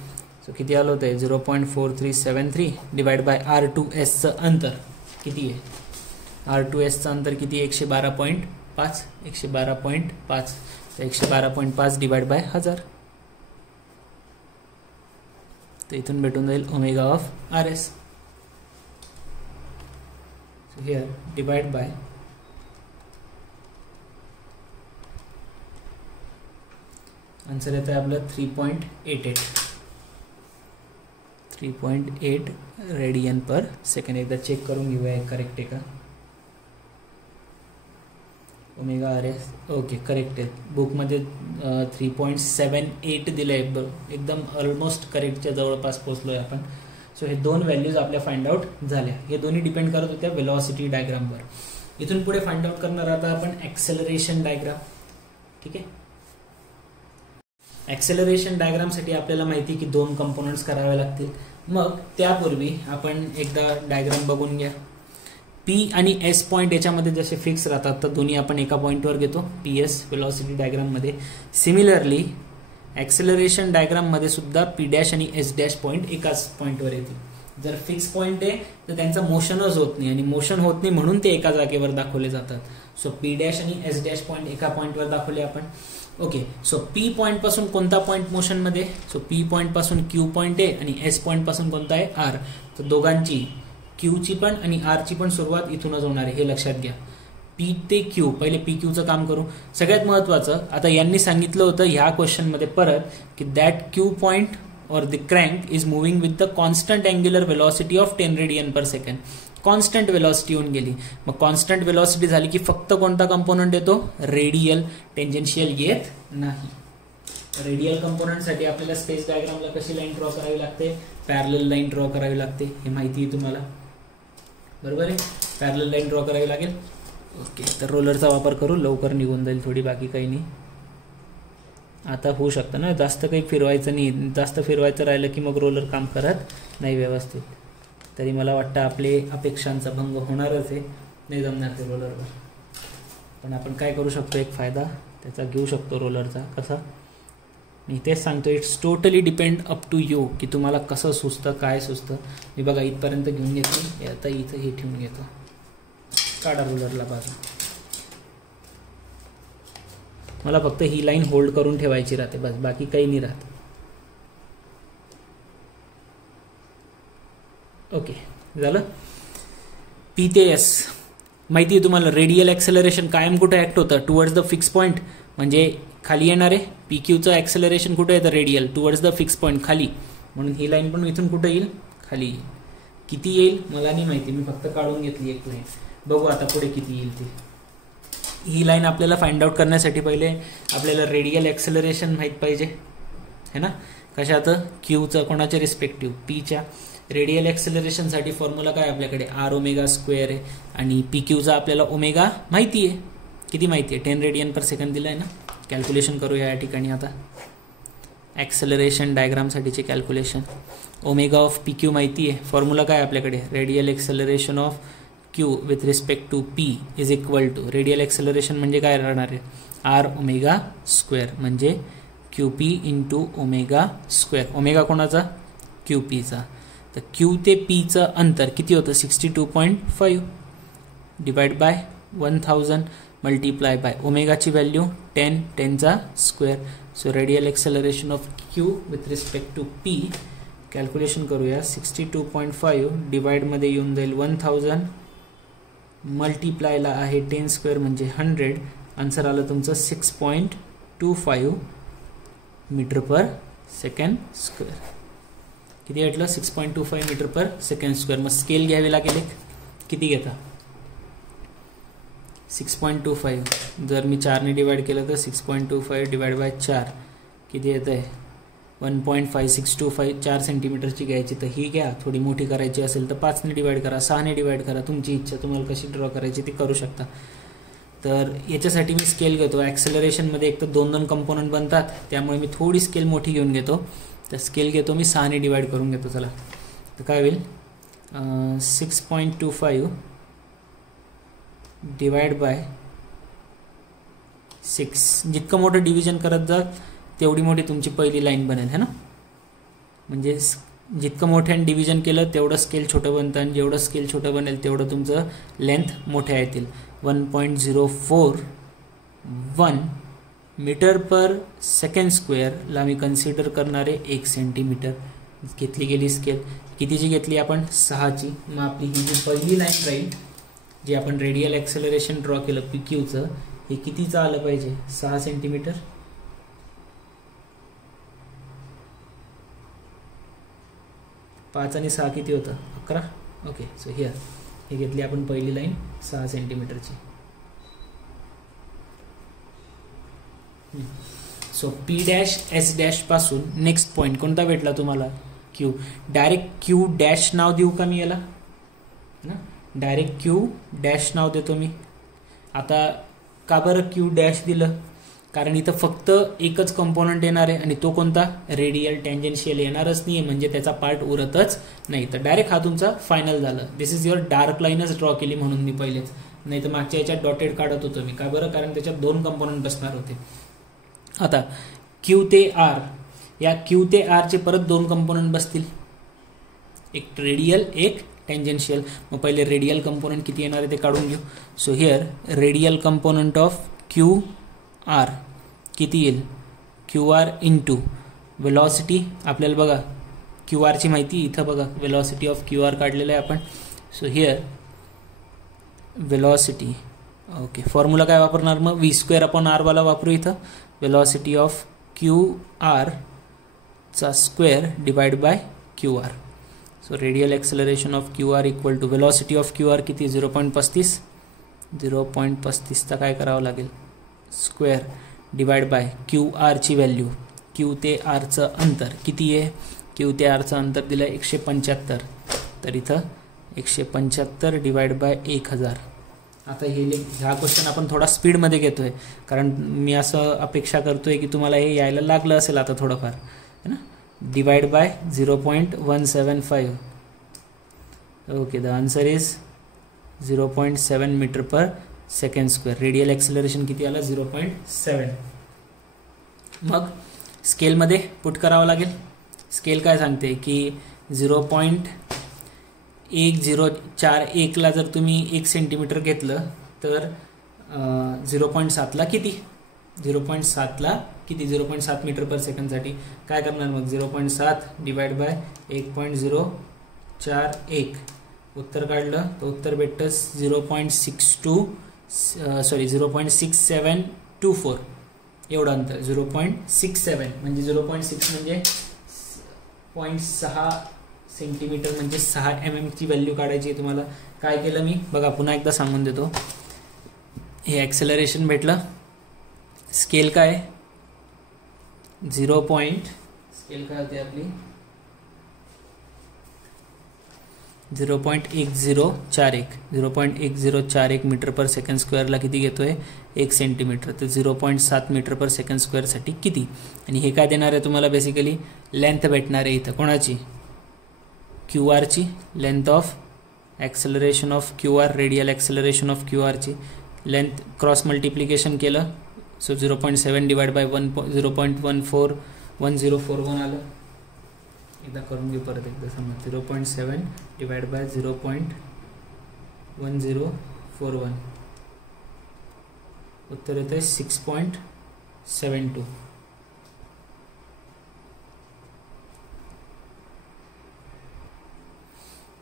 सो किती आलं होतं? 0.4373 डिवाइड बाय R2S अंतर किती आहे? R2S अंतर किती आहे? 112.5. 112.5. तर 112.5 डिवाइड बाय 1000. तर इथून भेटून जाईल omega of R S. So here divide by answer येतं आहे आपलं 3.88. 3.8 रेडियन पर सेकंड. एकदा चेक करून घेऊया करेक्ट आहे का? Omega R S okay correct आहे. बुकमध्ये 3.78 दिलं आहे. एकदम ऑलमोस्ट करेक्टच्या जवळपास पोहोचलो आहे आपण. सो हे दोन व्हॅल्यूज आपल्या फाइंड आउट झाल्या. हे दोन्ही डिपेंड करत होत्या वेलॉसिटी डायग्रामवर. इथून पुढे फाइंड आउट करणार आता आपण ॲक्सेलरेशन डायग्राम. ठीक आहे. ॲक्सेलरेशन डायग्रामसाठी आपल्याला माहिती की 2 कंपोनंट्स करावे लागतील. मग त्यापूर्वी आपण एकदा डायग्राम बघून घ्या. पी आणि एस पॉईंट याच्यामध्ये जसे फिक्स राहतात, तर दोन्ही आपण एका पॉईंटवर घेतो. पी एस वेलॉसिटी डायग्राममध्ये. सिमिलरली ॲक्सेलरेशन डायग्राममध्ये सुद्धा पी डॅश आणि एस डॅश पॉईंट एकाच पॉईंटवर येतील. जर फिक्स पॉईंट आहे तर त्यांचं मोशनच होत नाही, आणि मोशन होत नाही म्हणून ते एका जागेवर दाखवले जातात. सो पी डॅश आणि एस डॅश पॉईंट एका पॉईंटवर दाखवले आपण. ओके, सो पी पॉईंट पासून कोणता पॉईंट मोशनमध्ये? सो पी पॉईंट पासून क्यू पॉईंट आहे आणि एस पॉईंट पासून कोणता आहे? आर. तर दोघांची क्यूची पण आणि आरची पण सुरुवात इथूनच होणार आहे, हे लक्षात घ्या. पी ते क्यू, पहिले पी क्यूचं काम करू. सगळ्यात महत्वाचं, आता यांनी सांगितलं होतं ह्या क्वेश्चनमध्ये परत की that Q point or the crank is moving with the constant angular velocity of 10 radian per second. Constant velocity होऊन गेली. मग कॉन्स्टंट वेलॉसिटी झाली की फक्त कोणता कंपोनंट येतो? रेडियल. टेंजेन्शियल येत नाही. रेडियल कंपोनंटसाठी आपल्याला स्पेस डायग्रामला कशी लाईन ड्रॉ करावी लागते? पॅरलल लाईन ड्रॉ करावी लागते, हे माहिती आहे तुम्हाला, बरोबर आहे. पॅरलल लाईन ड्रॉ करावी लागेल. ओके, तर रोलरचा वापर करू, लवकर निघून जाईल थोडी, बाकी काही नाही. आता होऊ शकतं ना, जास्त काही फिरवायचं नाही, जास्त फिरवायचं राहिलं की मग रोलर काम करत नाही व्यवस्थित. तरी मला वाटतं आपले अपेक्षांचा भंग होणारच आहे, नाही जमणार ते रोलरवर. पण आपण काय करू शकतो, एक फायदा त्याचा घेऊ शकतो रोलरचा. कसा? मी तेच सांगतो, it's totally depend up to you की तुम्हाला कसं सुचतं, काय सुचतं. मी बघा इथपर्यंत घेऊन घेतली, आता इथं हे ठेवून घेतो. काढा रोलरला बाजू. मला फक्त ही लाईन होल्ड करून ठेवायची राहते बस, बाकी काही नाही राहत. ओके, झालं. पी ते एस माहिती आहे तुम्हाला. रेडियल ॲक्सेलरेशन कायम कुठे ॲक्ट होतं? टुवर्ड्स द फिक्स पॉईंट, म्हणजे खाली येणार आहे. पी क्यूचं ॲक्सेलरेशन कुठे येतं? Radial, towards the fix point, खाली. म्हणून ही लाईन पण इथून कुठे येईल? खाली येईल. किती येईल मला नाही माहिती, मी फक्त काढून घेतली एक लाईन. बघू आता पुढे किती येईल ती. ही लाईन आपल्याला फाइंड आउट करण्यासाठी पहिले आपल्याला रेडियल ॲक्सेलरेशन माहीत पाहिजे, है ना. कशात? क्यूचं, कोणाच्या रिस्पेक्टिव्ह? पीच्या. रेडियल ॲक्सेलरेशनसाठी फॉर्म्युला काय आपल्याकडे? आर ओमेगा स्क्वेअर आहे, आणि पी क्यूचा आपल्याला ओमेगा माहिती आहे. किती माहिती आहे? 10 रेडियन पर सेकंड दिलं आहे ना. कॅल्क्युलेशन करूया या ठिकाणी आता. ॲक्सेलरेशन डायग्रामसाठीचे calculation. Omega of P Q माहिती आहे. फॉर्म्युला काय आपल्याकडे? Radial acceleration of Q with respect to P is equal to, radial acceleration म्हणजे काय राहणार आहे? आर ओमेगा स्क्वेअर, म्हणजे Q P into omega square. Omega कोणाचा? क्यू पीचा. तर क्यू ते पीचं अंतर किती होतं? 62.5 डिवाइड बाय 1000 मल्टिप्लाय बाय ओमेगाची व्हॅल्यू 10, 10चा square. So radial acceleration of Q with respect to P calculation करूया. 62.5 डिवाइडमध्ये येऊन जाईल 1000, मल्टिप्लायला आहे 10 स्क्वेअर म्हणजे 100. आन्सर आलं तुमचं 6.25 मीटर पर सेकंड स्क्वेअर. किती भेटलं? 6.25 मीटर पर सेकंड स्क्वेअर. मग स्केल घ्यावी लागेल एक. किती घेता? 6.25. जर मी 4ने डिवाइड केलं तर 6.25 डिवाइड बाय 4 किती येतं आहे? 1.5625. 4 सेंटीमीटरची घ्यायची तर ही घ्या. थोडी मोठी करायची असेल तर 5ने डिवाइड करा, 6ने डिवाइड करा. तुमची इच्छा, तुम्हाला कशी ड्रॉ करायची ती करू शकता. तर याच्यासाठी मी स्केल घेतो. ॲक्सेलरेशनमध्ये एक तर 2 कंपोनंट बनतात, त्यामुळे मी थोडी स्केल मोठी घेऊन घेतो. तर स्केल घेतो मी 6ने डिवाइड करून घेतो. चला, तर काय होईल? 6.25 डिवाइड बाय 6. जितकं मोठं डिव्हिजन करत जा तेवढी मोठी तुमची पहिली लाईन बनेल, है ना. म्हणजे जितकं मोठ्याने डिव्हिजन केलं तेवढं स्केल छोटं बनतं, आणि जेवढं स्केल छोटं बनेल तेवढं तुमचं लेंथ मोठ्या येतील. 1.041 मीटर पर सेकंड स्क्वेअरला मी कन्सिडर करणारे 1 सेंटीमीटर घेतली गेली स्केल. कितीची घेतली आपण? 6ची. मग आपली ही जी पहिली लाईन राहील, जी आपण रेडियल ॲक्सेलरेशन ड्रॉ केलं पी क्यूचं, हे कितीचं आलं पाहिजे? 6 सेंटीमीटर. 5 आणि 6 किती होतं? 11. ओके, सो हिअर हे घेतली आपण पहिली लाईन 6 सेंटीमीटरची. So P dash S dash पासून नेक्स्ट पॉईंट कोणता भेटला तुम्हाला? क्यू. डायरेक्ट क्यू डॅश नाव देऊ का मी याला? ना, डायरेक्ट क्यू डॅश नाव देतो मी. आता का बरं क्यू डॅश दिलं? कारण इथं फक्त एकच कंपोनंट येणार आहे, आणि तो कोणता? रेडियल. टँजेन्शियल येणारच नाही, म्हणजे त्याचा पार्ट उरतच नाही. तर डायरेक्ट हा तुमचा फायनल झालं. दिस इज युअर डार्क लाईनच ड्रॉ केली म्हणून मी पहिलेच, नाही तर मागच्या याच्यात डॉटेड काढत होतो मी. का बरं? कारण त्याच्यात 2 कंपोनंट बसणार होते. आता क्यू ते आर, या क्यू ते आरचे परत 2 कंपोनंट बसतील. एक रेडियल एक टेंजेन्शियल. मग पहिले रेडियल कंपोनंट किती येणार आहे ते काढून घेऊ. So here radial component of Q R किती येईल, क्यू आर इंटू वेलॉसिटी. आपल्याला बघा क्यू आरची माहिती इथं बघा, वेलॉसिटी ऑफ क्यू आर काढलेलं आहे आपण. So here velocity, okay, formula काय वापरणार मग, व्ही स्क्वेअर अपॉन आर वाला वापरू इथं. वेलॉसिटी ऑफ क्यू आर चा square divide by Q R. So radial acceleration of Q R equal to velocity of Q R किती, 0.35. 0.35चा काय करावं लागेल, स्क्वेअर डिवाइड बाय क्यू आरची व्हॅल्यू, क्यू ते आरचं अंतर किती आहे, क्यू ते आरचं अंतर दिलं आहे 175. तर इथं 175 डिवाइड बाय 1000. आता हा क्वेश्चन आपण थोडा स्पीडमध्ये घेतो आहे, कारण मी असं अपेक्षा करतो आहे की तुम्हाला हे यायला लागलं असेल आता थोडंफार, है ना. Divide by 0.175. Okay, the answer is 0.7 metre per second square. Radial acceleration किती आलं, 0.7. मग स्केलमध्ये पुट करावं लागेल. स्केल काय सांगते की 0.1041ला जर तुम्ही 1 सेंटीमीटर घेतलं तर 0.7ला किती, 0.7ला किती, 0.7 मीटर पर सेकंडसाठी काय करणार मग, 0.7 डिवाइड बाय 1.041. उत्तर काढलं तर उत्तर भेटतं 0.6724 एवढं अंतर. 0.67 म्हणजे 0.6 म्हणजे 0.6 सेंटीमीटर म्हणजे 6 mm ची व्हॅल्यू काढायची आहे तुम्हाला. काय केलं मी बघा, पुन्हा एकदा सांगून देतो. हे ॲक्सेलरेशन भेटलं, स्केल काय 0. स्केल काय होते आपली 0.1041 मीटर पर सेकंड स्क्वेअरला किती घेतोय, 1 सेंटीमीटर. तर 0.7 मीटर पर सेकंड स्क्वेअरसाठी किती. आणि हे काय देणार आहे तुम्हाला, बेसिकली लेंथ भेटणार आहे इथं कोणाची, क्यू आरची, length of acceleration of Q R, radial acceleration of Q आरची लेंथ क्रॉस मल्टिप्लिकेशन केलं. सो 0.7 डिवाइड बाय 0.1041 आलं. एकदा करून घेऊ परत एकदा समज, 0.7 डिवाइड बाय 0.1041. उत्तर येतं आहे 6.72.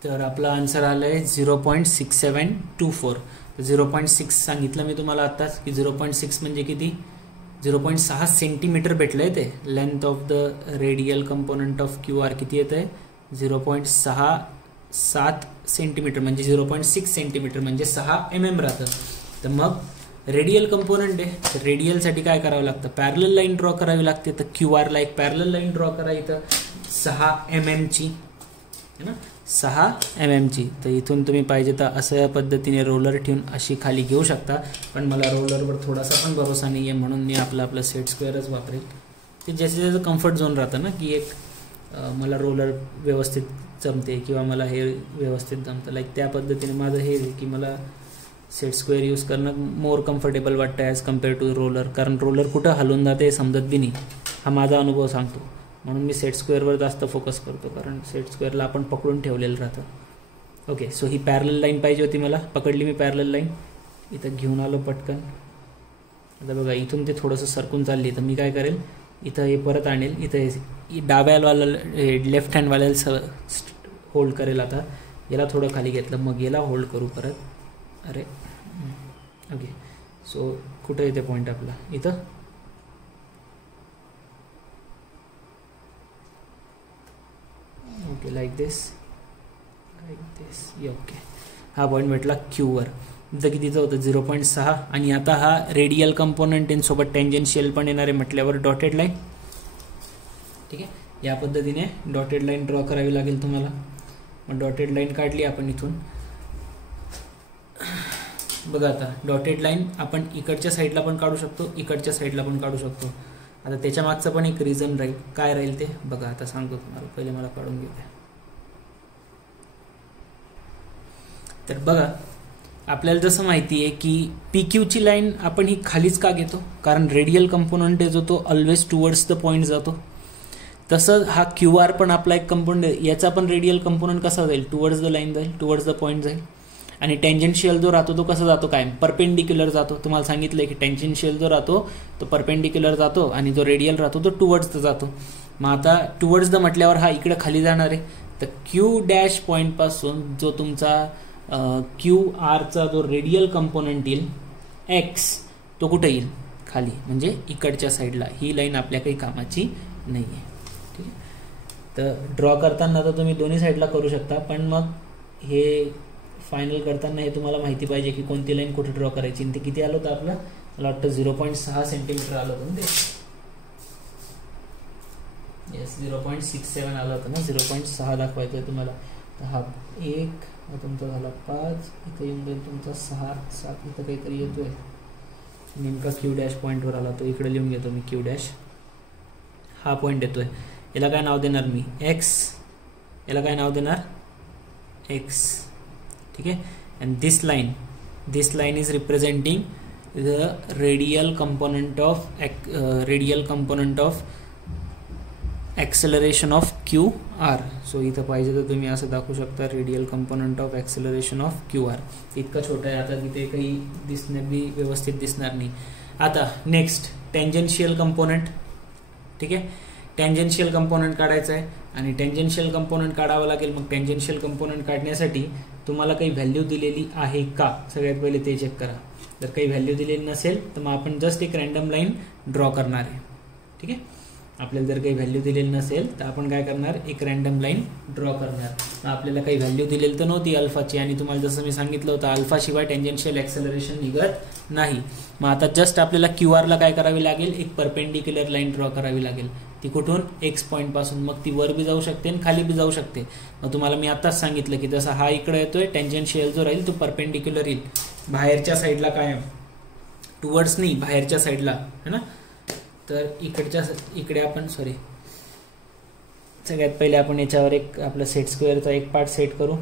तर आपला आन्सर आलं आहे 0.6724. 0.6 सांगितलं मी तुम्हाला आत्ताच की 0.6 म्हणजे किती, 0.6 सेंटीमीटर भेटलं आहे ते. Length of the radial component of Q R किती येतं आहे, 0.67 सेंटीमीटर म्हणजे 0.6 सेंटीमीटर म्हणजे 6 mm राहतं. तर मग रेडियल कंपोनंट आहे, तर रेडियलसाठी काय करावं लागतं, पॅरलल लाईन ड्रॉ करावी लागते. तर क्यू आरला एक पॅरलल लाईन ड्रॉ करा इथं 6 mm ची, है ना, 6 mm ची. तर इथून तुम्ही पाहिजे तर अशा पद्धतीने रोलर ठेवून अशी खाली घेऊ शकता, पण मला रोलरवर थोडासा पण भरोसा नाही आहे, म्हणून मी आपलं सेट स्क्वेअरच वापरेल. ते ज्याचं ज्याचं कम्फर्ट झोन राहतं ना, की एक मला रोलर व्यवस्थित जमते किंवा मला हे व्यवस्थित जमतं, लाईक त्या पद्धतीने माझं हे की मला सेट स्क्वेअर यूज करणं मोर कम्फर्टेबल वाटतं ॲज कम्पेअर टू रोलर. कारण रोलर कुठं हलून जाते समजत बी नाही, हा माझा अनुभव सांगतो. म्हणून मी सेट स्क्वेअरवर जास्त फोकस करतो, कारण सेट स्क्वेअरला आपण पकडून ठेवलेलं राहतं. ओके, सो ही पॅरलल लाईन पाहिजे होती मला, पकडली मी पॅरलल लाईन, इथं घेऊन आलो पटकन. आता बघा इथून ते थोडंसं सरकून चालली, तर मी काय करेल, इथं हे परत आणेल, इथं डाव्यावाला लेफ्ट हँडवाल्याला होल्ड करेल. आता याला थोडं खाली घेतलं, मग याला होल्ड करू परत. अरे ओके, सो कुठं येते पॉईंट आपला, इथं ओके, लाईक दिस ओके. हा पॉईंट भेटला क्यूवर. इथं कितीचं होतं 0.6. आणि आता हा रेडियल कंपोनंट सोबत टेंजेन्शियल पण येणार आहे म्हटल्यावर डॉटेड लाईन. ठीक आहे, या पद्धतीने डॉटेड लाईन ड्रॉ करावी लागेल तुम्हाला. मग डॉटेड लाईन काढली आपण इथून. बघा आता डॉटेड लाईन आपण इकडच्या साईडला पण काढू शकतो, इकडच्या साईडला पण काढू शकतो. आता त्याच्या मागचं पण एक रिझन राहील, काय राहील ते बघा, आता सांगतो तुम्हाला. पहिले मला काढून घेऊ द्या. तर बघा आपल्याला जसं माहिती आहे की पी क्यूची लाईन आपण ही खालीच का घेतो, कारण रेडियल कंपोनंट जो तो ऑलवेज टुवर्ड्स द पॉईंट जातो. तसं हा क्यू आर पण आपला एक कंपोनंट आहे, याचा पण रेडियल कंपोनंट कसा जाईल, टुवर्ड्स द लाईन जाईल, टुवर्ड्स द पॉईंट जाईल. आणि टेंजन्शियल जो राहतो तो कसा जातो, कायम परपेंडिक्युलर जातो. तुम्हाला सांगितलं की टेंजन्शियल जो राहतो तो परपेंडिक्युलर जातो आणि जो रेडियल राहतो तो टुवर्ड्स द जातो. मग आता टुवर्ड्स द म्हटल्यावर हा इकडे खाली जाणार आहे. तर क्यू डॅश पॉईंटपासून जो तुमचा क्यू आरचा जो रेडियल कंपोनंट येईल एक्स, तो कुठे येईल, खाली, म्हणजे इकडच्या साईडला. ही लाईन आपल्या काही कामाची नाही आहे. ठीक आहे. तर ड्रॉ करताना तर तुम्ही दोन्ही साईडला करू शकता, पण मग हे फायनल करताना हे तुम्हाला माहिती पाहिजे की कोणती लाईन कुठे ड्रॉ करायची. ते किती आलं होतं आपलं, मला वाटतं 0.6 सेंटीमीटर आलं होतं ना ते. येस, 0.67 आलं होतं ना, 0.6 दाखवायचं आहे तुम्हाला. तर हा 1 तुमचा झाला 5, इथं येऊन जाईल तुमचा 6, 7 इथं काहीतरी येतोय. नेमका क्यू डॅश पॉईंटवर आला तो, इकडे लिहून घेतो मी क्यू डॅश. हा पॉईंट येतोय, याला काय नाव देणार मी, एक्स. याला काय नाव देणार, एक्स. ठीक आहे. And this line is representing the radial component of acceleration of Q R. So इथं पाहिजे तर तुम्ही असं दाखवू शकता, radial component of acceleration of Q R. इतकं छोटं आहे, आता तिथे काही व्यवस्थित दिसणार नाही. आता नेक्स्ट टेंजन्शियल कंपोनंट. ठीक आहे. टेंजन्शियल कंपोनंट काढायचं आहे आणि टेंजन्शियल कंपोनंट काढावं लागेल. मग टेंजन्शियल कंपोनंट काढण्यासाठी तुम्हाला काही व्हॅल्यू दिलेली आहे का, सगळ्यात पहिले ते चेक करा. जर काही व्हॅल्यू दिलेली नसेल तर मग आपण जस्ट एक रँडम लाईन ड्रॉ करणार आहे. ठीक आहे. आपल्याला जर काही व्हॅल्यू दिलेली नसेल तर आपण काय करणार, एक रँडम लाईन ड्रॉ करणार. आपल्याला काही व्हॅल्यू दिलेली तर नव्हती अल्फाची, आणि तुम्हाला जसं मी सांगितलं होतं अल्फाशिवाय टेंजन्शियल ॲक्सेलरेशन निघत नाही. मग आता जस्ट आपल्याला क्यू आरला काय करावी लागेल, एक परपेंडिक्युलर लाईन ड्रॉ करावी लागेल. ती कुठून, एक्स पॉईंटपासून. मग ती वर बी जाऊ शकते आणि खाली बी जाऊ शकते. मग तुम्हाला मी आताच सांगितलं की जसा हा इकडे येतोय, टेंजन्शियल जो राहील तो परपेंडिक्युलर येईल, बाहेरच्या साईडला कायम, टुवर्ड्स नाही, बाहेरच्या साईडला, है ना. तर इकडे आपण सगळ्यात पहिले आपण याच्यावर एक आपलं सेट स्क्वेअरचा एक पार्ट सेट करू.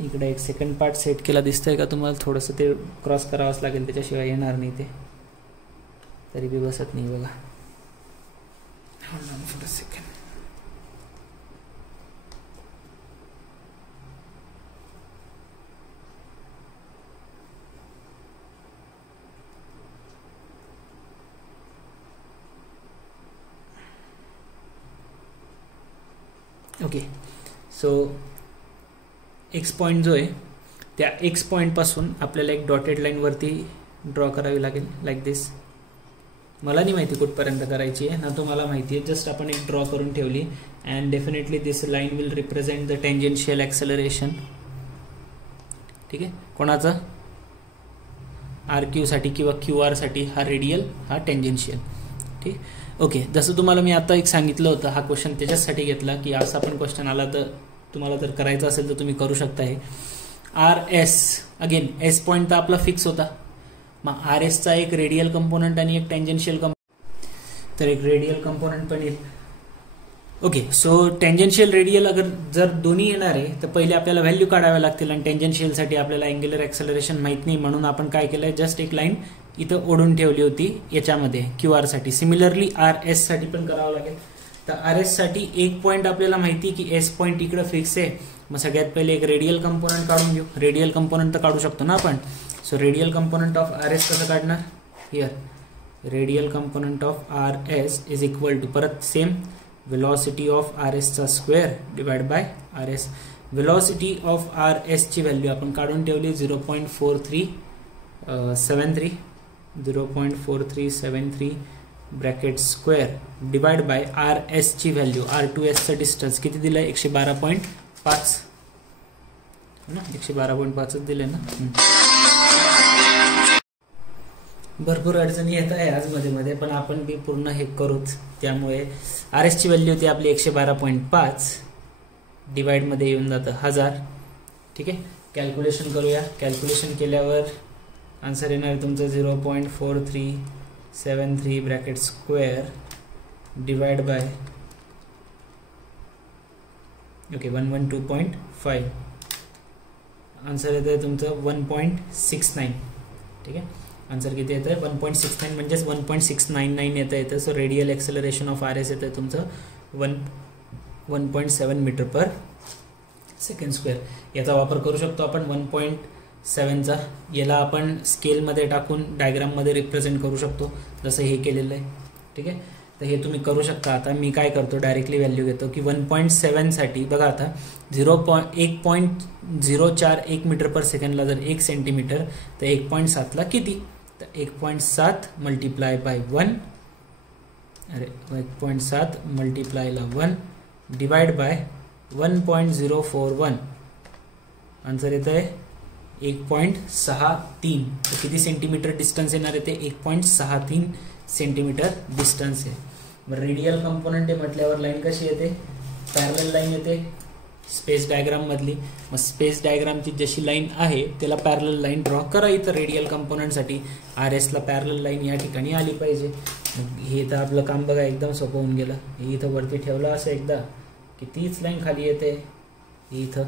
इकडे एक सेकंड पार्ट सेट केला दिसतंय का तुम्हाला, थोडंसं ते क्रॉस करावंच लागेल, त्याच्याशिवाय येणार नाही ते, तरी बी बसत नाही बघा. Second. Okay. So x point जो आहे त्या एक्स पॉईंटपासून आपल्याला एक डॉटेड लाईन वरती ड्रॉ करावी लागेल, लाईक दिस. मला नाही माहिती कुठपर्यंत करायची आहे ना, तुम्हाला माहिती आहे, जस्ट आपण एक ड्रॉ करून ठेवली. And definitely this line will represent the tangential acceleration. ठीक आहे. कोणाचं, आर क्यू साठी किंवा क्यू आर साठी हा रेडियल, हा टेंजन्शियल. ठीक. ओके. जसं तुम्हाला मी आता एक सांगितलं होतं, हा क्वेश्चन त्याच्यासाठी घेतला की असा पण क्वेश्चन आला तर तुम्हाला जर करायचं असेल तर तुम्ही करू शकता. हे R S, again S point तर आपला फिक्स होता. मग आर एसचा एक रेडियल कंपोनंट आणि एक टेंजन्शियल कंपोनंट, तर एक रेडियल कंपोनंट पण येईल. ओके. सो टेंजन्शियल रेडियल अगर जर दोन्ही येणार आहे तर पहिले आपल्याला व्हॅल्यू काढाव्या लागतील, आणि टेंजन्शियलसाठी आपल्याला अँग्युलर ॲक्सेलरेशन माहीत नाही, म्हणून आपण काय केलंय, जस्ट एक लाईन इथं ओढून ठेवली होती याच्यामध्ये क्यू आर साठी. सिमिलरली आर एस साठी पण करावं लागेल. तर आर एस साठी एक पॉईंट आपल्याला माहिती की एस पॉईंट इकडे फिक्स आहे. मग सगळ्यात पहिले एक रेडियल कंपोनंट काढून घेऊ. रेडियल कंपोनंट तर काढू शकतो ना आपण. So radial component of R S कसं काढणार, here radial component of R S is equal to, परत सेम, velocity of RS चा square divide by RS. velocity of RS ची व्हॅल्यू आपण काढून ठेवली 0.4373 bracket square divide by RS ची value, R2S चा डिस्टन्स किती दिलाय, 112.5 ना, 112.5 दिले ना. भरपूर अडचणी येत आहे आज मध्ये, पण आपण बी पूर्ण हे करूच. त्यामुळे आर एस ची व्हॅल्यू होती आपली 112.5, डिवाइड मध्ये येऊन जातं 1000. ठीक आहे. कॅल्क्युलेशन करूया. कॅल्क्युलेशन केल्यावर आन्सर येणार आहे तुमचं 0.4373 bracket square divide bye 112.5. Answer येतं तुमचं 1.69. ठीक आहे. आन्सर किती येतं आहे 1.69 म्हणजेच 1.699 येतं. So radial acceleration of R S येतं आहे तुमचं 1.7 मीटर पर सेकंड स्क्वेअर. याचा वापर करू शकतो आपण 1.7चा. याला आपण स्केलमध्ये टाकून डायग्राममध्ये रिप्रेझेंट करू शकतो जसं हे केलेलं आहे. ठीक आहे, तर हे तुम्ही करू शकता. आता मी काय करतो, डायरेक्टली व्हॅल्यू घेतो की 1.7साठी बघा आता 1.041 मीटर पर सेकंडला जर 1 सेंटीमीटर तर 1.7ला किती, तर 1.7 multiply by 1, 1.7 मल्टिप्लायला 1 divide by 1.041. Answer येतं आहे 1.63. तर किती सेंटीमीटर डिस्टन्स येणार आहे ते 1.63 सेंटीमीटर डिस्टन्स आहे. रेडियल कंपोनंट आहे म्हटल्यावर लाईन कशी येते, पॅरलल लाईन येते स्पेस डायग्राम मधली. मग स्पेस डायग्रामची जशी लाईन आहे त्याला पॅरलल लाईन ड्रॉ करा. इथं रेडियल कंपोनंटसाठी आर एसला पॅरलल लाईन या ठिकाणी आली पाहिजे. हे तर आपलं काम बघा एकदम सोपं होऊन गेलं. हे इथं वरती ठेवलं असं एकदा की तीच लाईन खाली येते इथं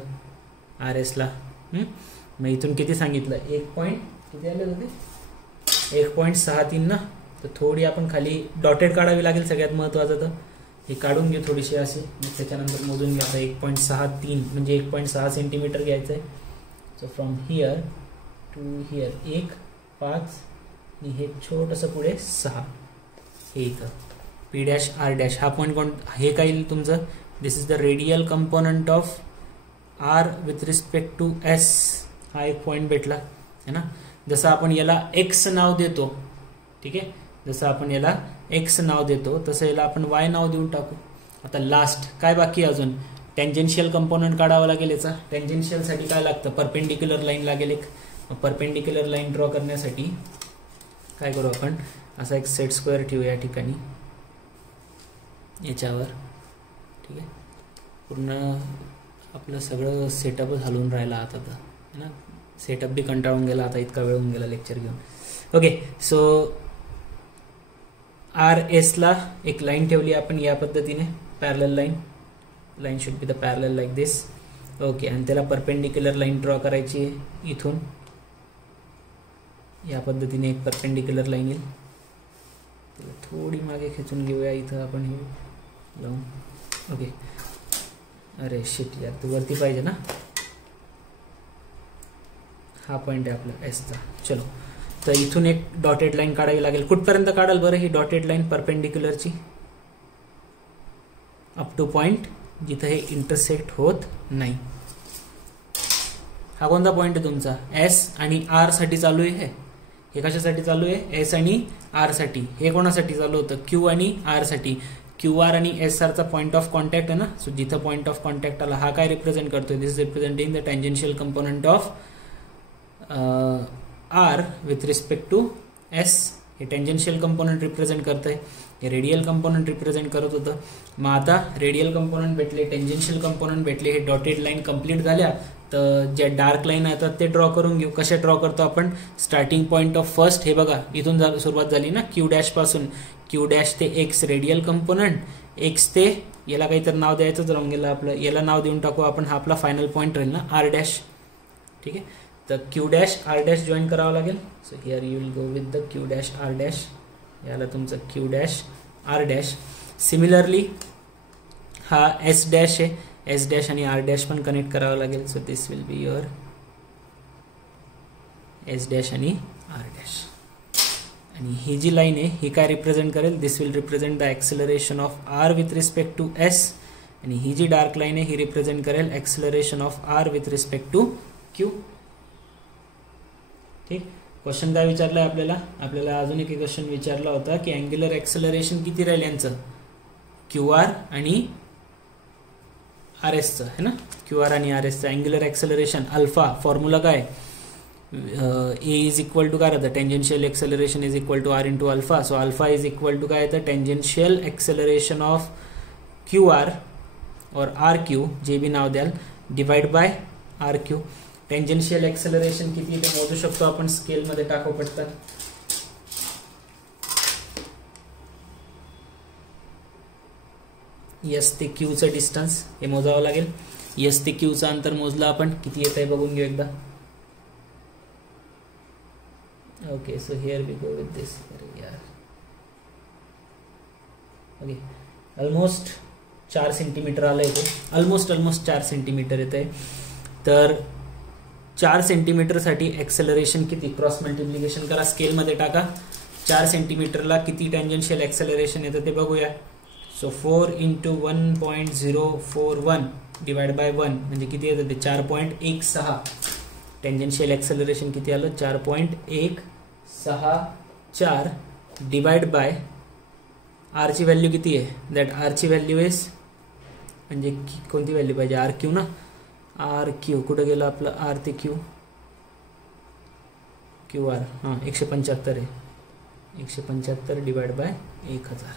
आर एसला. मग इथून किती सांगितलं, 1. किती आले होते 1.63 ना. तर थोडी आपण खाली डॉटेड काढावी लागेल. सगळ्यात महत्त्वाचं तर हे काढून घेऊ थोडीशी अशी, मग त्याच्यानंतर मोजून घ्यायचं 1.63 म्हणजे 1.6 सेंटीमीटर घ्यायचं आहे. So from here to here 1, 5 आणि हे छोटंसं पुढे 6. हे इथं पी डॅश आर डॅश हा पॉईंट कोण, हे काय येईल तुमचं, this is the radial component of R with respect to S. हा एक पॉईंट भेटला है ना. जसं आपण याला एक्स नाव देतो, ठीक आहे, जसं आपण याला एक्स नाव देतो तसं याला आपण वाय नाव देऊन टाकू. आता लास्ट काय बाकी अजून, टेंजेन्शियल कंपोनंट काढावा लागेल याचा. टेंजेन्शियलसाठी काय लागतं, परपेंडिक्युलर लाईन लागेल एक. परपेंडिक्युलर लाईन ड्रॉ करण्यासाठी काय करू आपण, असा एक सेट स्क्वेअर ठेवू या ठिकाणी याच्यावर. ठीक आहे, पूर्ण आपलं सगळं सेटअपच हलवून राहिला आता तर है ना. सेटअप बी कंटाळून गेला आता, इतका वेळ होऊन गेला लेक्चर घेऊन. ओके, सो आर एसला एक लाईन ठेवली आपण या पद्धतीने, parallel line should be the parallel like this. Okay, आणि त्याला परपेंडिक्युलर लाईन ड्रॉ करायची आहे इथून या पद्धतीने. एक परपेंडिक्युलर लाईन येईल, त्याला थोडी मागे खेचून घेऊया इथं आपण हे लावून. ओके, अरे शिट यार, तू वरती पाहिजे ना. हा पॉईंट आहे आपला एसचा. चलो, तर इथून एक डॉटेड लाईन काढावी लागेल. कुठपर्यंत काढाल बरं ही डॉटेड लाईन परपेंडिक्युलरची, अप टू पॉईंट जिथं हे इंटरसेक्ट होत नाही. हा कोणता पॉईंट आहे तुमचा, एस आणि आर साठी चालू आहे. हे कशासाठी चालू आहे, एस आणि आर साठी. हे कोणासाठी चालू होतं, क्यू आणि आर साठी. क्यू आर आणि एस आरचा पॉईंट ऑफ कॉन्टॅक्ट आहे ना. सो जिथं पॉईंट ऑफ कॉन्टॅक्ट आला हा काय रिप्रेझेंट करतोय, this representing the tangential component of R with respect to S. हे टेंजेन्शियल कंपोनंट रिप्रेझेंट करत आहे, हे रेडियल कंपोनंट रिप्रेझेंट करत होतं. मग आता रेडियल कंपोनंट भेटले, टेंजेन्शियल कंपोनंट भेटले, हे डॉटेड लाईन कंप्लीट झाल्या. तर ज्या डार्क लाईन येतात ते ड्रॉ करून घेऊ. कशा ड्रॉ करतो आपण, स्टार्टिंग पॉईंट ऑफ फर्स्ट, हे बघा इथून सुरुवात झाली ना क्यू डॅश पासून. क्यू डॅश ते एक्स रेडियल कंपोनंट, एक्स ते याला काहीतरी नाव द्यायचंच राहून गेलं आपलं, याला नाव देऊन टाकू आपण. हा आपला फायनल पॉईंट राहील ना आर डॅश. ठीक आहे, तर Q dash R dash join करावं लागेल. So here you will go with the Q dash R dash. याला तुमचं Q dash R dash. Similarly हा एस डॅश आहे, एस डॅश आणि आर डॅश पण कनेक्ट करावं लागेल. So this will be your S dash आणि आर डॅश. आणि ही जी लाईन आहे ही काय रिप्रेझेंट करेल, this will represent the acceleration of R with respect to S. आणि ही जी डार्क लाईन आहे ही रिप्रेझेंट करेल acceleration of R with respect to Q. ठीक, क्वेश्चन काय विचारलाय आपल्याला अजून एक क्वेश्चन विचारला होता की अँग्युलर एक्सेलरेशन किती राहील यांचं, क्यू आर आणि आर एसचं है ना. क्यू आर आणि आर एसचं अँग्युलर एक्सेलरेशन अल्फा, फॉर्म्युला काय, ए इज इक्वल टू काय राहतं, tangential acceleration is equal to R into alpha. So alpha is equal to काय येतं, tangential acceleration of Q R और आर क्यू, जे बी नाव द्याल, divide by R Q. Tangential acceleration किती ते मोजू शकतो आपण स्केलमध्ये टाकू पटकन. एस ते क्यूचं डिस्टन्स हे मोजावं लागेल. एस ते क्यूचं अंतर मोजलं आपण, किती येत आहे बघून घेऊ एकदा. Okay, so here we go with this. Okay, almost 4 centimetre आलं येते, ऑलमोस्ट 4 सेंटीमीटर येत आहे. तर 4 सेंटीमीटरसाठी ॲक्सेलरेशन किती, क्रॉस मल्टिप्लिकेशन करा, स्केलमध्ये टाका. 4 सेंटीमीटरला किती टँजन्शियल ॲक्सेलरेशन येतं ते बघूया. सो 4 × 1.041 डिवाइड बाय 1 म्हणजे किती येतं ते 4.16. टँजन्शियल ॲक्सेलरेशन किती आलं, 4.164 डिवाइड बाय आर ची व्हॅल्यू किती आहे, दॅट आर ची व्हॅल्यू इज, म्हणजे कोणती व्हॅल्यू पाहिजे, आर क्यू ना. आर क्यू कुठं गेलं आपलं, आर ते क्यू, क्यू आर, हां 175 आहे. 175 डिवाइड बाय 1000.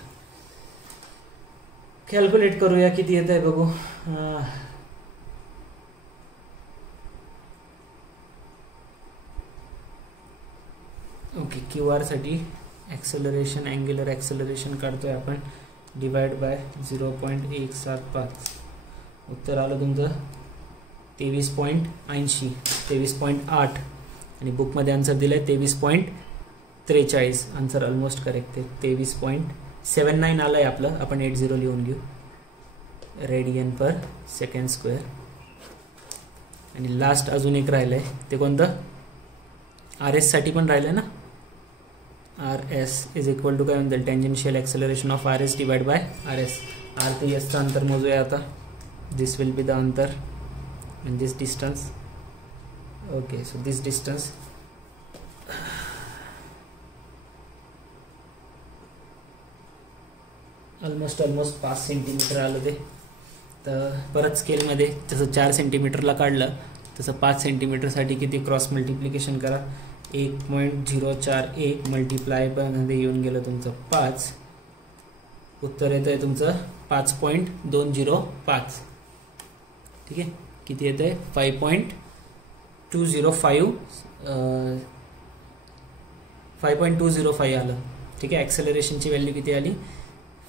कॅल्क्युलेट करूया किती येत आहे बघू. ओके, क्यू आर साठी ॲक्सेलरेशन, अँग्युलर ॲक्सेलरेशन काढतोय आपण, डिवाइड बाय 0.175. उत्तर आलं तुमचं 23.80, 23.8 आणि बुकमध्ये आन्सर दिलं आहे 23.43. आन्सर ऑलमोस्ट करेक्ट आहे. 23.79 आलं आहे आपलं. आपण 80 लिहून घेऊ, रेडियन पर सेकंड स्क्वेअर. आणि लास्ट अजून एक राहिलं आहे, ते कोणतं, आर एस साठी पण राहिलं ना. R S is equal to काय म्हणतात, tangential acceleration of R S divide by R S. R ते एसचं अंतर मोजूया आता. दिस विल बी द अंतर in this distance. Okay, so this distance almost 5 centimetre आलं ते. तर परत स्केलमध्ये जसं 4 सेंटीमीटरला काढलं तसं 5 सेंटीमीटरसाठी किती, क्रॉस मल्टिप्लिकेशन करा. 1.041 मल्टिप्लाय मध्ये येऊन गेलं तुमचं 5. उत्तर येत आहे तुमचं 5.205. ठीक आहे, किती येत आहे, 5.205 5.205 आलं. ठीक आहे, ॲक्सेलरेशनची व्हॅल्यू किती आली,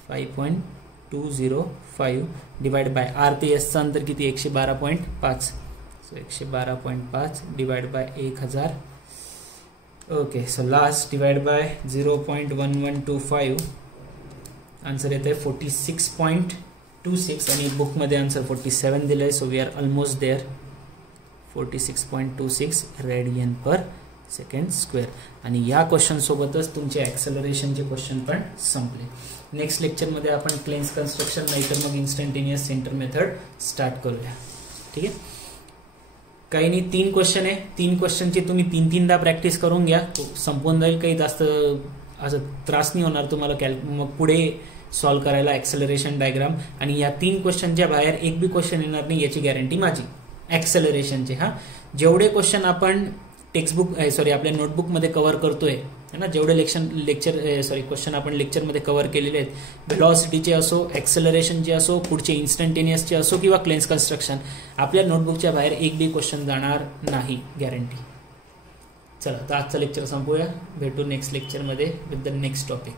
5.205 डिवाइड बाय आर ते एसचं अंतर किती, 112.5. So 112.5 divide by 1000. Okay, so last divide by 0.1125. Answer येत आहे 46.26 आणि बुकमध्ये आन्सर 47 दिलं आहे. So we are almost there. 46.26 radian per second square. आणि या क्वेश्चन सोबतच तुमचे ॲक्सेलरेशनचे क्वेश्चन पण संपले. नेक्स्ट लेक्चरमध्ये आपण प्लेन्स कन्स्ट्रक्शन नाहीतर मग इन्स्टंटेनियस सेंटर मेथड स्टार्ट करूया. ठीक आहे, काही नाही, 3 क्वेश्चन आहे. 3 क्वेश्चनची तुम्ही 3-3दा प्रॅक्टिस करून घ्या, संपून जाईल. काही जास्त असं त्रास नाही होणार तुम्हाला मग पुढे सॉल्व्ह करायला ॲक्सेलरेशन डायग्राम. आणि या 3 क्वेश्चनच्या बाहेर एक बी क्वेश्चन येणार नाही याची गॅरंटी माझी ॲक्सेलरेशनचे. हां, जेवढे क्वेश्चन आपण टेक्स्टबुक आपल्या नोटबुकमध्ये कव्हर करतोय ना, जेवढे क्वेश्चन आपण लेक्चरमध्ये कव्हर केलेले आहेत, व्हेलॉसिटीचे असो, ॲक्सेलरेशनचे असो, पुढचे इन्स्टंटेनियसचे असो किंवा प्लेन्स कन्स्ट्रक्शन, आपल्या नोटबुकच्या बाहेर एक बी क्वेश्चन जाणार नाही, गॅरंटी. चला, तर आजचं लेक्चर संपूया. भेटू नेक्स्ट लेक्चरमध्ये विथ द नेक्स्ट टॉपिक.